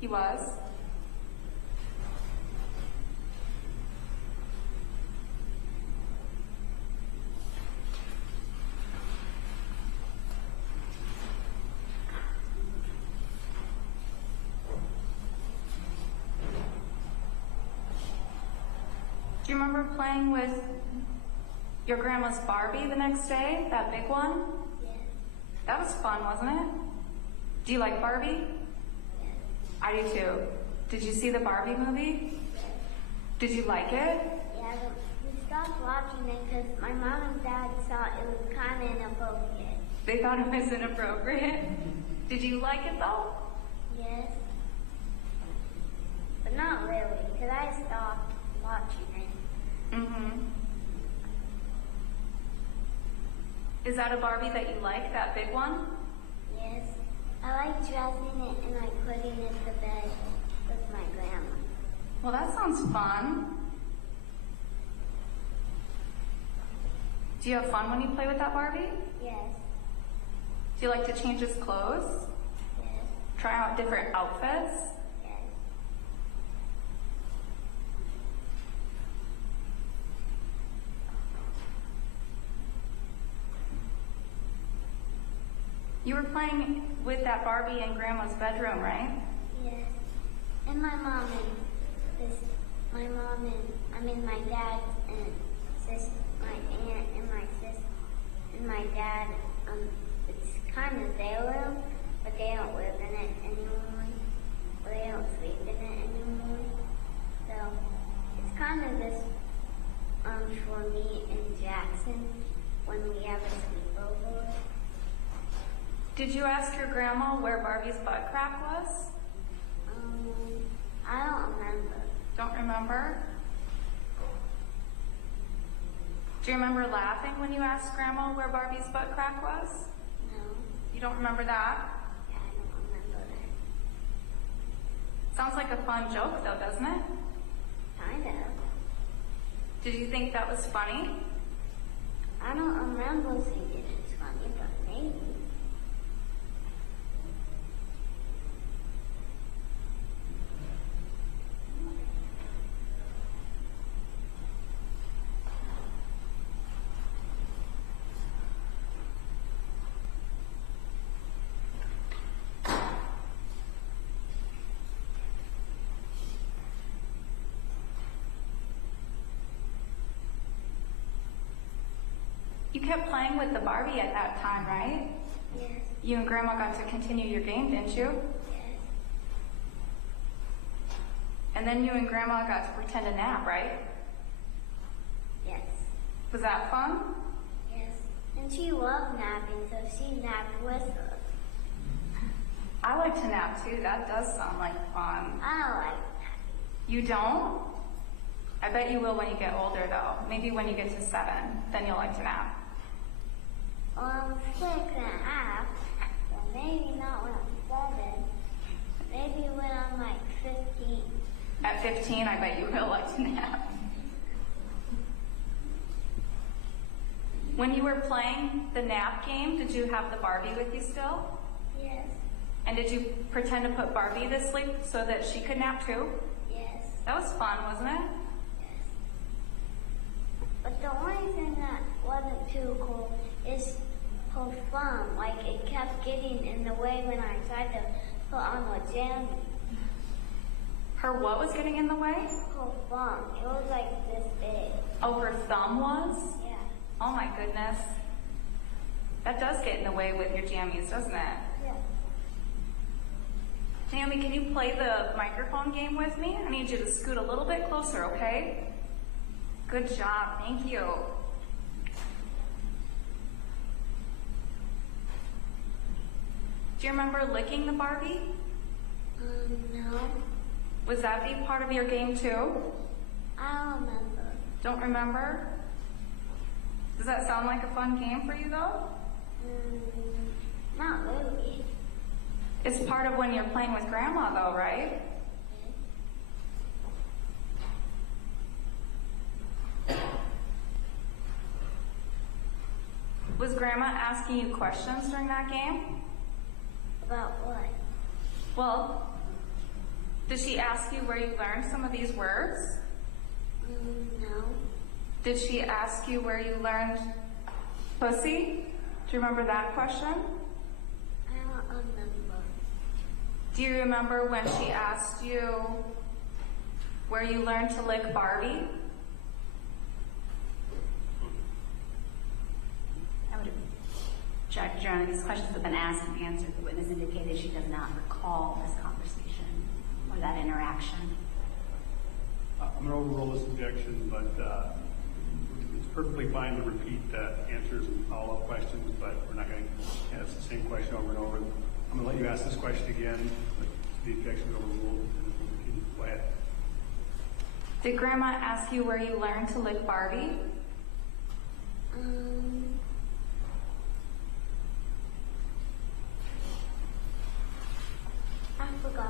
He was. Do you remember playing with your grandma's Barbie the next day? That big one? Yeah. That was fun, wasn't it? Do you like Barbie? Yeah. I do too. Did you see the Barbie movie? Yeah. Did you like it? Yeah, but we stopped watching it because my mom and dad thought it was kind of inappropriate. They thought it was inappropriate. Did you like it though? Yes. But but not really, because I stopped watching it. Mm-hmm. Is that a Barbie that you like, that big one? Yes. I like dressing it and like putting it to bed with my grandma. Well, that sounds fun. Do you have fun when you play with that Barbie? Yes. Do you like to change his clothes? Yes. Try out different outfits? Yes. You were playing with that Barbie in Grandma's bedroom, right? Yes. And my mom and my dad and my aunt and my sister and my dad, it's kind of their room, but they don't live in it anymore. Or they don't sleep in it anymore. So it's kind of this for me and Jackson when we have a sleepover. Did you ask your grandma where Barbie's butt crack was? I don't remember. Don't remember? Do you remember laughing when you asked Grandma where Barbie's butt crack was? No. You don't remember that? Yeah, I don't remember that. Sounds like a fun joke though, doesn't it? Kind of. Did you think that was funny? I don't remember thinking it's funny, but maybe. You kept playing with the Barbie at that time, right? Yes. You and Grandma got to continue your game, didn't you? Yes. And then you and Grandma got to pretend to nap, right? Yes. Was that fun? Yes. And she loved napping, so she napped with us. I like to nap too. That does sound like fun. I don't like napping. You don't? I bet you will when you get older though. Maybe when you get to 7, then you'll like to nap. Well, I'm 6.5, so maybe not when I'm 7. Maybe when I'm like 15. At 15, I bet you will like to nap. When you were playing the nap game, did you have the Barbie with you still? Yes. And did you pretend to put Barbie to sleep so that she could nap too? Yes. That was fun, wasn't it? Yes. But the only thing that wasn't too cool is her thumb. Like, it kept getting in the way when I tried to put on the jammy. Her what was getting in the way? Her thumb. It was like this big. Oh, her thumb was? Yeah. Oh my goodness. That does get in the way with your jammies, doesn't it? Yeah. Naomi, can you play the microphone game with me? I need you to scoot a little bit closer, okay? Good job, thank you. Do you remember licking the Barbie? No. Was that be part of your game too? I don't remember. Don't remember? Does that sound like a fun game for you though? Not really. It's part of when you're playing with Grandma though, right? Was Grandma asking you questions during that game? About what? Well, did she ask you where you learned some of these words? No. Did she ask you where you learned pussy? Do you remember that question? I don't remember. Do you remember when she asked you where you learned to lick Barbie? I would object, Your Honor. These questions have been asked and answered. The witness indicated she does not recall this conversation or that interaction. I'm going to overrule this objection, but it's perfectly fine to repeat answers and follow-up questions, but we're not going to ask the same question over and over. I'm going to let you ask this question again, but the objection is overruled. Go ahead. Did Grandma ask you where you learned to lick Barbie? I forgot.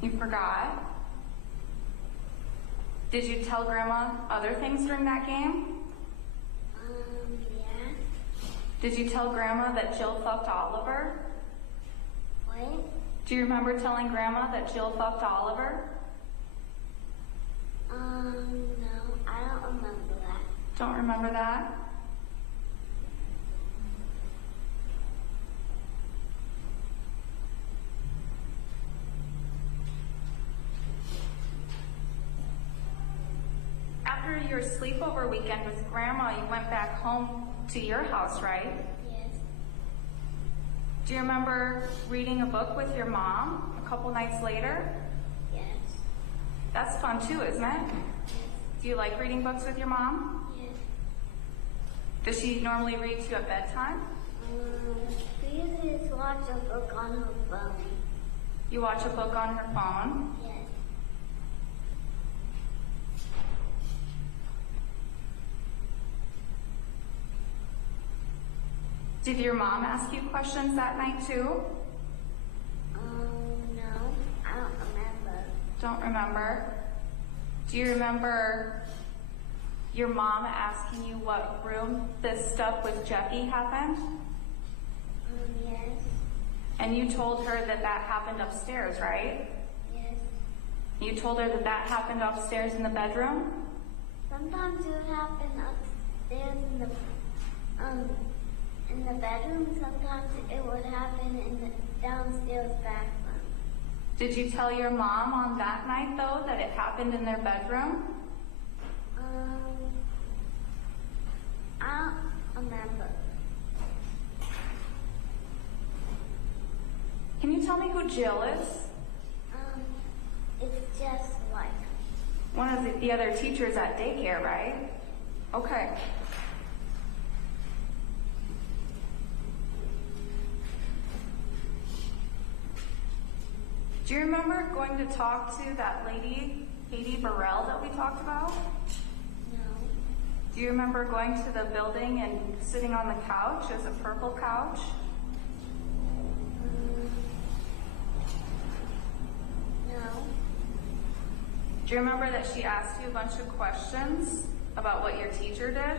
You forgot? Did you tell Grandma other things during that game? Yeah. Did you tell Grandma that Jill fucked Oliver? What? Do you remember telling Grandma that Jill fucked Oliver? No, I don't remember that. Don't remember that? After your sleepover weekend with Grandma, you went back home to your house, right? Yes. Do you remember reading a book with your mom a couple nights later? Yes. That's fun too, isn't it? Yes. Do you like reading books with your mom? Yes. Does she normally read to you at bedtime? We usually just watch a book on her phone. You watch a book on her phone? Yes. Did your mom ask you questions that night too? No, I don't remember. Don't remember. Do you remember your mom asking you what room this stuff with Jeffy happened? Yes. And you told her that that happened upstairs, right? Yes. You told her that that happened upstairs in the bedroom? Sometimes it would happen upstairs in the bedroom. Sometimes it would happen in the downstairs bathroom. Did you tell your mom on that night, though, that it happened in their bedroom? I don't remember. Can you tell me who Jill is? It's just like One of the other teachers at daycare, right? Okay. Do you remember going to talk to that lady, Katie Burrell, that we talked about? no. Do you remember going to the building and sitting on the couch? It was a purple couch. No. Do you remember that she asked you a bunch of questions about what your teacher did?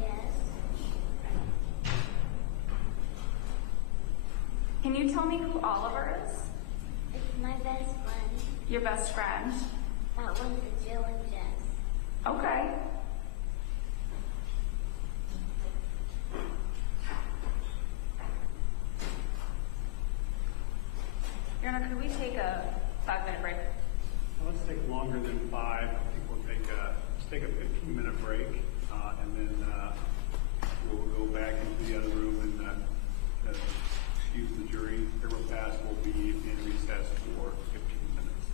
Yes. Can you tell me who Oliver is? It's my best friend. Your best friend. That went to Jill and Jess. Okay. Your Honor, could we take a 5-minute break? Let's take longer than 5. I think let's take a 15-minute break, and then we'll go back into the other room and excuse the jury. Everyone pass will be in recess for 15 minutes.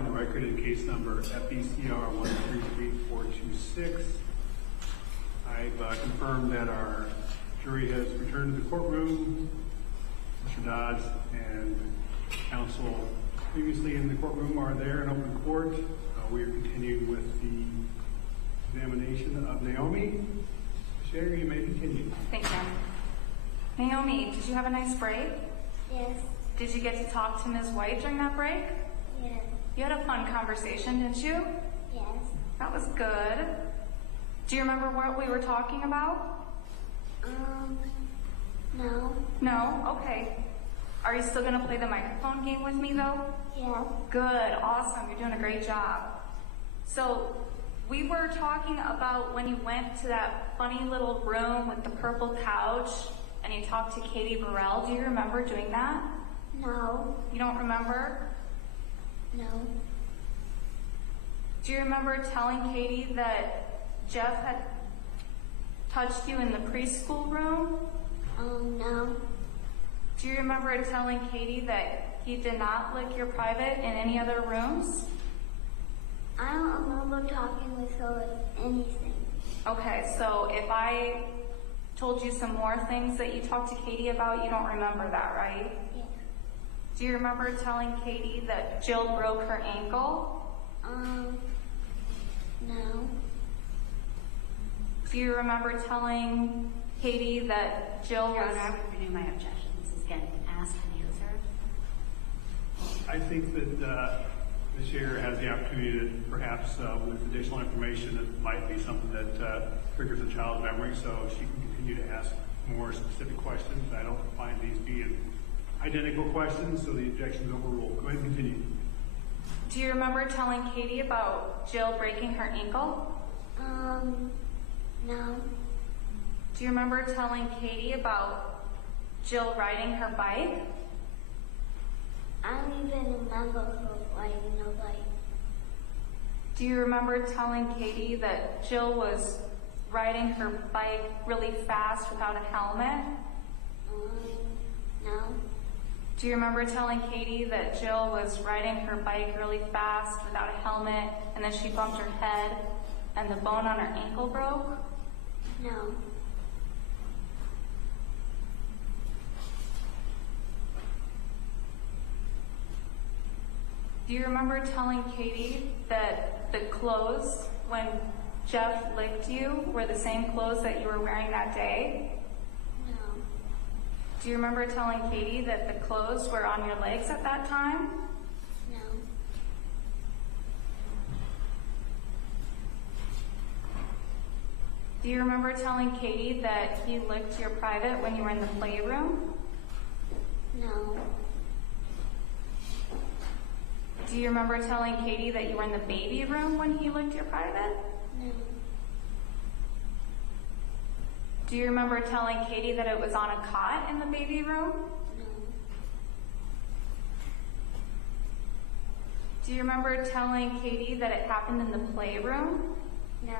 on the record in case number FECR 133426. I've confirmed that our jury has returned to the courtroom. Mr. Dodds and counsel previously in the courtroom are there in open court. We are continuing with the examination of Naomi. Sherry, you may continue. Thank you. Naomi, did you have a nice break? Yes. Did you get to talk to Ms. White during that break? Yes. You had a fun conversation, didn't you? Yes. That was good. Do you remember what we were talking about? No. No? Okay. Are you still going to play the microphone game with me, though? Yeah. Good. Awesome. You're doing a great job. So, we were talking about when you went to that funny little room with the purple couch and you talked to Katie Burrell. Do you remember doing that? No. You don't remember? No. Do you remember telling Katie that Jeff had touched you in the preschool room? No. Do you remember telling Katie that he did not lick your private in any other rooms? I don't remember talking with her anything. Okay, so if I told you some more things that you talked to Katie about, you don't remember that, right? Yeah. Do you remember telling Katie that Jill broke her ankle? No. Do you remember telling Katie that Jill Your was... Honor, I would renew my objection. This is getting asked and answered. I think that the chair has the opportunity to perhaps with additional information that might be something that triggers a child's memory, so she can continue to ask more specific questions. I don't find these being identical questions, so the objection is overruled. Go ahead and continue. Do you remember telling Katie about Jill breaking her ankle? No. Do you remember telling Katie about Jill riding her bike? I don't even remember her riding a bike. Do you remember telling Katie that Jill was riding her bike really fast without a helmet? No. Do you remember telling Katie that Jill was riding her bike really fast without a helmet and then she bumped her head and the bone on her ankle broke? No. Do you remember telling Katie that the clothes when Jeff licked you were the same clothes that you were wearing that day? No. Do you remember telling Katie that the clothes were on your legs at that time? No. Do you remember telling Katie that he licked your private when you were in the playroom? No. Do you remember telling Katie that you were in the baby room when he licked your private? No. Do you remember telling Katie that it was on a cot in the baby room? No. Do you remember telling Katie that it happened in the playroom? No.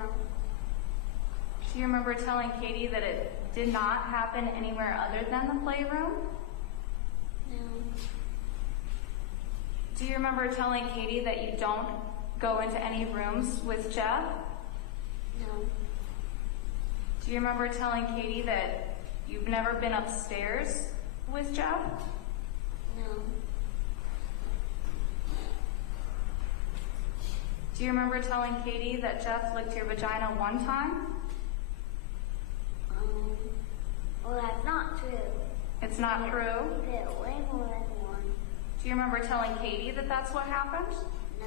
Do you remember telling Katie that it did not happen anywhere other than the playroom? No. Do you remember telling Katie that you don't go into any rooms with Jeff? No. Do you remember telling Katie that you've never been upstairs with Jeff? No. Do you remember telling Katie that Jeff licked your vagina one time? Well, that's not true. It's not true. He did way more than one. Do you remember telling Katie that that's what happened? No.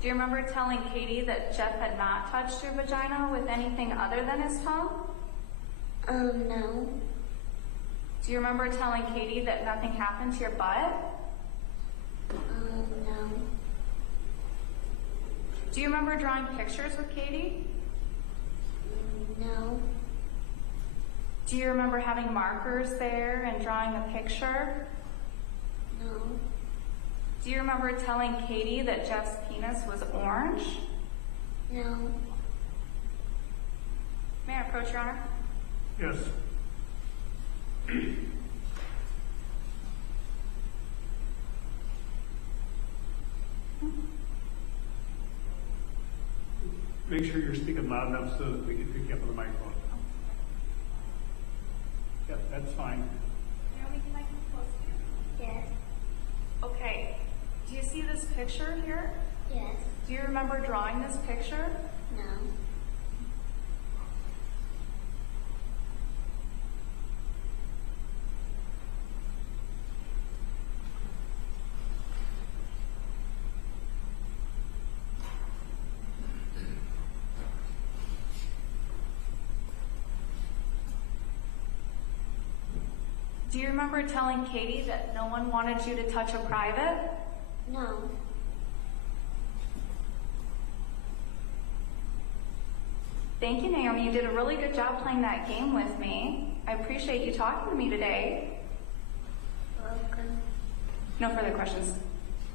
Do you remember telling Katie that Jeff had not touched your vagina with anything other than his tongue? No. Do you remember telling Katie that nothing happened to your butt? No. Do you remember drawing pictures with Katie? No. Do you remember having markers there and drawing a picture? No. Do you remember telling Katie that Jeff's penis was orange? No. May I approach, Your Honor? Yes. Make sure you're speaking loud enough so that we can pick you up on the microphone. Yep, that's fine. Yes. Okay. Do you see this picture here? Yes. Do you remember drawing this picture? No. Do you remember telling Katie that no one wanted you to touch a private? No. Thank you, Naomi. You did a really good job playing that game with me. I appreciate you talking to me today. Welcome. No further questions.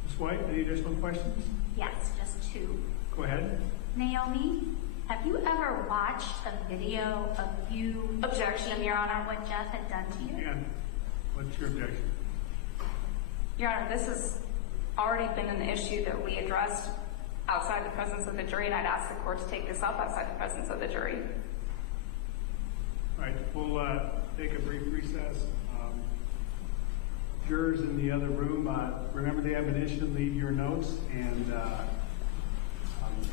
Ms. White, any additional questions? Yes, just two. Go ahead. Naomi, have you ever watched a video of you Objection, Your Honor. what Jeff had done to you? And what's your objection? Your Honor, this has already been an issue that we addressed outside the presence of the jury, and I'd ask the court to take this up outside the presence of the jury. All right, we'll take a brief recess. Jurors in the other room, remember the admonition, leave your notes, and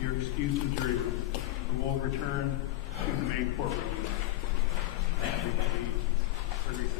your excuse to the jury room. And we'll return to the main courtroom. For recess.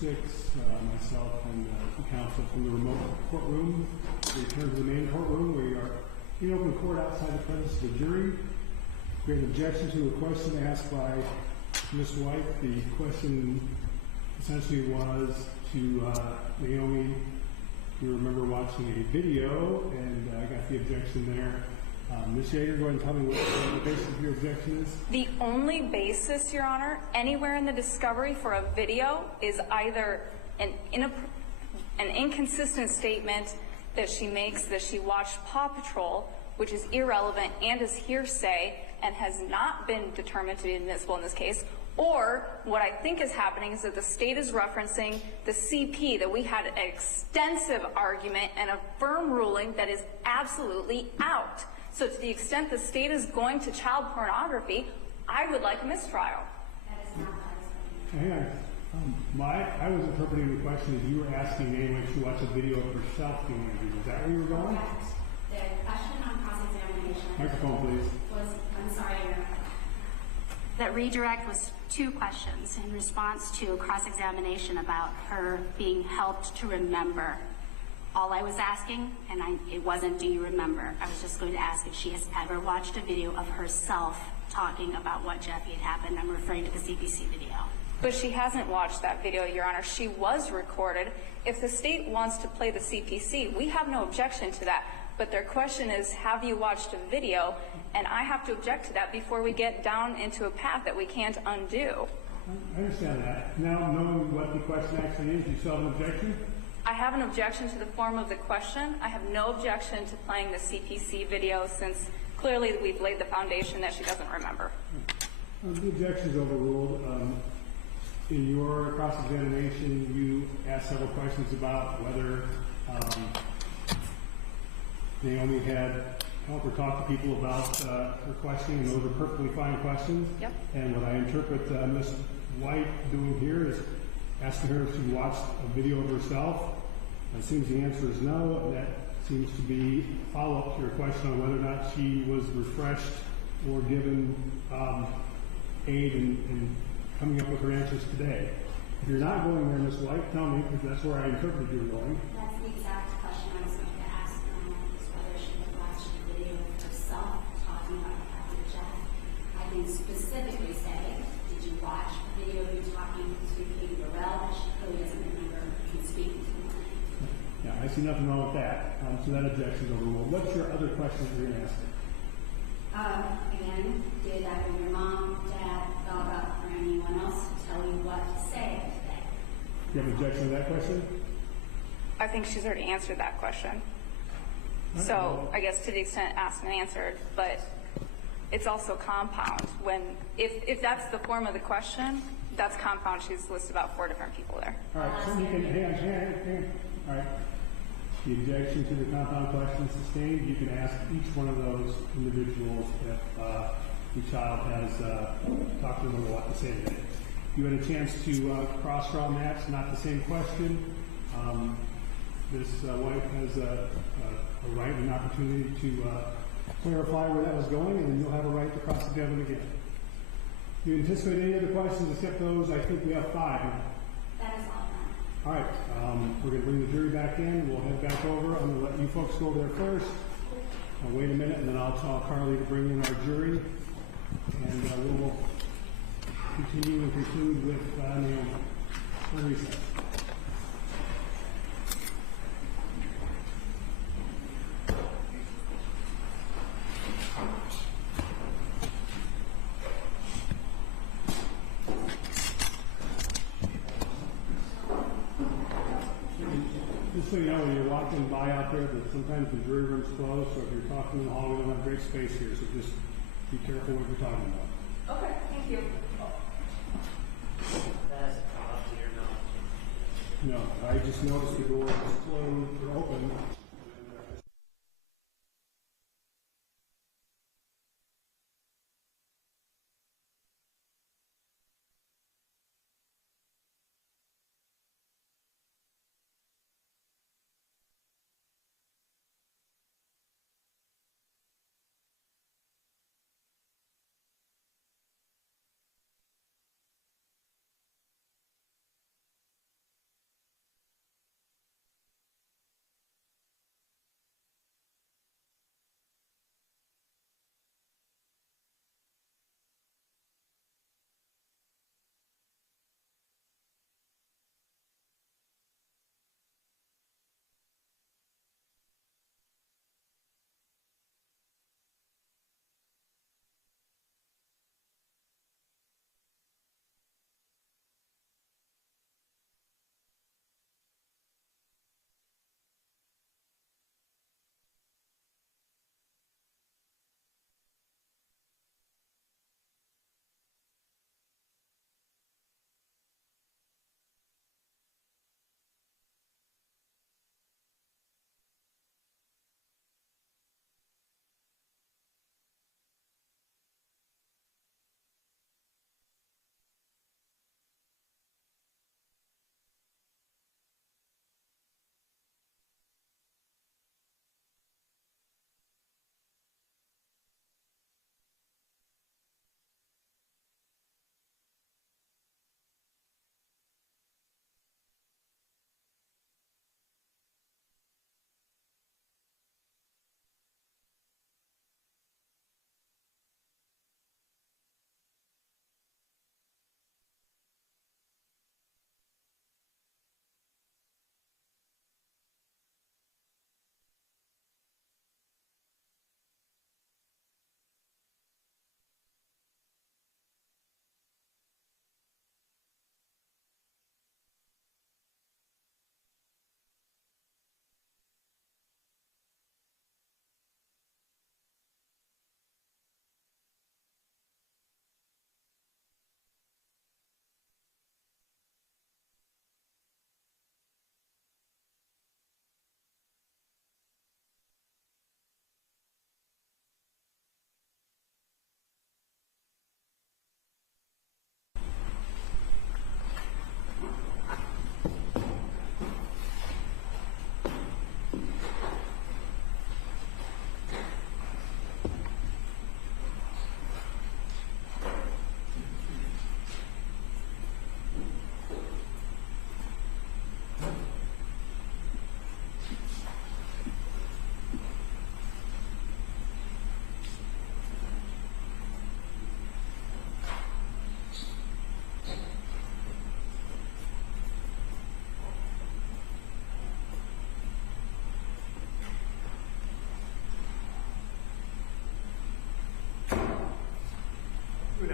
Myself and the counsel from the remote courtroom return to the main courtroom. We are in open court outside the presence of the jury. We have an objection to a question asked by Ms. White. The question essentially was to Naomi. You remember watching a video, and I got the objection there. Ms. Yeager, go ahead and tell me what the basis of your objection is. The only basis, Your Honor, anywhere in the discovery for a video is either an inconsistent statement that she makes that she watched Paw Patrol, which is irrelevant and is hearsay and has not been determined to be admissible in this case, Or what I think is happening is that the state is referencing the CP, that we had an extensive argument and a firm ruling that is absolutely out. So to the extent the state is going to child pornography, I would like a mistrial. That is not what I was Hang on. I was interpreting the question as you were asking anyone to watch a video of herself being interviewed. Is that where you were going? correct. The question on cross-examination Microphone, please. was, I'm sorry, Your Honor. That redirect was 2 questions in response to a cross-examination about her being helped to remember. All I was asking, and it wasn't, do you remember? I was just going to ask if she has ever watched a video of herself talking about what Jeffy had happened. I'm referring to the CPC video. But she hasn't watched that video, Your Honor. She was recorded. If the state wants to play the CPC, we have no objection to that. But their question is, have you watched a video? And I have to object to that before we get down into a path that we can't undo. I understand that. Now, knowing what the question actually is, you still have an objection? I have an objection to the form of the question. I have no objection to playing the CPC video since clearly we've laid the foundation that she doesn't remember. The objection is overruled. In your cross-examination, you asked several questions about whether Naomi had helped her talk to people about her questioning, and those are perfectly fine questions. Yep. And what I interpret Ms. White doing here is asking her if she watched a video of herself. It seems the answer is no. That seems to be a follow-up to your question on whether or not she was refreshed or given aid in coming up with her answers today. If you're not going there, Ms. White, tell me, because that's where I interpreted you were going. That's the exact question I was going to ask, is whether she had watched a video of herself talking about Dr. Jeff. I can specifically say, did you watch a video of you talking to Katie Burrell that she clearly doesn't remember you speaking to her? Yeah, I see nothing wrong with that. So that objection is overruled. What's your other question that you're going to ask? Again, did either your mom, dad, Bella, or anyone else tell you what to say today? Do you have an objection to that question? I think she's already answered that question. So I guess to the extent asked and answered, but it's also compound. If that's the form of the question, that's compound. She's listed about 4 different people there. All right, so you can, hang on. All right. The objection to the compound question is sustained. You can ask each one of those individuals if the child has talked to them or what to say today. You had a chance to cross-draw maps, not the same question. Ms. White has a right and an opportunity to clarify where that was going, and then you'll have a right to cross-examine again. Do you anticipate any other questions except those? I think we have 5. That is all. All right, we're going to bring the jury back in. We'll head back over. I'm going to let you folks go there first. Wait a minute, and then I'll tell Carly to bring in our jury, and we will continue and conclude with Naomi. We'll recess. Just so you know, when you're walking by out there, that sometimes the jury room's closed, so if you're talking in the hall, we don't have great space here, so just be careful what you're talking about. Okay, thank you. No, I just noticed the door was closed or open.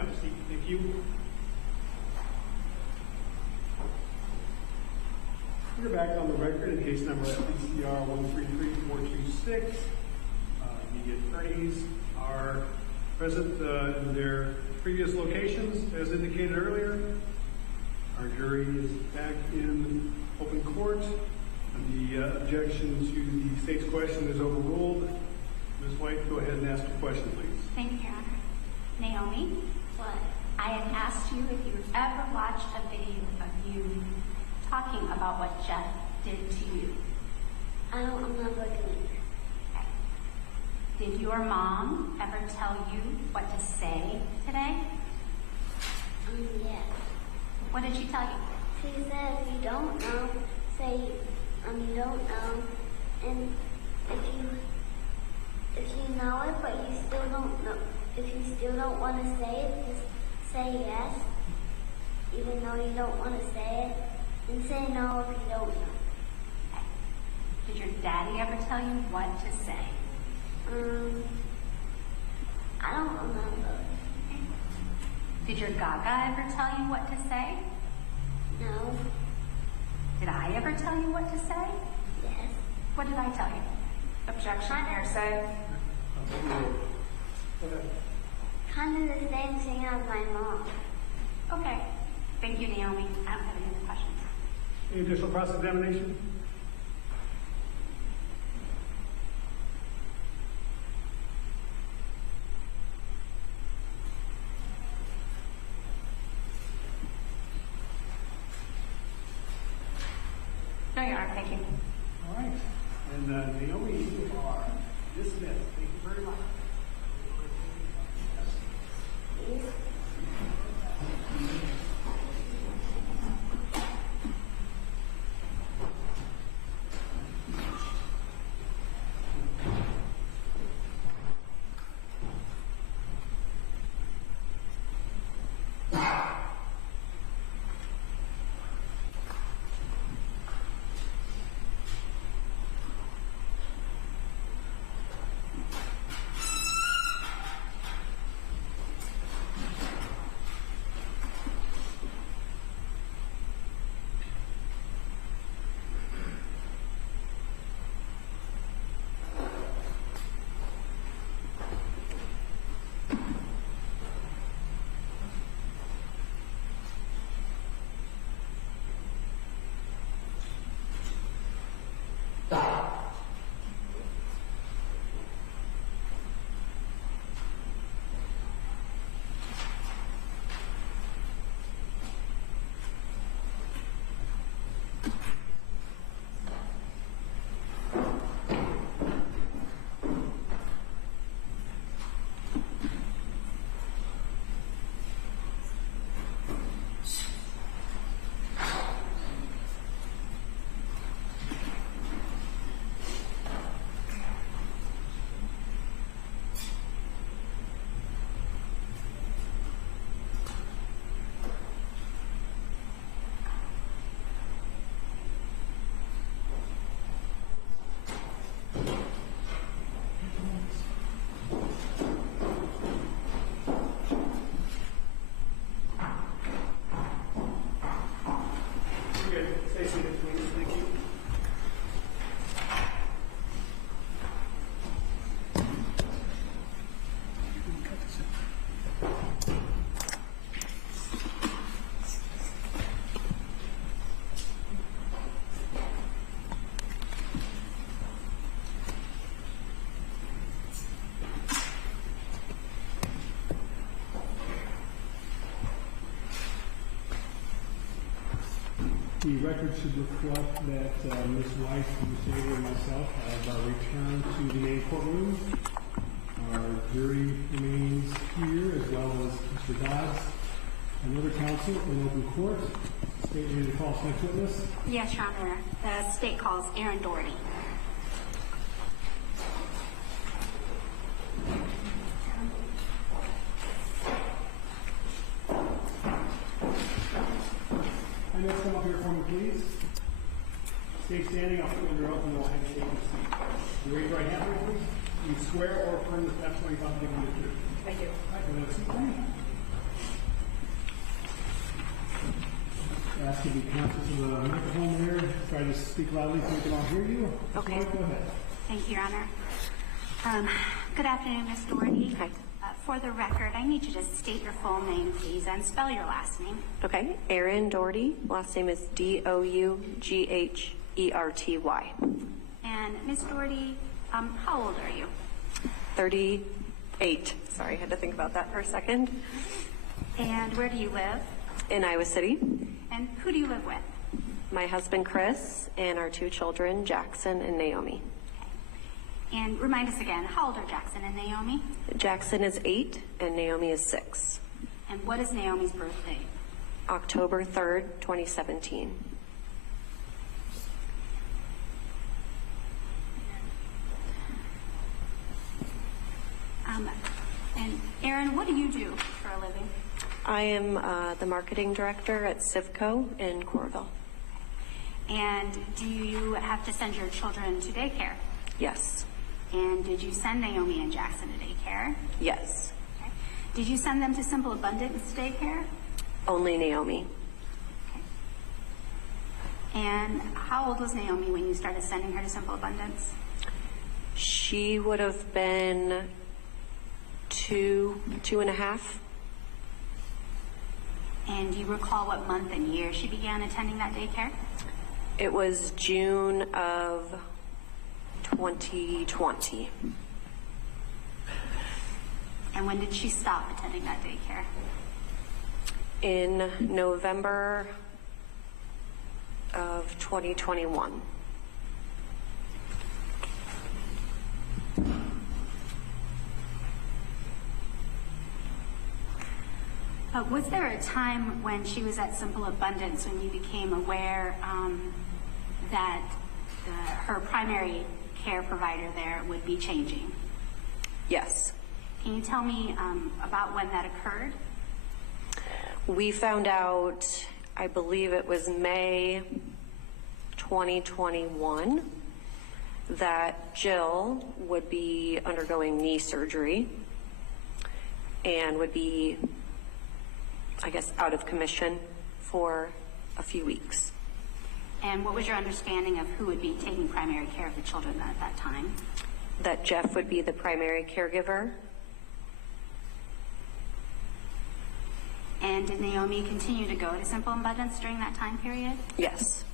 have a seat. Thank you. We're back on the record in case number FPCR 133426. The attorneys are present in their previous locations, as indicated earlier. Our jury is back in open court. The objection to the state's question is overruled. Ms. White, go ahead and ask your question, please. Thank you, Your Honor. Naomi, What? I had asked you if you've ever watched a video of you talking about what Jeff did to you. I'm not looking. Okay. Did your mom ever tell you what to say today? Yeah. What did she tell you? She said if you don't know, say you don't know, and if you know it but you still don't know, if you still don't want to say it, just say yes, even though you don't want to say it, and say no if you don't know. Okay. Did your daddy ever tell you what to say? I don't remember. Did your Gaga ever tell you what to say? No. Did I ever tell you what to say? Yes. What did I tell you? Objection, hearsay. Kind of the same thing as my mom. Okay. Thank you, Naomi. I don't have any other questions. Any additional cross-examination? No, Your Honor, thank you. All right. And Naomi, you are dismissed. Thank you very much. Please. Stay seated, please. Thank you. The record should reflect that Ms. Weiss, Ms. Avery, and myself have returned to the main courtroom. Our jury remains here, as well as Mr. Dodds and other counsel in open court. State ready to call next witness. Yes, Your Honor. The state calls Aaron Doherty. I know, come up here for me, please. Stay standing, I'll put you under oath and we'll have you take your seat. You raise your right hand, for me, please. You swear or affirm the testimony about giving the truth. I do. All right, go ahead, seat, please. ask you to be conscious of the microphone there. Try to speak loudly so we can all hear you. Okay. Go ahead. Thank you, Your Honor. Good afternoon, Ms. Doherty. Hi. For the record, I need you to state your full name, please, and spell your last name. Okay, Erin Doherty. Last name is Dougherty. And Ms. Doherty, how old are you? 38. Sorry, I had to think about that for a second. And where do you live? In Iowa City. And who do you live with? My husband Chris and our 2 children, Jackson and Naomi. And remind us again, how old are Jackson and Naomi? Jackson is 8 and Naomi is 6. And what is Naomi's birthday? October 3rd, 2017. And Erin, what do you do for a living? I am the marketing director at Civco in Coralville. And do you have to send your children to daycare? Yes. And did you send Naomi and Jackson to daycare? Yes. Okay. Did you send them to Simple Abundance daycare? Only Naomi. Okay. And how old was Naomi when you started sending her to Simple Abundance? She would have been 2.5. And do you recall what month and year she began attending that daycare? It was June of 2020. And when did she stop attending that daycare? In November of 2021. Was there a time when she was at Simple Abundance when you became aware that her primary care provider there would be changing? Yes. Can you tell me about when that occurred? We found out, I believe it was May 2021, that Jill would be undergoing knee surgery and would be, I guess, out of commission for a few weeks. And what was your understanding of who would be taking primary care of the children at that time? That Jeff would be the primary caregiver. And did Naomi continue to go to Simple Abundance during that time period? Yes.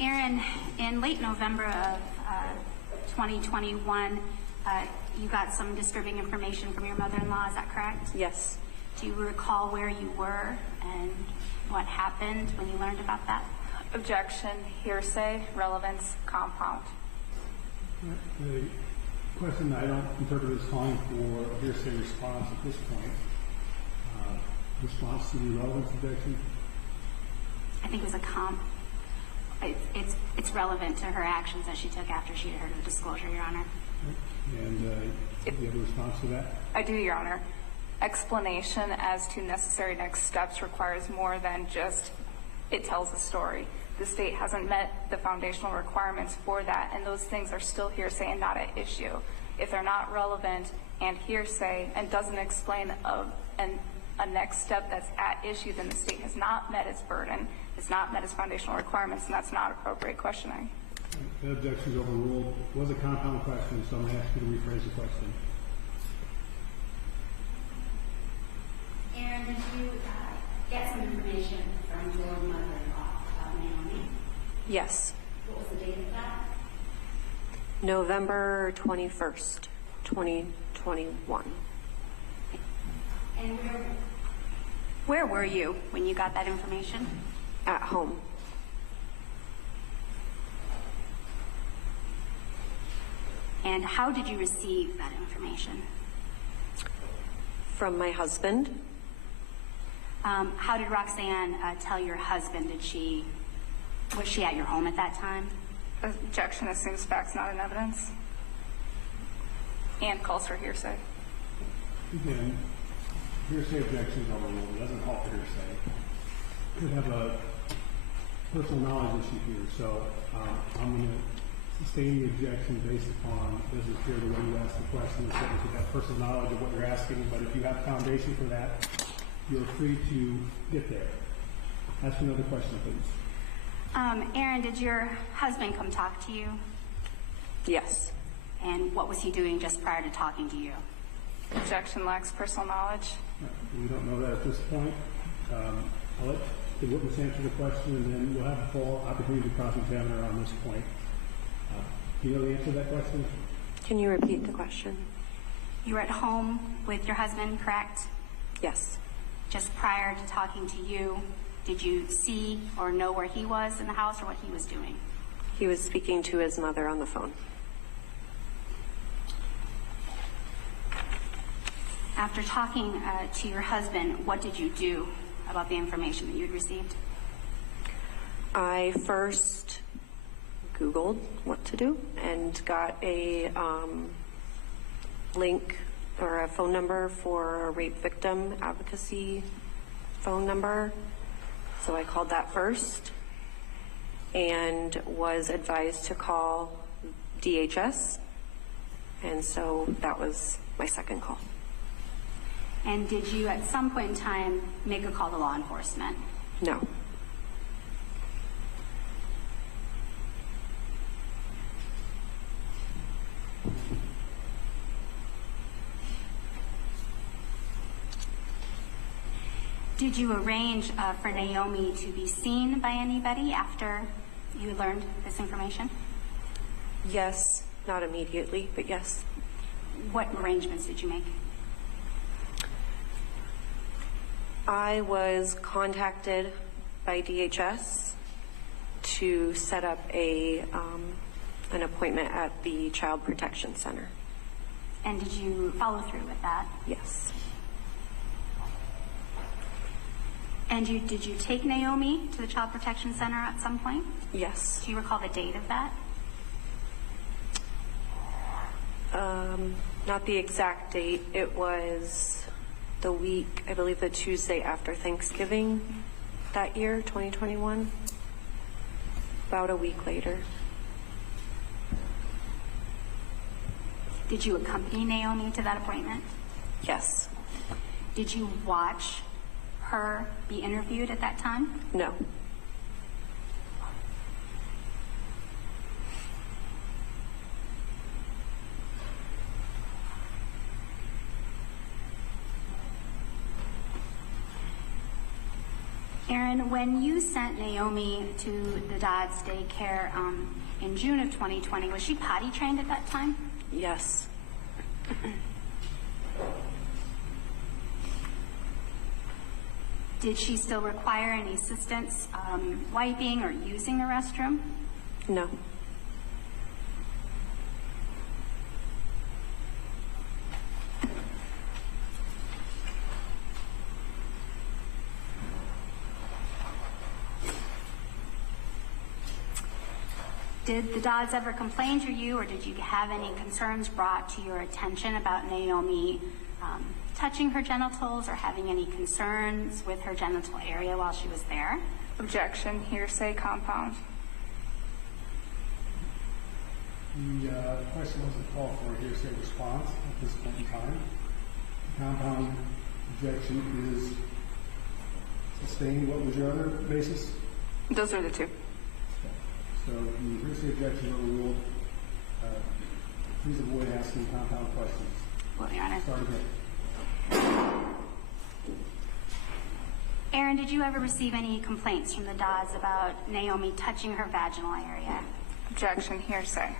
Erin, in late November of 2021, you got some disturbing information from your mother-in-law, is that correct? Yes. Do you recall where you were and what happened when you learned about that? Objection, hearsay, relevance, compound. The question I don't interpret as calling for a hearsay response at this point. Response to the relevance objection? I think it was a it's relevant to her actions that she took after she had heard of the disclosure, Your Honor. And do you have a response to that? I do, Your Honor. Explanation as to necessary next steps requires more than just it tells a story. The state hasn't met the foundational requirements for that, and those things are still hearsay and not at issue. If they're not relevant and hearsay and doesn't explain a next step that's at issue, then the state has not met its burden, has not met its foundational requirements, and that's not appropriate questioning. The objection is overruled. It was a compound question, so I'm going to ask you to rephrase the question. Erin, did you get some information from your mother-in-law about Naomi? Yes. What was the date of that? November 21st, 2021. And Where were you when you got that information? At home. And how did you receive that information? From my husband. How did Roxanne tell your husband? Was she at your home at that time? Objection assumes facts not in evidence and calls for hearsay. Again, hearsay objection is overruled. It doesn't call for hearsay. Could have a personal knowledge issue here, so I'm going to sustaining the objection based upon, doesn't appear the way you asked the question, is certainly with that personal knowledge of what you're asking, but if you have foundation for that, you're free to get there. Ask another question, please. Aaron, did your husband come talk to you? Yes. And what was he doing just prior to talking to you? Objection lacks personal knowledge. We don't know that at this point. I'll let the witness answer the question, and then we'll have a full opportunity to cross-examine her on this point. Do you know the answer to that question? Can you repeat the question? You were at home with your husband, correct? Yes. Just prior to talking to you, did you see or know where he was in the house or what he was doing? He was speaking to his mother on the phone. After talking to your husband, what did you do about the information that you'd received? I first Googled what to do and got a link or a phone number for a rape victim advocacy phone number. So I called that first and was advised to call DHS. And so that was my second call. And did you at some point in time make a call to law enforcement? No. Did you arrange for Naomi to be seen by anybody after you learned this information? Yes, not immediately, but yes. What arrangements did you make? I was contacted by DHS to set up an appointment at the Child Protection Center. And did you follow through with that? Yes. And did you take Naomi to the Child Protection Center at some point? Yes. Do you recall the date of that? Not the exact date. It was the week, I believe the Tuesday after Thanksgiving that year, 2021. About a week later. Did you accompany Naomi to that appointment? Yes. Did you watch her be interviewed at that time? No. Aaron, when you sent Naomi to the Dodds daycare in June of 2020, was she potty trained at that time? Yes. Did she still require any assistance wiping or using the restroom? No. Did the Dodds ever complain to you, or did you have any concerns brought to your attention about Naomi touching her genitals or having any concerns with her genital area while she was there? Objection, hearsay, compound. The question wasn't called for a hearsay response at this point in time. The compound objection is sustained. What was your other basis? Those are the two. So the hearsay objection is overruled. Please avoid asking compound questions. Well, Your Honor. Start again. Aaron, did you ever receive any complaints from the Dodds about Naomi touching her vaginal area? Objection, hearsay.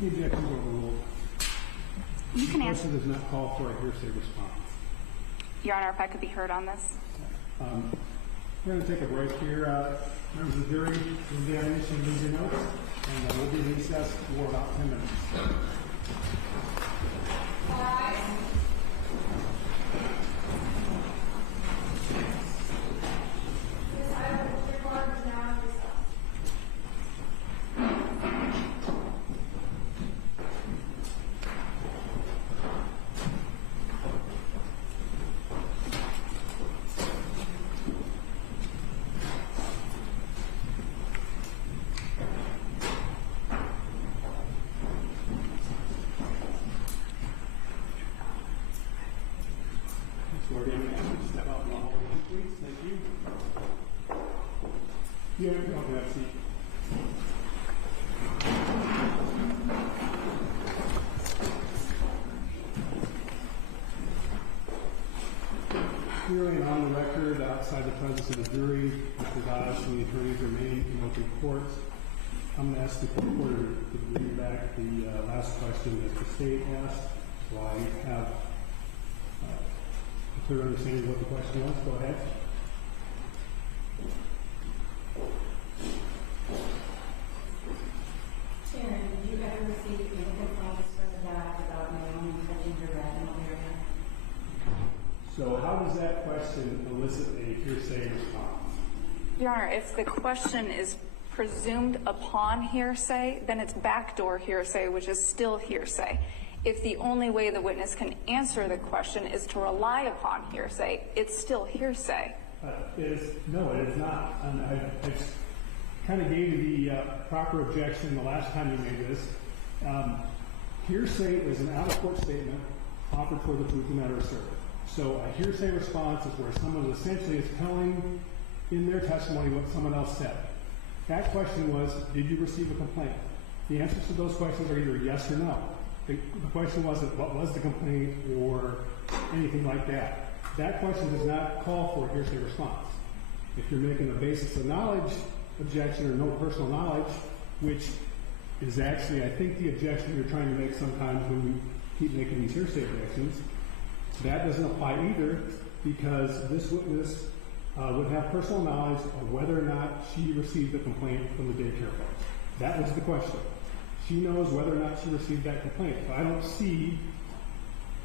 The objection is overruled. You can The answer. question does not call for a hearsay response. Your Honor, if I could be heard on this. We're going to take a break here. Members of the jury, examination of these notes, and we'll be recessed for about 10 minutes. and seat. Hearing on the record outside the presence of the jury, Mr. Dodds and the attorneys remain in open court. I'm going to ask the reporter to read back the last question that the state asked. So I have a clear understanding of what the question was. Go ahead. Sharon, did you ever receive any complaints from the Dodds about Naomi touching her vaginal area? So how does that question elicit a hearsay response? Your Honor, if the question is presumed upon hearsay, then it's backdoor hearsay, which is still hearsay. If the only way the witness can answer the question is to rely upon hearsay, it's still hearsay. No, it is not. And I kind of gave you the proper objection the last time you made this. Hearsay is an out-of-court statement offered for the truth of the matter asserted. So a hearsay response is where someone essentially is telling in their testimony what someone else said. That question was, did you receive a complaint? The answers to those questions are either yes or no. The question wasn't what was the complaint or anything like that. That question does not call for a hearsay response. If you're making a basis of knowledge objection or no personal knowledge, which is actually, I think, the objection you're trying to make sometimes when you keep making these hearsay objections, that doesn't apply either, because this witness would have personal knowledge of whether or not she received a complaint from the daycare folks. That was the question. She knows whether or not she received that complaint. So I don't see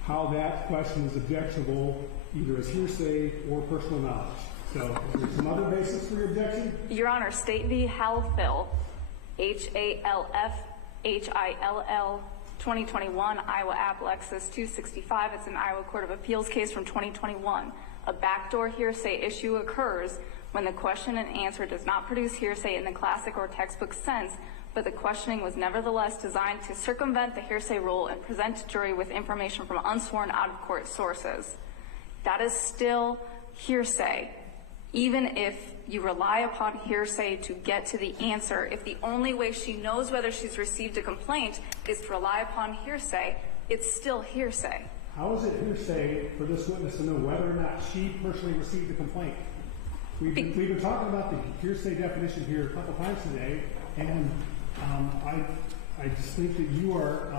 how that question is objectionable either as hearsay or personal knowledge. So is there some other basis for your objection? Your Honor, State v. Halfill, HALFHILL, 2021, Iowa App Lexus 265. It's an Iowa Court of Appeals case from 2021. A backdoor hearsay issue occurs when the question and answer does not produce hearsay in the classic or textbook sense, but the questioning was nevertheless designed to circumvent the hearsay rule and present the jury with information from unsworn out-of-court sources. That is still hearsay. Even if you rely upon hearsay to get to the answer, if the only way she knows whether she's received a complaint is to rely upon hearsay, it's still hearsay. How is it hearsay for this witness to know whether or not she personally received a complaint? We've been talking about the hearsay definition here a couple times today, and I just think that you are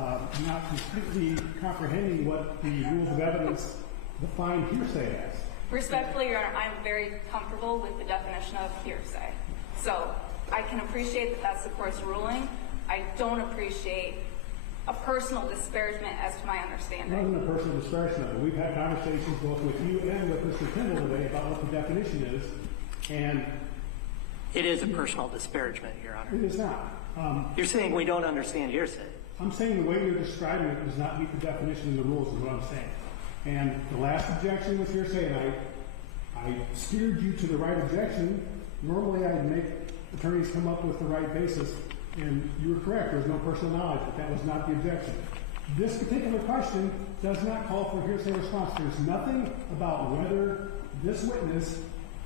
not completely comprehending what the rules of evidence define hearsay as. Respectfully, Your Honor, I'm very comfortable with the definition of hearsay. So I can appreciate that that's the court's ruling. I don't appreciate a personal disparagement as to my understanding. It wasn't a personal disparagement. We've had conversations both with you and with Mr. Kendall today about what the definition is, and It is a personal disparagement, Your Honor. it is not. You're saying we don't understand hearsay. I'm saying the way you're describing it does not meet the definition in the rules is what I'm saying. And the last objection was hearsay, and I steered you to the right objection. Normally I'd make attorneys come up with the right basis, and you were correct. There was no personal knowledge, but that was not the objection. This particular question does not call for a hearsay response. There's nothing about whether this witness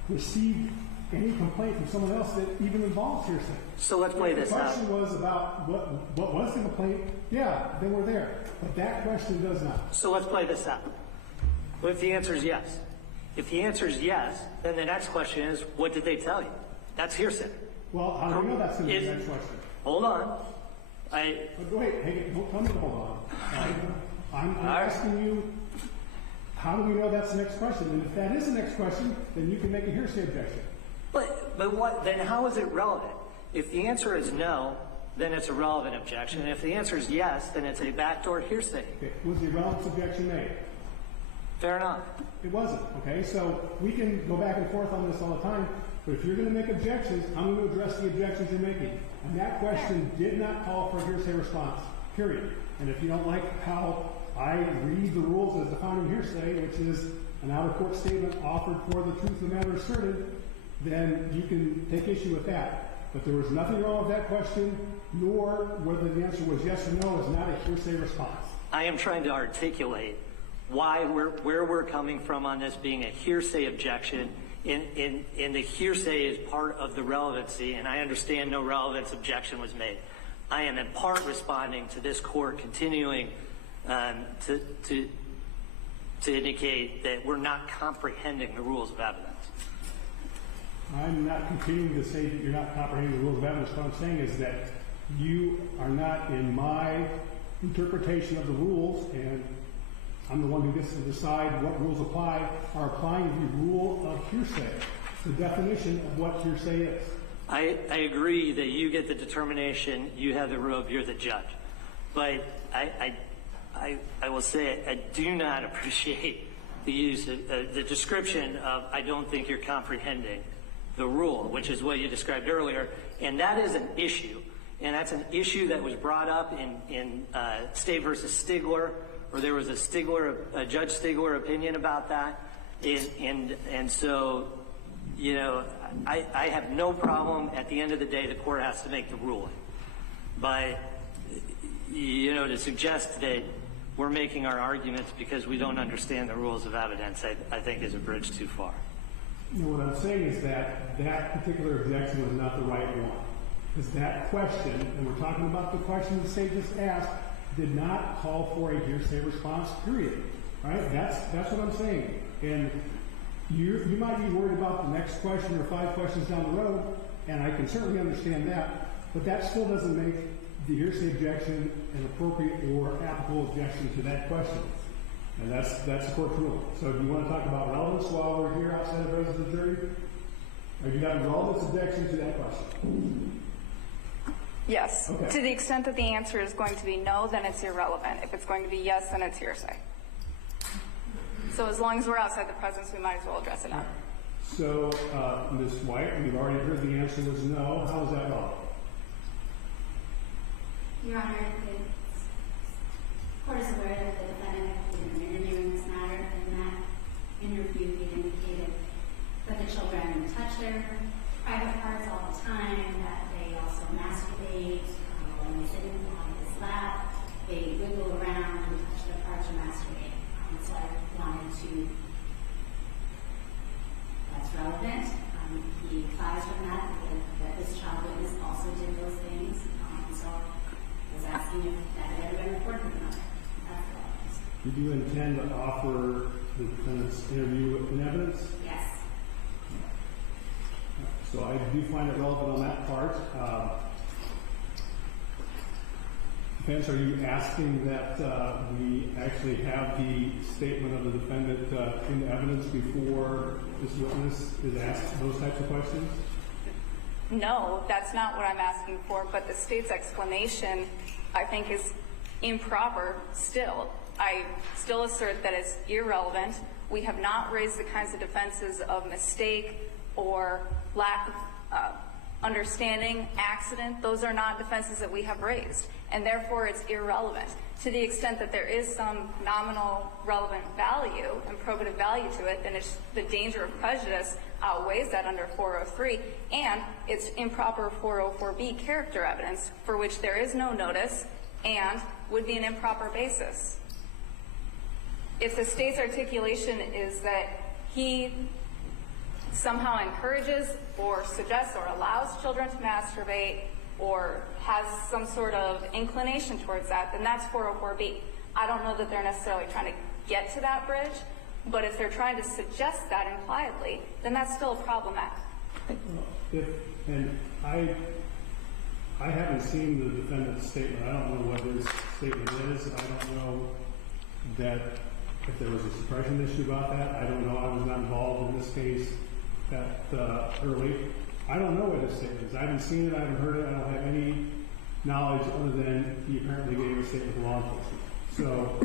received any complaint from someone else that even involves hearsay. So let's play this The out. question was about what was the complaint. Yeah, they were there. But that question does not. So let's play this out. What if the answer is yes? If the answer is yes, then the next question is, what did they tell you? That's hearsay. Well, how do we know that's going to be the next question? Hold on. Wait, hey, don't tell me to hold on. I'm asking you, how do we know that's the next question? And if that is the next question, then you can make a hearsay objection. But what? Then how is it relevant? If the answer is no, then it's a relevant objection. And if the answer is yes, then it's a backdoor hearsay. Okay. Was the relevant objection made? Fair enough. It wasn't. Okay, so we can go back and forth on this all the time. But if you're going to make objections, I'm going to address the objections you're making. And that question did not call for a hearsay response, period. And if you don't like how I read the rules as defined in hearsay, which is an out-of-court statement offered for the truth of the matter asserted, then you can take issue with that. But there was nothing wrong with that question, nor whether the answer was yes or no is not a hearsay response. I am trying to articulate where we're coming from on this being a hearsay objection and the hearsay is part of the relevancy, and I understand no relevance objection was made. I am in part responding to this court continuing to indicate that we're not comprehending the rules of evidence. I'm not continuing to say that you're not comprehending the rules of evidence. What I'm saying is that you are not in my interpretation of the rules, and I'm the one who gets to decide what rules apply, are applying the rule of hearsay, the definition of what hearsay is. I agree that you get the determination, you have the rule, you're the judge. But I will say I do not appreciate the use of the description of I don't think you're comprehending the rule, which is what you described earlier. And that is an issue. And that's an issue that was brought up in State versus Stigler, or there was a Judge Stigler opinion about that. And so, you know, I have no problem at the end of the day the court has to make the ruling. But, you know, to suggest that we're making our arguments because we don't understand the rules of evidence, I think is a bridge too far. You know, what I'm saying is that that particular objection was not the right one. Because that question, and we're talking about the question the state just asked, did not call for a hearsay response, period. Right? That's what I'm saying. And you might be worried about the next question or 5 questions down the road, and I can certainly understand that, but that still doesn't make the hearsay objection an appropriate or applicable objection to that question. And that's the court's rule. So do you want to talk about relevance while we're here outside of those of the jury? Or do you have a relevance objection to that question? Yes. Okay. To the extent that the answer is going to be no, then it's irrelevant. If it's going to be yes, then it's hearsay. So as long as we're outside the presence, we might as well address it now. So, Ms. White, we've already heard the answer was no. How is that relevant? Your Honor, the court is aware that the defendant had been interviewing this matter. In that interview, he indicated that the children touch their private parts all the time, that they also masturbate. When they sit on his lap, they wiggle around and touch their parts and masturbate. So I wanted to, that's relevant. He applies from that this child witness also did those things. So I was asking if that had ever been reported or not. That's relevant. Did you intend to offer the defendant's interview in evidence? Yes. So I do find it relevant on that part. Defense, are you asking that we actually have the statement of the defendant in evidence before this witness is asked those types of questions? No, that's not what I'm asking for, but the state's explanation, I think, is improper still. I still assert that it's irrelevant. We have not raised the kinds of defenses of mistake or lack of understanding, accident. Those are not defenses that we have raised, and therefore it's irrelevant. To the extent that there is some nominal relevant value and probative value to it, then it's the danger of prejudice outweighs that under 403, and it's improper 404B character evidence for which there is no notice and would be an improper basis. If the state's articulation is that he somehow encourages or suggests or allows children to masturbate or has some sort of inclination towards that, then that's 404B. I don't know that they're necessarily trying to get to that bridge, but if they're trying to suggest that impliedly, then that's still problematic. And I haven't seen the defendant's statement. I don't know what his statement is. I don't know that if there was a suppression issue about that. I don't know. I was not involved in this case that early. I don't know what his statement is. I haven't seen it. I haven't heard it. I don't have any knowledge other than he apparently gave a statement to law enforcement. So,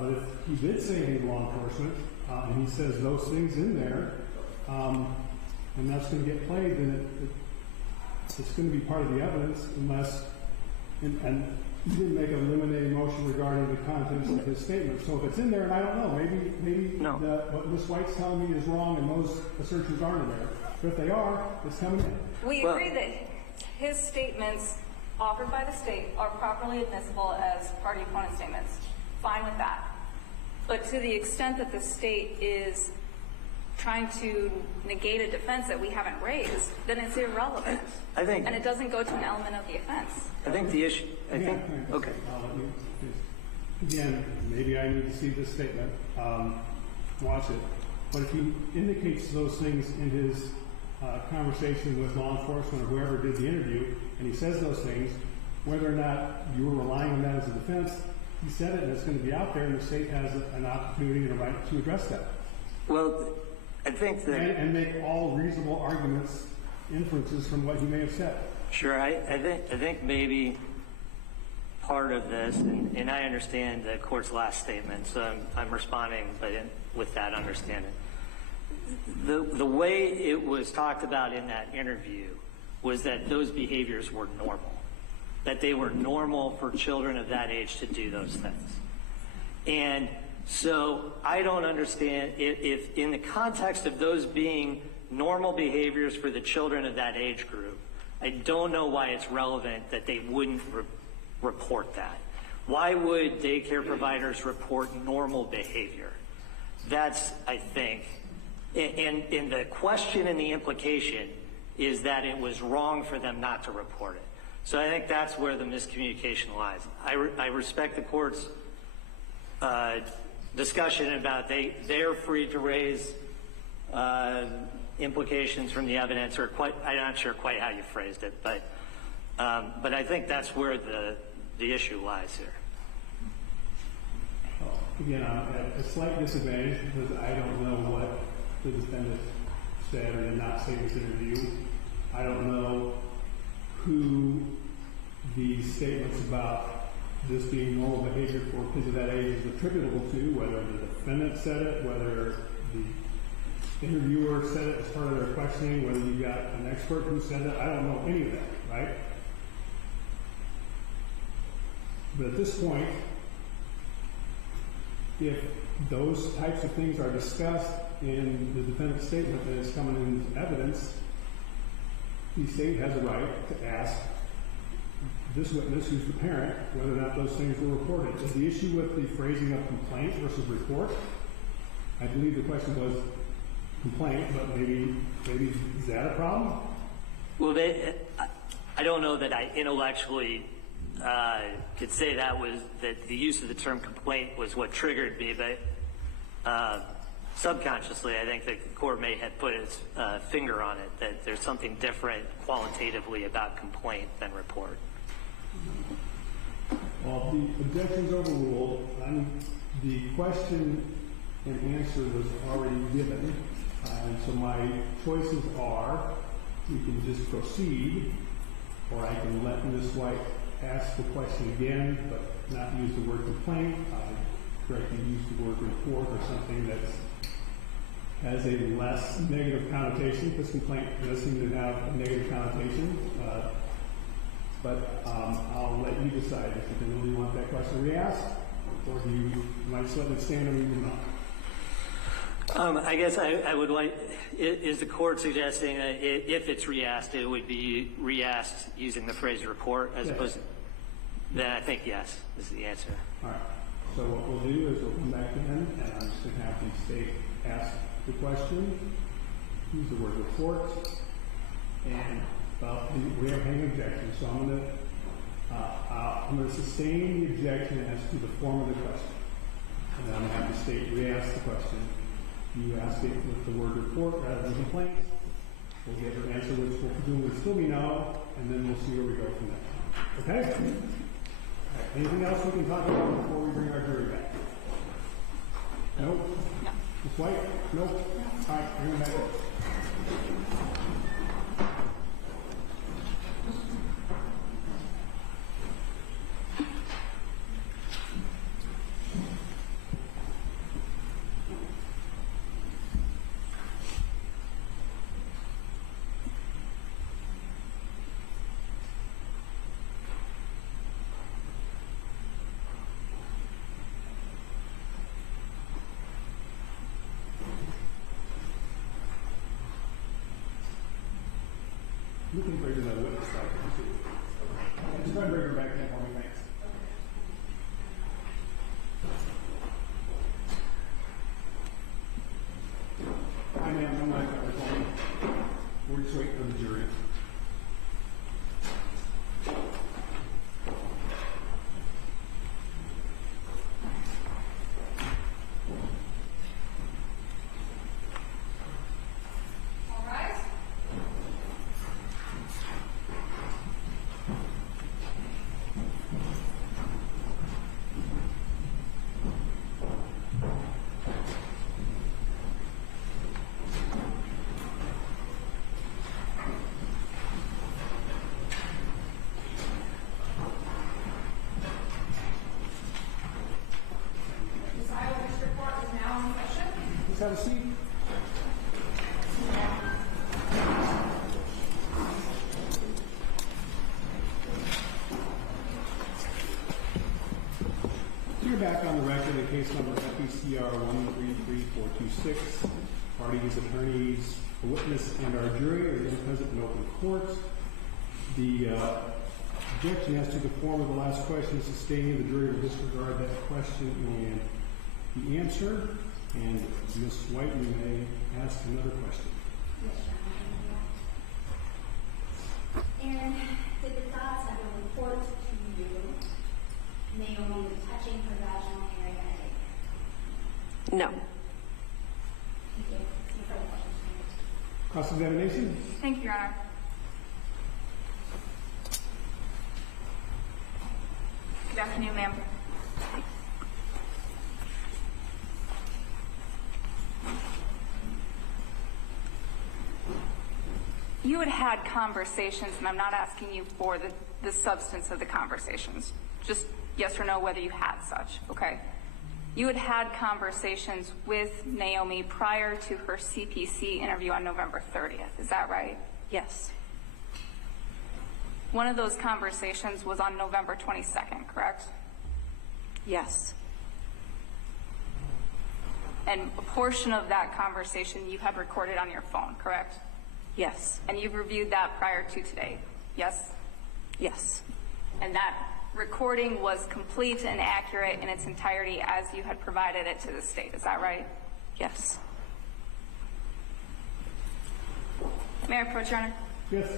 but if he did say he's law enforcement, and he says those things in there, and that's going to get played, then it's going to be part of the evidence unless, and he didn't make a eliminating motion regarding the contents of his statement. So if it's in there, and I don't know, maybe No. What Ms. White's telling me is wrong and those assertions aren't in there. But if they are, it's coming in. We agree that his statements offered by the state are properly admissible as party opponent statements. Fine with that. But to the extent that the state is trying to negate a defense that we haven't raised, then it's irrelevant. I think, And it doesn't go to an element of the offense. I think the issue, okay. Again, maybe I need to see this statement, watch it. But if he indicates those things in his conversation with law enforcement or whoever did the interview, and he says those things, whether or not you were relying on that as a defense, he said it and it's going to be out there and the state has an opportunity and a right to address that. Well, I think that... And make all reasonable arguments, inferences from what he may have said. Sure, I think maybe part of this, and I understand the court's last statement, so I'm responding but with that understanding. The way it was talked about in that interview was that those behaviors were normal, that they were normal for children of that age to do those things. And so I don't understand if in the context of those being normal behaviors for the children of that age group, I don't know why it's relevant that they wouldn't report that. Why would daycare providers report normal behavior? That's, I think, and the question and the implication is that it was wrong for them not to report it. So I think that's where the miscommunication lies. I respect the court's discussion about they're free to raise implications from the evidence, or I'm not sure quite how you phrased it, but I think that's where the issue lies here. Again, I'm at a slight disadvantage because I don't know what the defendant said or did not say in this interview. I don't know who the statements about this being normal behavior for kids of that age is attributable to, whether the defendant said it, whether the interviewer said it as part of their questioning, whether you got an expert who said it. I don't know any of that, right? But at this point, if those types of things are discussed in the defendant's statement that is coming in as evidence, the state has a right to ask this witness, who's the parent, whether or not those things were reported. Is the issue with the phrasing of complaint versus report? I believe the question was complaint, but maybe is that a problem? Well, I don't know that I intellectually could say that the use of the term complaint was what triggered me, but subconsciously I think the court may have put its finger on it, that there's something different qualitatively about complaint than report. Well, the objection's overruled. The question and answer was already given, and so my choices are we can just proceed, or I can let Ms. White ask the question again, but not use the word complaint. I correctly use the word report or something that has a less negative connotation, because complaint does seem to have a negative connotation. But I'll let you decide if you really want that question re-asked, or do you might just let it stand or you do not? I guess I would like, is the court suggesting that if it's re-asked, it would be re-asked using the phrase report as opposed to, then I think yes is the answer. All right. So what we'll do is we'll come back to him, and I'm just going to have the state ask the question, use the word report, and we have any objections. So I'm going to sustain the objection as to the form of the question, and then I'm going to have the state re-ask the question. You ask it with the word report rather than complaint. We'll get her answer, which will presumably still be no, and then we'll see where we go from there. Okay? All right. Anything else we can talk about before we bring our jury back? Nope? No. Ms. White? Nope? All right, bring her back up. You can bring her that witness back in too. Just try and bring her back in for me, thanks. I a seat. You're back on the record in case number FECR 133426. Parties, attorneys, a witness, and our jury are then present in open court. The objection as to the form of the last question is stating the jury will disregard that question and the answer. And Ms. White, you may ask another question. Yes, Your Honor. And did the Dodds ever report to you Naomi touching her vaginal area at daycare? No. Thank you. Any further questions? Cross-examination? Thank you, Your Honor. Good afternoon, ma'am. You had conversations, and I'm not asking you for the substance of the conversations. Just yes or no whether you had such, okay? You had conversations with Naomi prior to her CPC interview on November 30th. Is that right? Yes. One of those conversations was on November 22nd, correct? Yes. And a portion of that conversation you had recorded on your phone, correct? Yes. And you've reviewed that prior to today, yes? Yes. And that recording was complete and accurate in its entirety as you had provided it to the state, is that right? Yes. May I approach, Your Honor? Yes.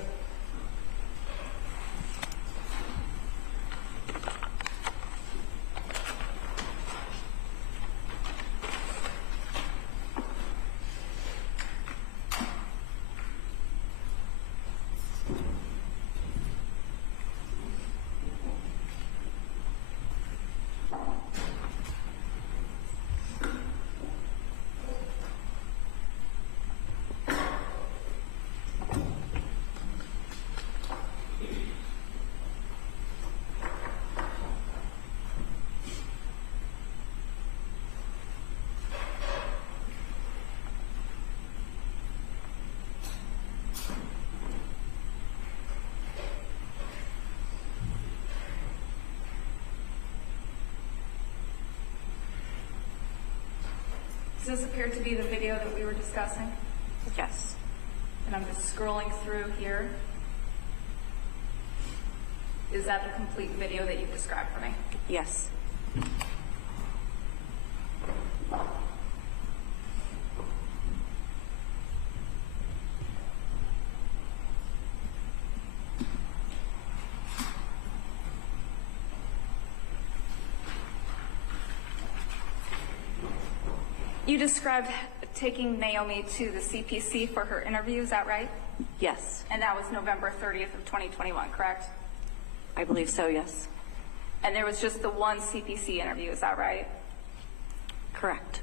Does this appear to be the video that we were discussing? Yes. And I'm just scrolling through here. Is that the complete video that you've described for me? Yes. You described taking Naomi to the CPC for her interview, is that right? Yes. And that was November 30th of 2021, correct? I believe so, yes. And there was just the one CPC interview, is that right? Correct.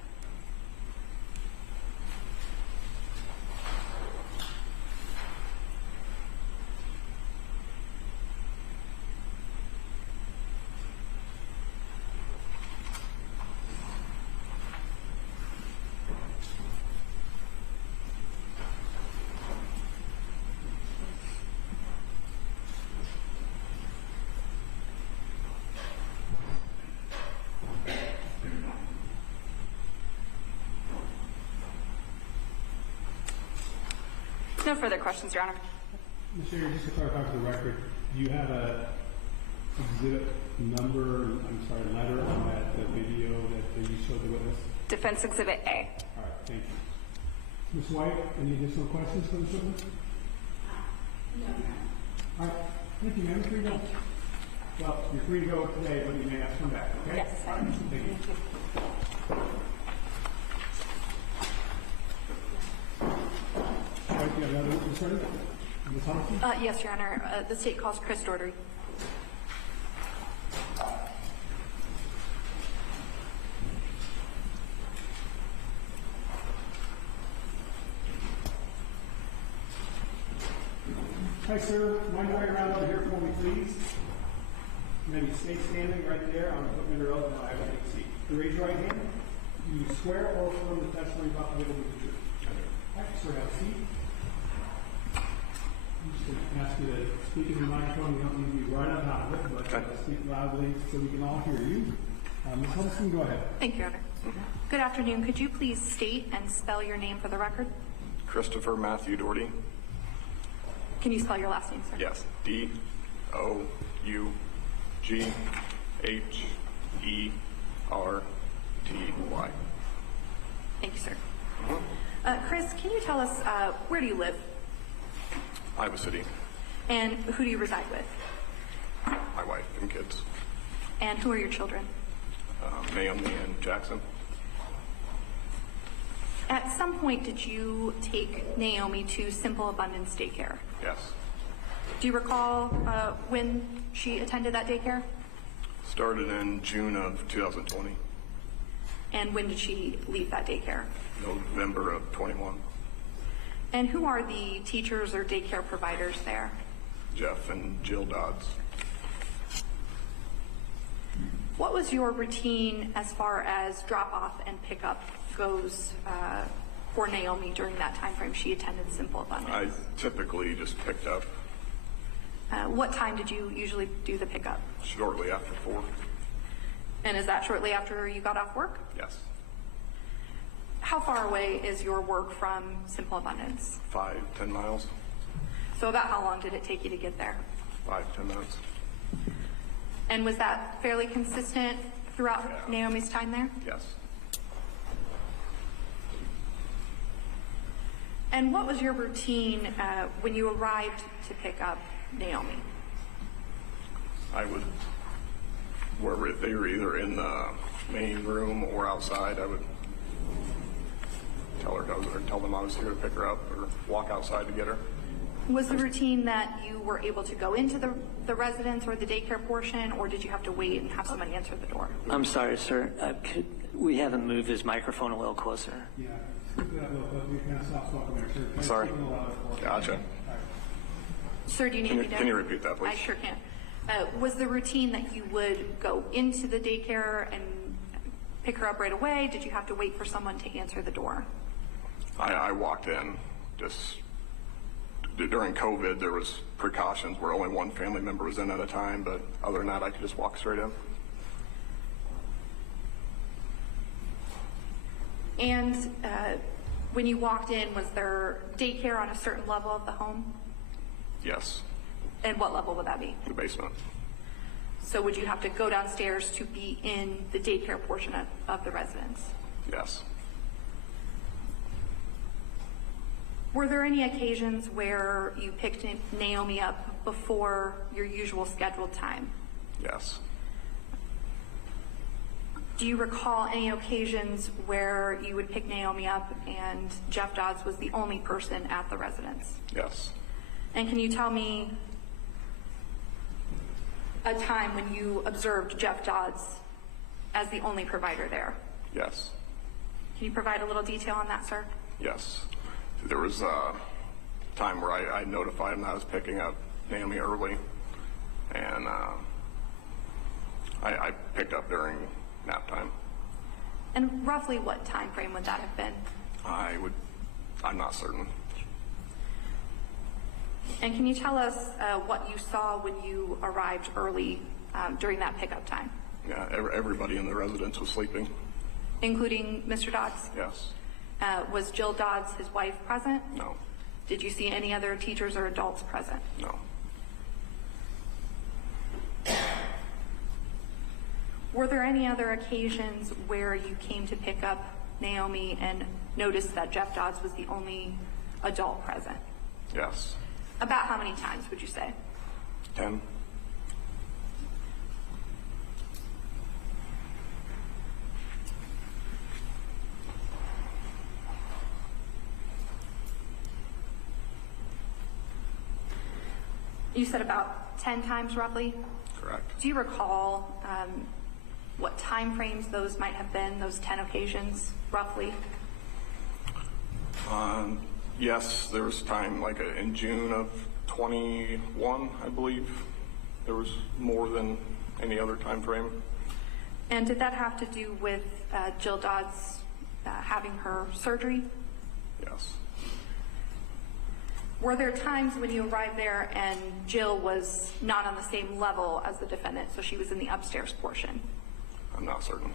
No further questions, Your Honor. Mr. Chair, just to clarify for the record, do you have a exhibit number, letter on that video that you showed the witness? Defense Exhibit A. All right, thank you. Ms. White, any additional questions for this witness? No, Your Honor. All right, thank you, ma'am. You're free to go. Well, you're free to go today, but you may have to come back, okay? Yes. All right, thank you. All right, you have another witness ready? Ms. Thompson? Yes, Your Honor. The state calls Chris Daugherty. Hi, sir. Mind you right around over here for me, please? Maybe stay standing right there. I'm putting your oath and I have a seat. You raise your right hand. Do you swear or affirm the testimony about to give will be the truth? All right, sir, have a seat. I'm just going to ask you to speak in the microphone. You don't need to be right on top of it, but speak loudly so we can all hear you. Ms. Holmeston, go ahead. Thank you, Your Honor. Good afternoon. Could you please state and spell your name for the record? Christopher Matthew Doherty. Can you spell your last name, sir? Yes. D-O-U-G-H-E-R-T-Y. Thank you, sir. Chris, can you tell us where do you live? Iowa City. And who do you reside with? My wife and kids. And who are your children? Naomi and Jackson. At some point, did you take Naomi to Simple Abundance Daycare? Yes. Do you recall when she attended that daycare? Started in June of 2020. And when did she leave that daycare? November of 21. And who are the teachers or daycare providers there? Jeff and Jill Dodds. What was your routine as far as drop-off and pickup goes for Naomi during that time frame she attended Simple Abundance? I typically just picked up What time did you usually do the pickup? shortly after 4. And is that shortly after you got off work? Yes. How far away is your work from Simple Abundance? 5-10 miles. So about how long did it take you to get there? 5-10 minutes. And was that fairly consistent throughout Naomi's time there? Yes. And what was your routine when you arrived to pick up Naomi? I would, wherever they were either in the main room or outside, I would tell them I was here to pick her up or walk outside to get her. Was the routine that you were able to go into the residence or the daycare portion, or did you have to wait and have somebody answer the door? I'm sorry, sir. We haven't moved his microphone a little closer. Yeah, speak to that a little bit. You kind of stop talking there, sir. Sorry. Speak a little louder for us. Gotcha. Sir, do you need me to? Can you repeat that, please? I sure can. Was the routine that you would go into the daycare and pick her up right away? Did you have to wait for someone to answer the door? I walked in. Just during COVID, there was precautions where only one family member was in at a time, but other than that, I could just walk straight in. And when you walked in, was there daycare on a certain level of the home? Yes, And what level would that be? the basement. So would you have to go downstairs to be in the daycare portion of the residence? Yes. Were there any occasions where you picked Naomi up before your usual scheduled time? Yes. Do you recall any occasions where you would pick Naomi up and Jeff Dodds was the only person at the residence? Yes. And can you tell me a time when you observed Jeff Dodds as the only provider there? Yes. Can you provide a little detail on that, sir? Yes. There was a time where I notified him that I was picking up Naomi early, and I picked up during nap time. And roughly what time frame would that have been? I'm not certain. And can you tell us what you saw when you arrived early during that pickup time? Yeah, everybody in the residence was sleeping. Including Mr. Dodds? Yes. Was Jill Dodds, his wife, present? No. Did you see any other teachers or adults present? No. Were there any other occasions where you came to pick up Naomi and noticed that Jeff Dodds was the only adult present? Yes. About how many times would you say? 10. You said about 10 times roughly? Correct. Do you recall what time frames those might have been, those 10 occasions, roughly? Yes, there was time, like in June of 21, I believe. There was more than any other time frame. And did that have to do with Jill Dodds having her surgery? Yes. Were there times when you arrived there and Jill was not on the same level as the defendant, so she was in the upstairs portion? I'm not certain.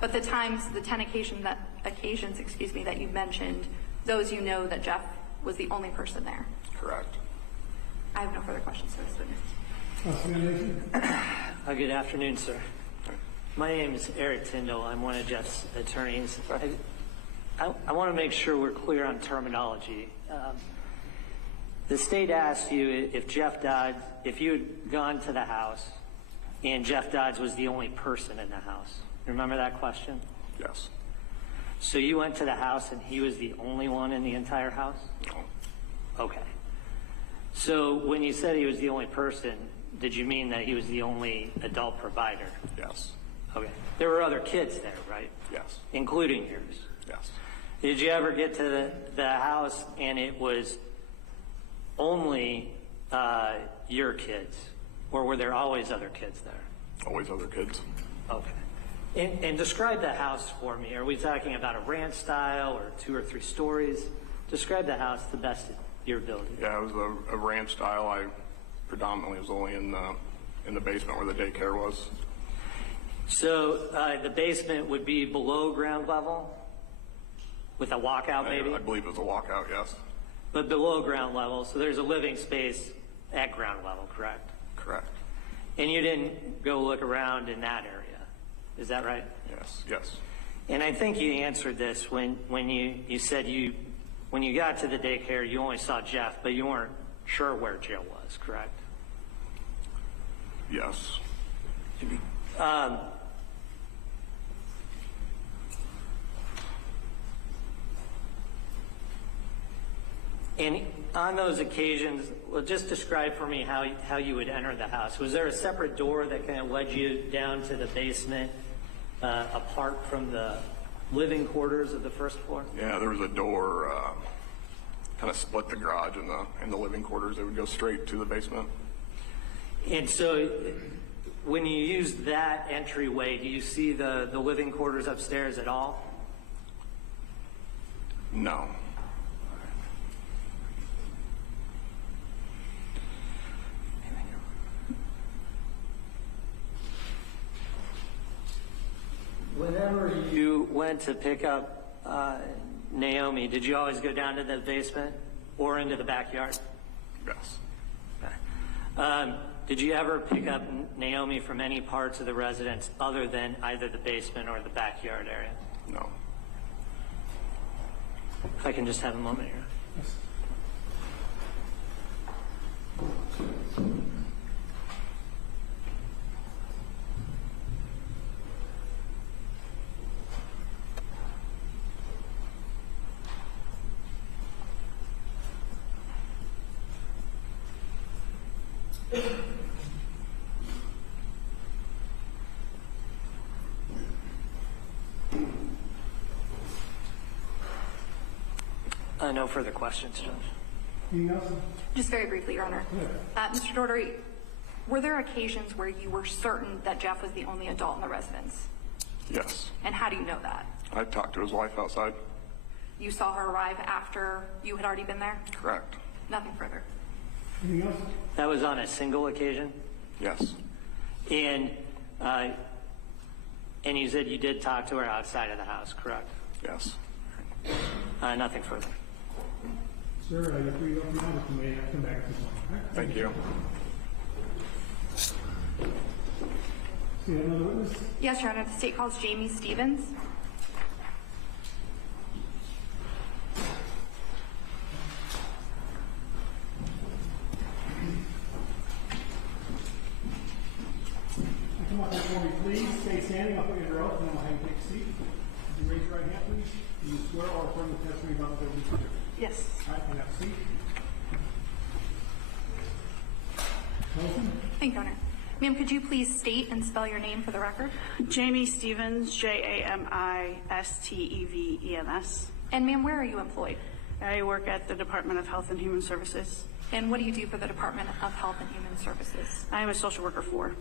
But the times, the 10 occasions that you mentioned, those you know that Jeff was the only person there? Correct. I have no further questions for this witness. Good afternoon, sir. My name is Eric Tyndall. I'm one of Jeff's attorneys. I want to make sure we're clear on terminology. The state asked you if Jeff Dodds, if you had gone to the house and Jeff Dodds was the only person in the house. Remember that question? Yes. So you went to the house and he was the only one in the entire house? No. Okay. So when you said he was the only person, did you mean that he was the only adult provider? Yes. Okay. There were other kids there, right? Yes. Including yours? Yes. Did you ever get to the house and it was only your kids? Or were there always other kids there? Always other kids. Okay. And describe the house for me. Are we talking about a ranch style or 2 or 3 stories? Describe the house the best of your ability. Yeah, it was a ranch style. I predominantly was only in the basement where the daycare was. So the basement would be below ground level with a walkout maybe? I believe it was a walkout, yes. But below ground level, so there's a living space at ground level, correct? Correct. And you didn't go look around in that area, is that right? Yes. Yes. And I think you answered this when you said when you got to the daycare, you only saw Jeff, but you weren't sure where Jill was, correct? Yes. And on those occasions, well, just describe for me how you would enter the house. Was there a separate door that kind of led you down to the basement, apart from the living quarters of the first floor? Yeah, there was a door, kind of split the garage and the living quarters. It would go straight to the basement. And so when you use that entryway, do you see the living quarters upstairs at all? No. Whenever you went to pick up Naomi, did you always go down to the basement or into the backyard? Yes. Okay. Did you ever pick up Naomi from any parts of the residence other than either the basement or the backyard area? No. If I can just have a moment here. No further questions, Judge. Anything else? Just very briefly, Your Honor. Mr. Daugherty, were there occasions where you were certain that Jeff was the only adult in the residence? Yes. And how do you know that? I talked to his wife outside. You saw her arrive after you had already been there? Correct. Nothing further. Anything else? That was on a single occasion? Yes. And you said you did talk to her outside of the house, correct? Yes. Nothing further. Sir, you're free to open your mouth. You may come back to this one. All right. Thank you. See another witness? Yes, Your Honor. The state calls Jamie Stevens. Come up before me, please. Stay standing. I'll put you under oath, and then I'll have you take a seat. Would you raise your right hand, please? Do you swear or affirm the testimony about the witness? Yes. All right, can I have a seat? Wilson? Thank you, Your Honor. Ma'am, could you please state and spell your name for the record? Jamie Stevens, Jamistevens. And ma'am, where are you employed? I work at the Department of Health and Human Services. And what do you do for the Department of Health and Human Services? I am a social worker for.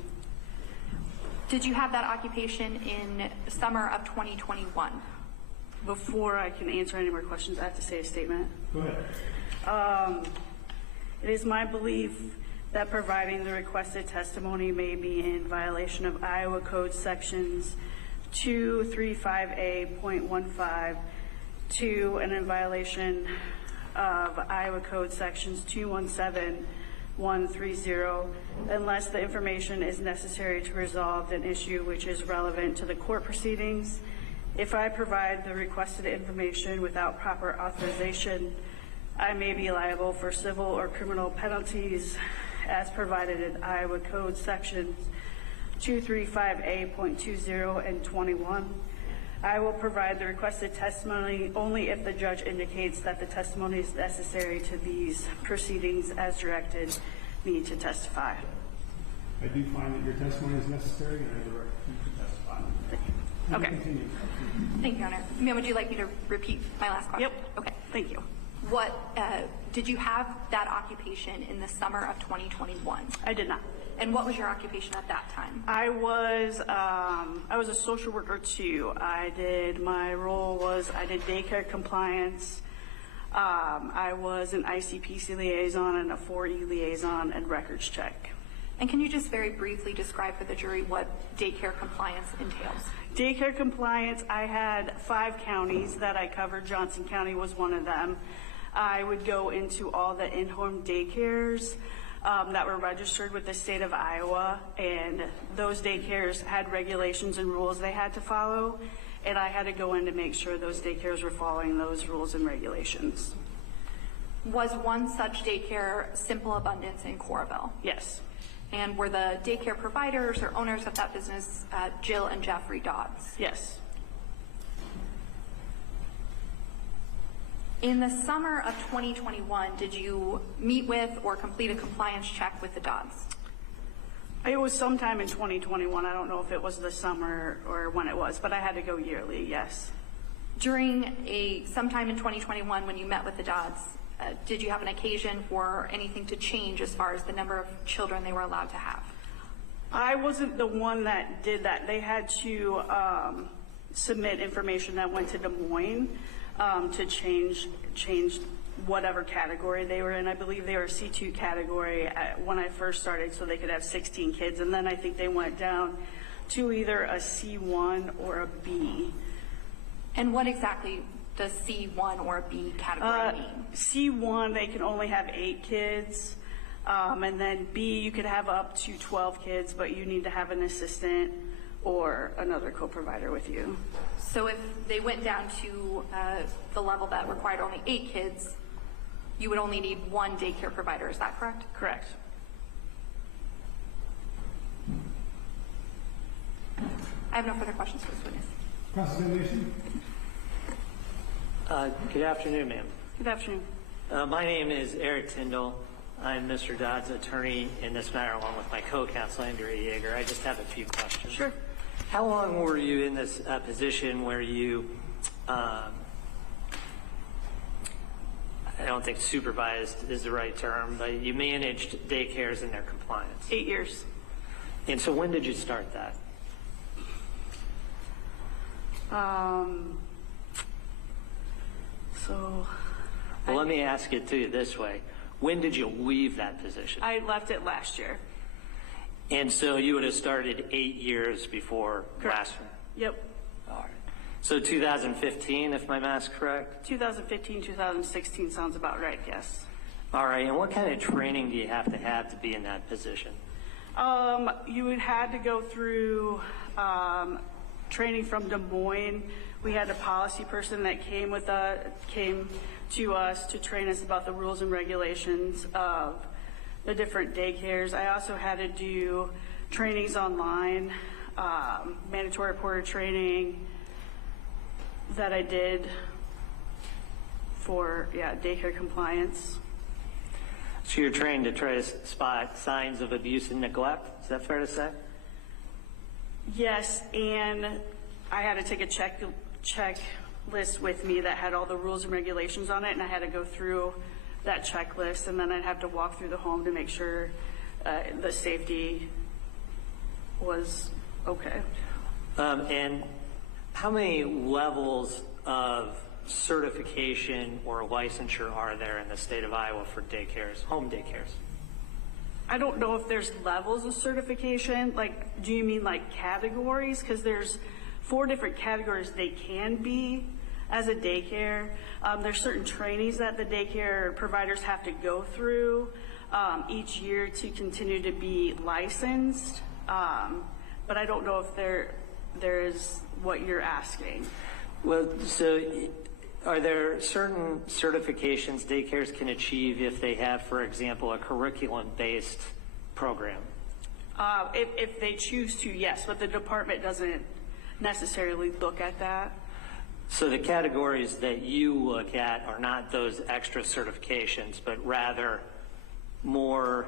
Did you have that occupation in summer of 2021? Before I can answer any more questions, I have to say a statement. Go ahead. It is my belief that providing the requested testimony may be in violation of Iowa Code sections 235A.15, 2, and in violation of Iowa Code sections 217130, unless the information is necessary to resolve an issue which is relevant to the court proceedings. If I provide the requested information without proper authorization, I may be liable for civil or criminal penalties as provided in Iowa Code sections 235A.20 and 21. I will provide the requested testimony only if the judge indicates that the testimony is necessary to these proceedings as directed me to testify. I do find that your testimony is necessary, and I direct you to testify. Okay. Continue. Thank you, Your Honor. Ma'am, would you like me to repeat my last question? Yep. Okay. Thank you. What, did you have that occupation in the summer of 2021? I did not. And what was your occupation at that time? I was a social worker too. My role was I did daycare compliance. I was an ICPC liaison and a 4E liaison and records check. And can you just very briefly describe for the jury what daycare compliance entails? Daycare compliance, I had 5 counties that I covered. Johnson County was one of them. I would go into all the in-home daycares that were registered with the state of Iowa, and those daycares had regulations and rules they had to follow, and I had to go in to make sure those daycares were following those rules and regulations. Was one such daycare Simple Abundance in Coralville? Yes. And were the daycare providers or owners of that business Jill and Jeffrey Dodds? Yes. In the summer of 2021, did you meet with or complete a compliance check with the Dodds? It was sometime in 2021. I don't know if it was the summer or when it was, but I had to go yearly, yes. During sometime in 2021 when you met with the Dodds, did you have an occasion for anything to change as far as the number of children they were allowed to have? I wasn't the one that did that. They had to submit information that went to Des Moines to change whatever category they were in. I believe they were a C2 category when I first started, so they could have 16 kids. And then I think they went down to either a C1 or a B. And what exactly does C1 or B category mean? C1, they can only have 8 kids. And then B, you could have up to 12 kids, but you need to have an assistant or another co-provider with you. So if they went down to the level that required only 8 kids, you would only need 1 daycare provider, is that correct? Correct. I have no further questions for this witness. Cross-examination. Good afternoon, ma'am. Good afternoon. My name is Eric Tyndall. I'm Mr. Dodd's attorney in this matter, along with my co-counsel, Andrea Yeager. I just have a few questions. Sure. How long were you in this position where you, I don't think supervised is the right term, but you managed daycares and their compliance? 8 years. And so when did you start that? Well, let me ask it to you this way. When did you leave that position? I left it last year. And so you would have started 8 years before last one? Yep. All right. So 2015, if my math's correct? 2015, 2016 sounds about right, yes. All right. And what kind of training do you have to be in that position? You would have to go through training from Des Moines. We had a policy person that came to us to train us about the rules and regulations of the different daycares. I also had to do trainings online, mandatory reporter training that I did for, daycare compliance. So you're trained to try to spot signs of abuse and neglect? Is that fair to say? Yes, and I had to take a checklist with me that had all the rules and regulations on it, and I had to go through that checklist, and then I'd have to walk through the home to make sure the safety was Okay. And how many levels of certification or licensure are there in the state of Iowa for daycares, home daycares? I don't know if there's levels of certification. Like, do you mean like categories? Because there's 4 different categories they can be as a daycare. There's certain trainings that the daycare providers have to go through each year to continue to be licensed. But I don't know if there is what you're asking. Well, so are there certain certifications daycares can achieve if they have, for example, a curriculum-based program? If they choose to, yes, but the department doesn't necessarily look at that. So the categories that you look at are not those extra certifications, but rather more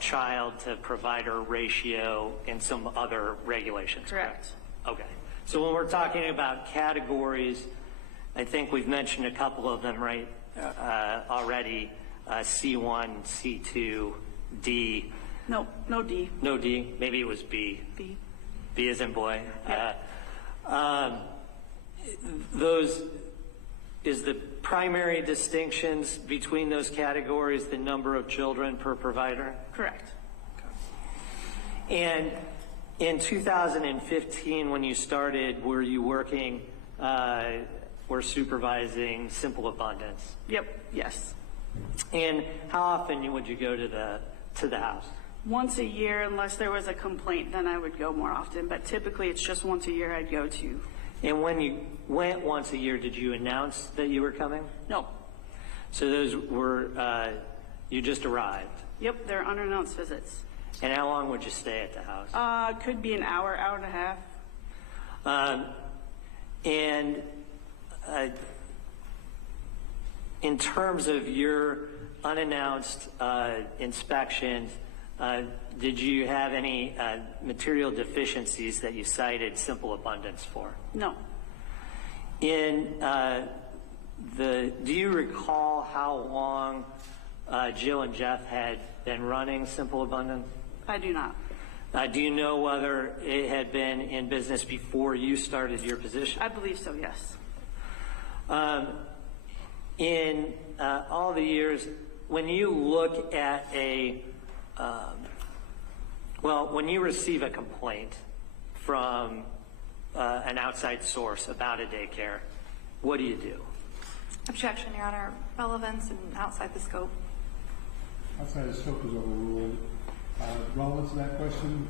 child to provider ratio and some other regulations. Correct. Okay. So when we're talking about categories, I think we've mentioned a couple of them right already, C1, C2, D. No D. No D, maybe it was B. B. B as in boy. Yeah. Those, is the primary distinctions between those categories the number of children per provider? Correct. And in 2015, when you started, were you working or supervising Simple Abundance? Yep. Yes. And how often would you go to the house? Once a year, unless there was a complaint, then I would go more often. But typically, it's just once a year I'd go to. And when you went once a year, did you announce that you were coming? No. So those were, you just arrived? Yep, they're unannounced visits. And how long would you stay at the house? Could be an hour, hour and a half. And in terms of your unannounced inspections, did you have any material deficiencies that you cited Simple Abundance for? No. Do you recall how long Jill and Jeff had been running Simple Abundance? I do not. Do you know whether it had been in business before you started your position? I believe so, yes. In all the years, when you look at when you receive a complaint from an outside source about a daycare, what do you do? Objection, Your Honor. Relevance and outside the scope. Outside the scope is overruled. Relevance to that question,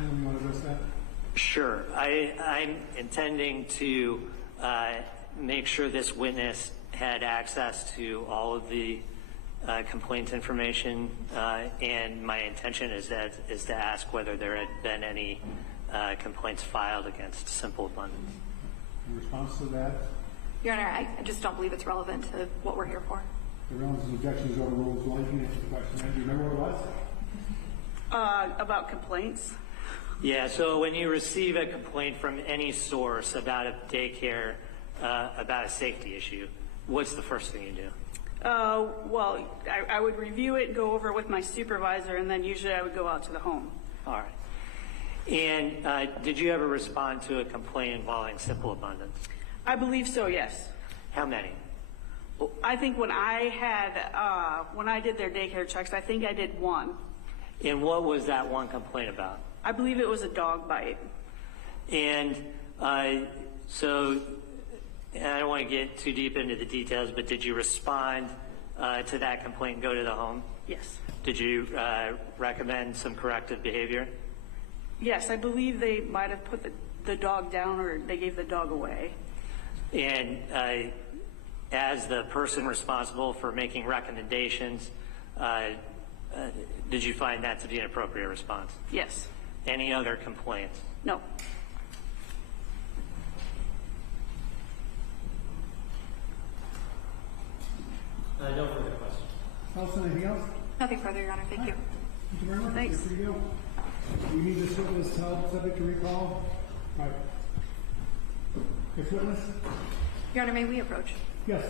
you want to address that? Sure. I'm intending to make sure this witness had access to all of the complaint information, and my intention is to ask whether there had been any complaints filed against Simple Abundance. In response to that, Your Honor, I just don't believe it's relevant to what we're here for. the relevance objection is overruled. So you can answer the question. Do you remember what it was? About complaints? Yeah, so when you receive a complaint from any source about a daycare, about a safety issue, what's the first thing you do? Well, I would review it, go over it with my supervisor, and then usually I would go out to the home. All right. And did you ever respond to a complaint involving Simple Abundance? I believe so, yes. How many? I think when I did their daycare checks, I think I did one. And what was that one complaint about? I believe it was a dog bite. And so, and I don't want to get too deep into the details, but did you respond to that complaint and go to the home? Yes. Did you recommend some corrective behavior? Yes, I believe they might have put the dog down or they gave the dog away. And as the person responsible for making recommendations, did you find that to be an appropriate response? Yes. Any other complaints? No. No further questions. Nelson, anything else? Nothing further, Your Honor. Thank you. Thank you very much. Thanks. You're free to go. We need this witness held subject to recall. Right. Next witness? Your Honor, may we approach? Yes.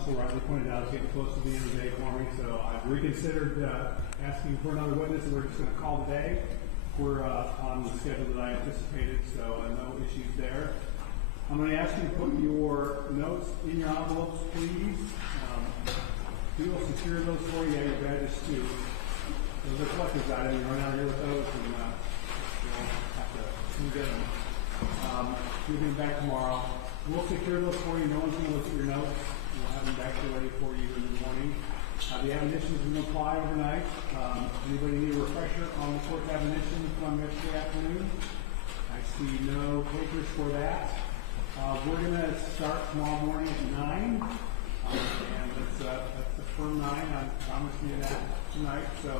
Council rightly pointed out, it's getting close to the end of the day for me, so I've reconsidered asking for another witness, and we're just going to call today. We're on the schedule that I anticipated, so no issues there. I'm going to ask you to put your notes in your envelopes, please. We will secure those for you, your badges too. Those are collector's items. You run out here with those, and you'll have to get them. We'll be back tomorrow. We'll secure those for you. No one's going to look at your notes. We'll have them back there ready for you in the morning. The admonition is going to apply overnight. Anybody need a refresher on the court admonition from yesterday afternoon? I see no papers for that. We're going to start tomorrow morning at 9, and that's a firm 9. I promised you that tonight. So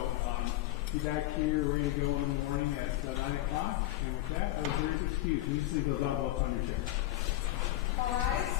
be back here ready to go in the morning at 9 o'clock. And with that, I was very excused. You just leave those envelopes on your chair. All rise.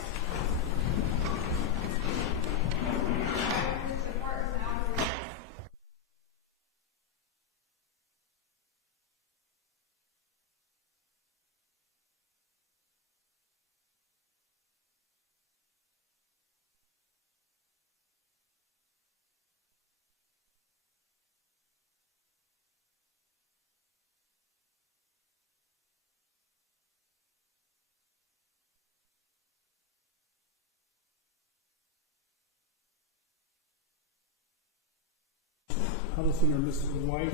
Huddleston or Ms. White,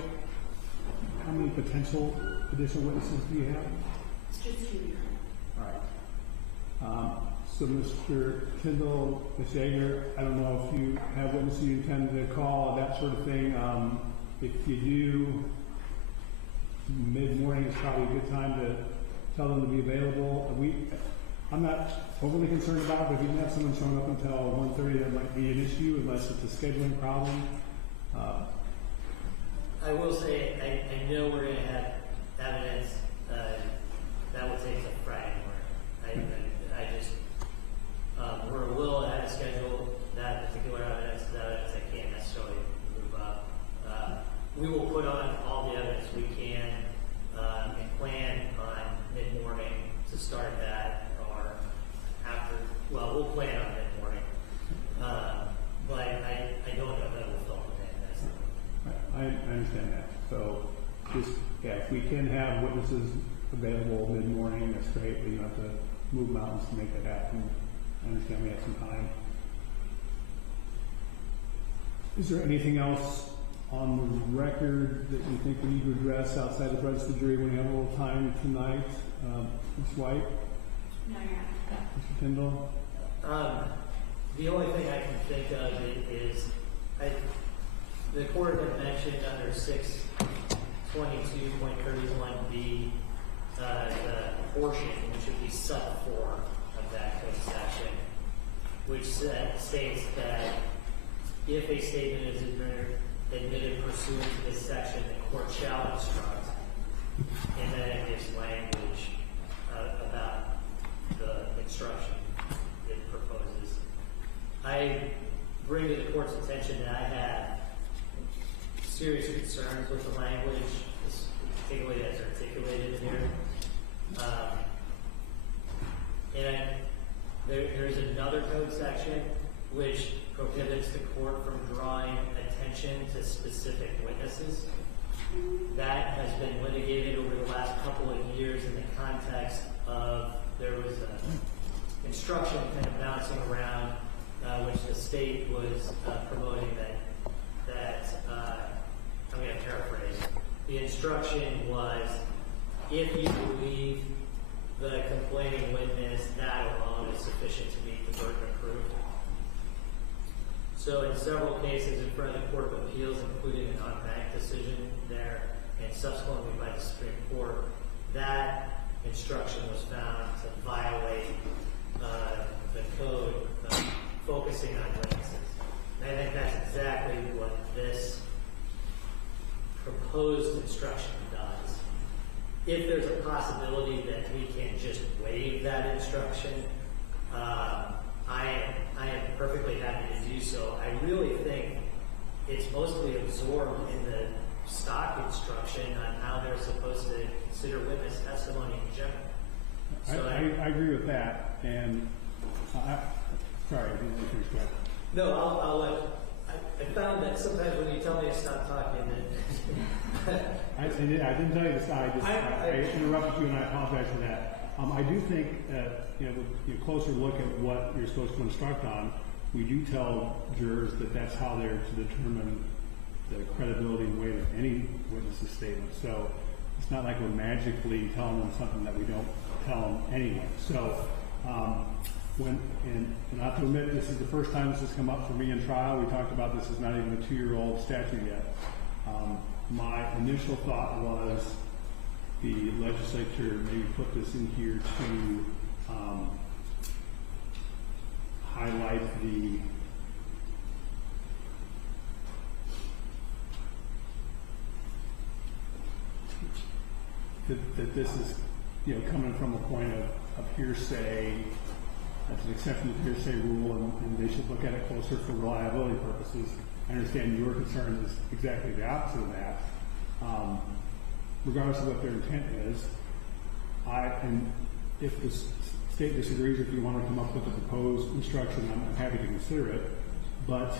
how many potential additional witnesses do you have? Just two. All right. So Mr. Tyndall, Ms. Yeager, I don't know if you have witnesses you intend to call, that sort of thing. If you do, mid-morning is probably a good time to tell them to be available. I'm not overly concerned about it, but if you can have someone showing up until 1:30, that might be an issue unless it's a scheduling problem. I will say, I know we're going to have evidence that will take till Friday morning. I just, we're a little ahead of schedule. That particular evidence is evidence I can't necessarily move up. We will put on all the evidence we can and plan on mid-morning to start that, or after, well, we'll plan on mid-morning. But I don't know that we'll film the day. I understand that. So just, if we can have witnesses available mid-morning, that's great, but you have to move mountains to make that happen. I understand we have some time. Is there anything else on the record that you think we need to address outside the presence of the jury when we have a little time tonight? Ms. White? No, you're not. Mr. Tyndall? The only thing I can think of is the court had mentioned under 622.31b the portion, which would be sub 4 of that code section, which states that if a statement is admitted pursuant to this section, the court shall instruct, and then it gives language about the instruction it proposes. I bring to the court's attention that I have serious concerns with the language, particularly as articulated here. And there's another code section which prohibits the court from drawing attention to specific witnesses. That has been litigated over the last couple of years in the context of there was an instruction kind of bouncing around which the state was promoting that I'm going to paraphrase. The instruction was, if you believe the complaining witness, that alone is sufficient to meet the burden of proof. So in several cases in front of the Court of Appeals, including an on-bank decision there, and subsequently by the Supreme Court, that instruction was found to violate the code focusing on witnesses. And I think that's exactly what this proposed instruction does. If there's a possibility that we can just waive that instruction, I am perfectly happy to do so. I really think it's mostly absorbed in the stock instruction on how they're supposed to consider witness testimony in general. So I agree with that, and Sorry, I didn't finish that. No, I'll let, I found that sometimes when you tell me to stop talking, that I didn't tell you to stop. I interrupted you, and I apologize for that. I do think, with a closer look at what you're supposed to instruct on, we do tell jurors that that's how they're to determine the credibility and weight of any witness's statement. So it's not like we're magically telling them something that we don't tell them anyway. So and not to admit, this is the first time this has come up for me in trial. We talked about this is not even a 2-year-old statute yet. My initial thought was the legislature maybe put this in here to highlight that this is coming from a point of hearsay. That's an exception to the hearsay rule, and they should look at it closer for reliability purposes. I understand your concern is exactly the opposite of that. Regardless of what their intent is, and if the state disagrees, if you want to come up with a proposed instruction, I'm happy to consider it. But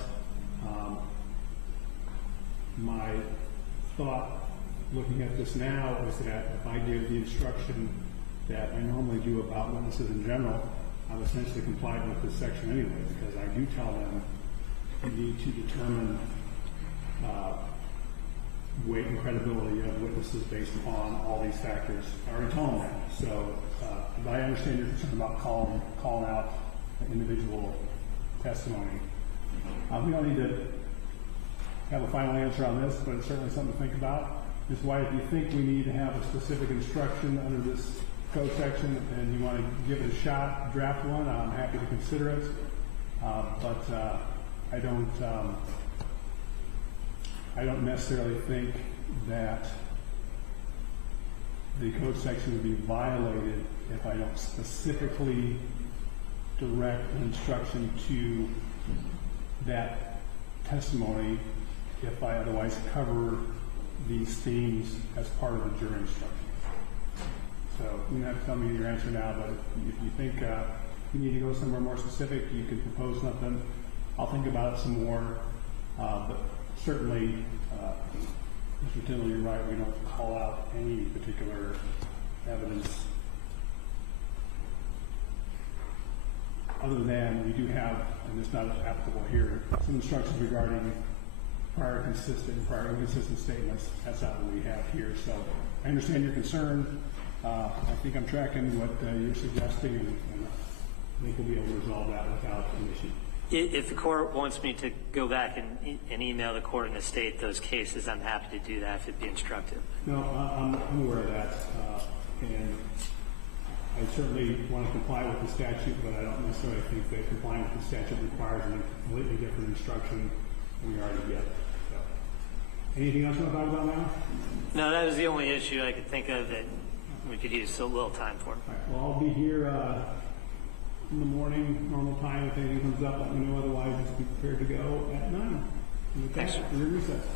my thought looking at this now is that if I give the instruction that I normally do about witnesses in general, I've essentially complied with this section anyway, because I do tell them you need to determine weight and credibility of witnesses based upon all these factors. I already told them that. So, but I understand your concern about calling out individual testimony. We don't need to have a final answer on this, but it's certainly something to think about. Ms. White, if you think we need to have a specific instruction under this code section and you want to give it a shot, draft one, I'm happy to consider it. But I don't necessarily think that the code section would be violated if I don't specifically direct an instruction to that testimony if I otherwise cover these themes as part of the jury instruction. So you don't have to tell me your answer now, but if you think you need to go somewhere more specific, you can propose something. I'll think about it some more. But certainly, Mr. Tindall, you're right. We don't call out any particular evidence other than we do have, and it's not applicable here, some instructions regarding prior consistent and prior inconsistent statements. That's not what we have here. So I understand your concern. I think I'm tracking what you're suggesting, and I think we'll be able to resolve that without an issue. If the court wants me to go back and email the court and the state those cases, I'm happy to do that if it'd be instructive. No, I'm aware of that, and I certainly want to comply with the statute, but I don't necessarily think that complying with the statute requires a completely different instruction than we already get. So, anything else you want to talk about now? No, that was the only issue I could think of that we could use so little time for. All right, well, I'll be here in the morning, normal time. If anything comes up, let me know. Otherwise, just be prepared to go at 9. And with that, we're recessed.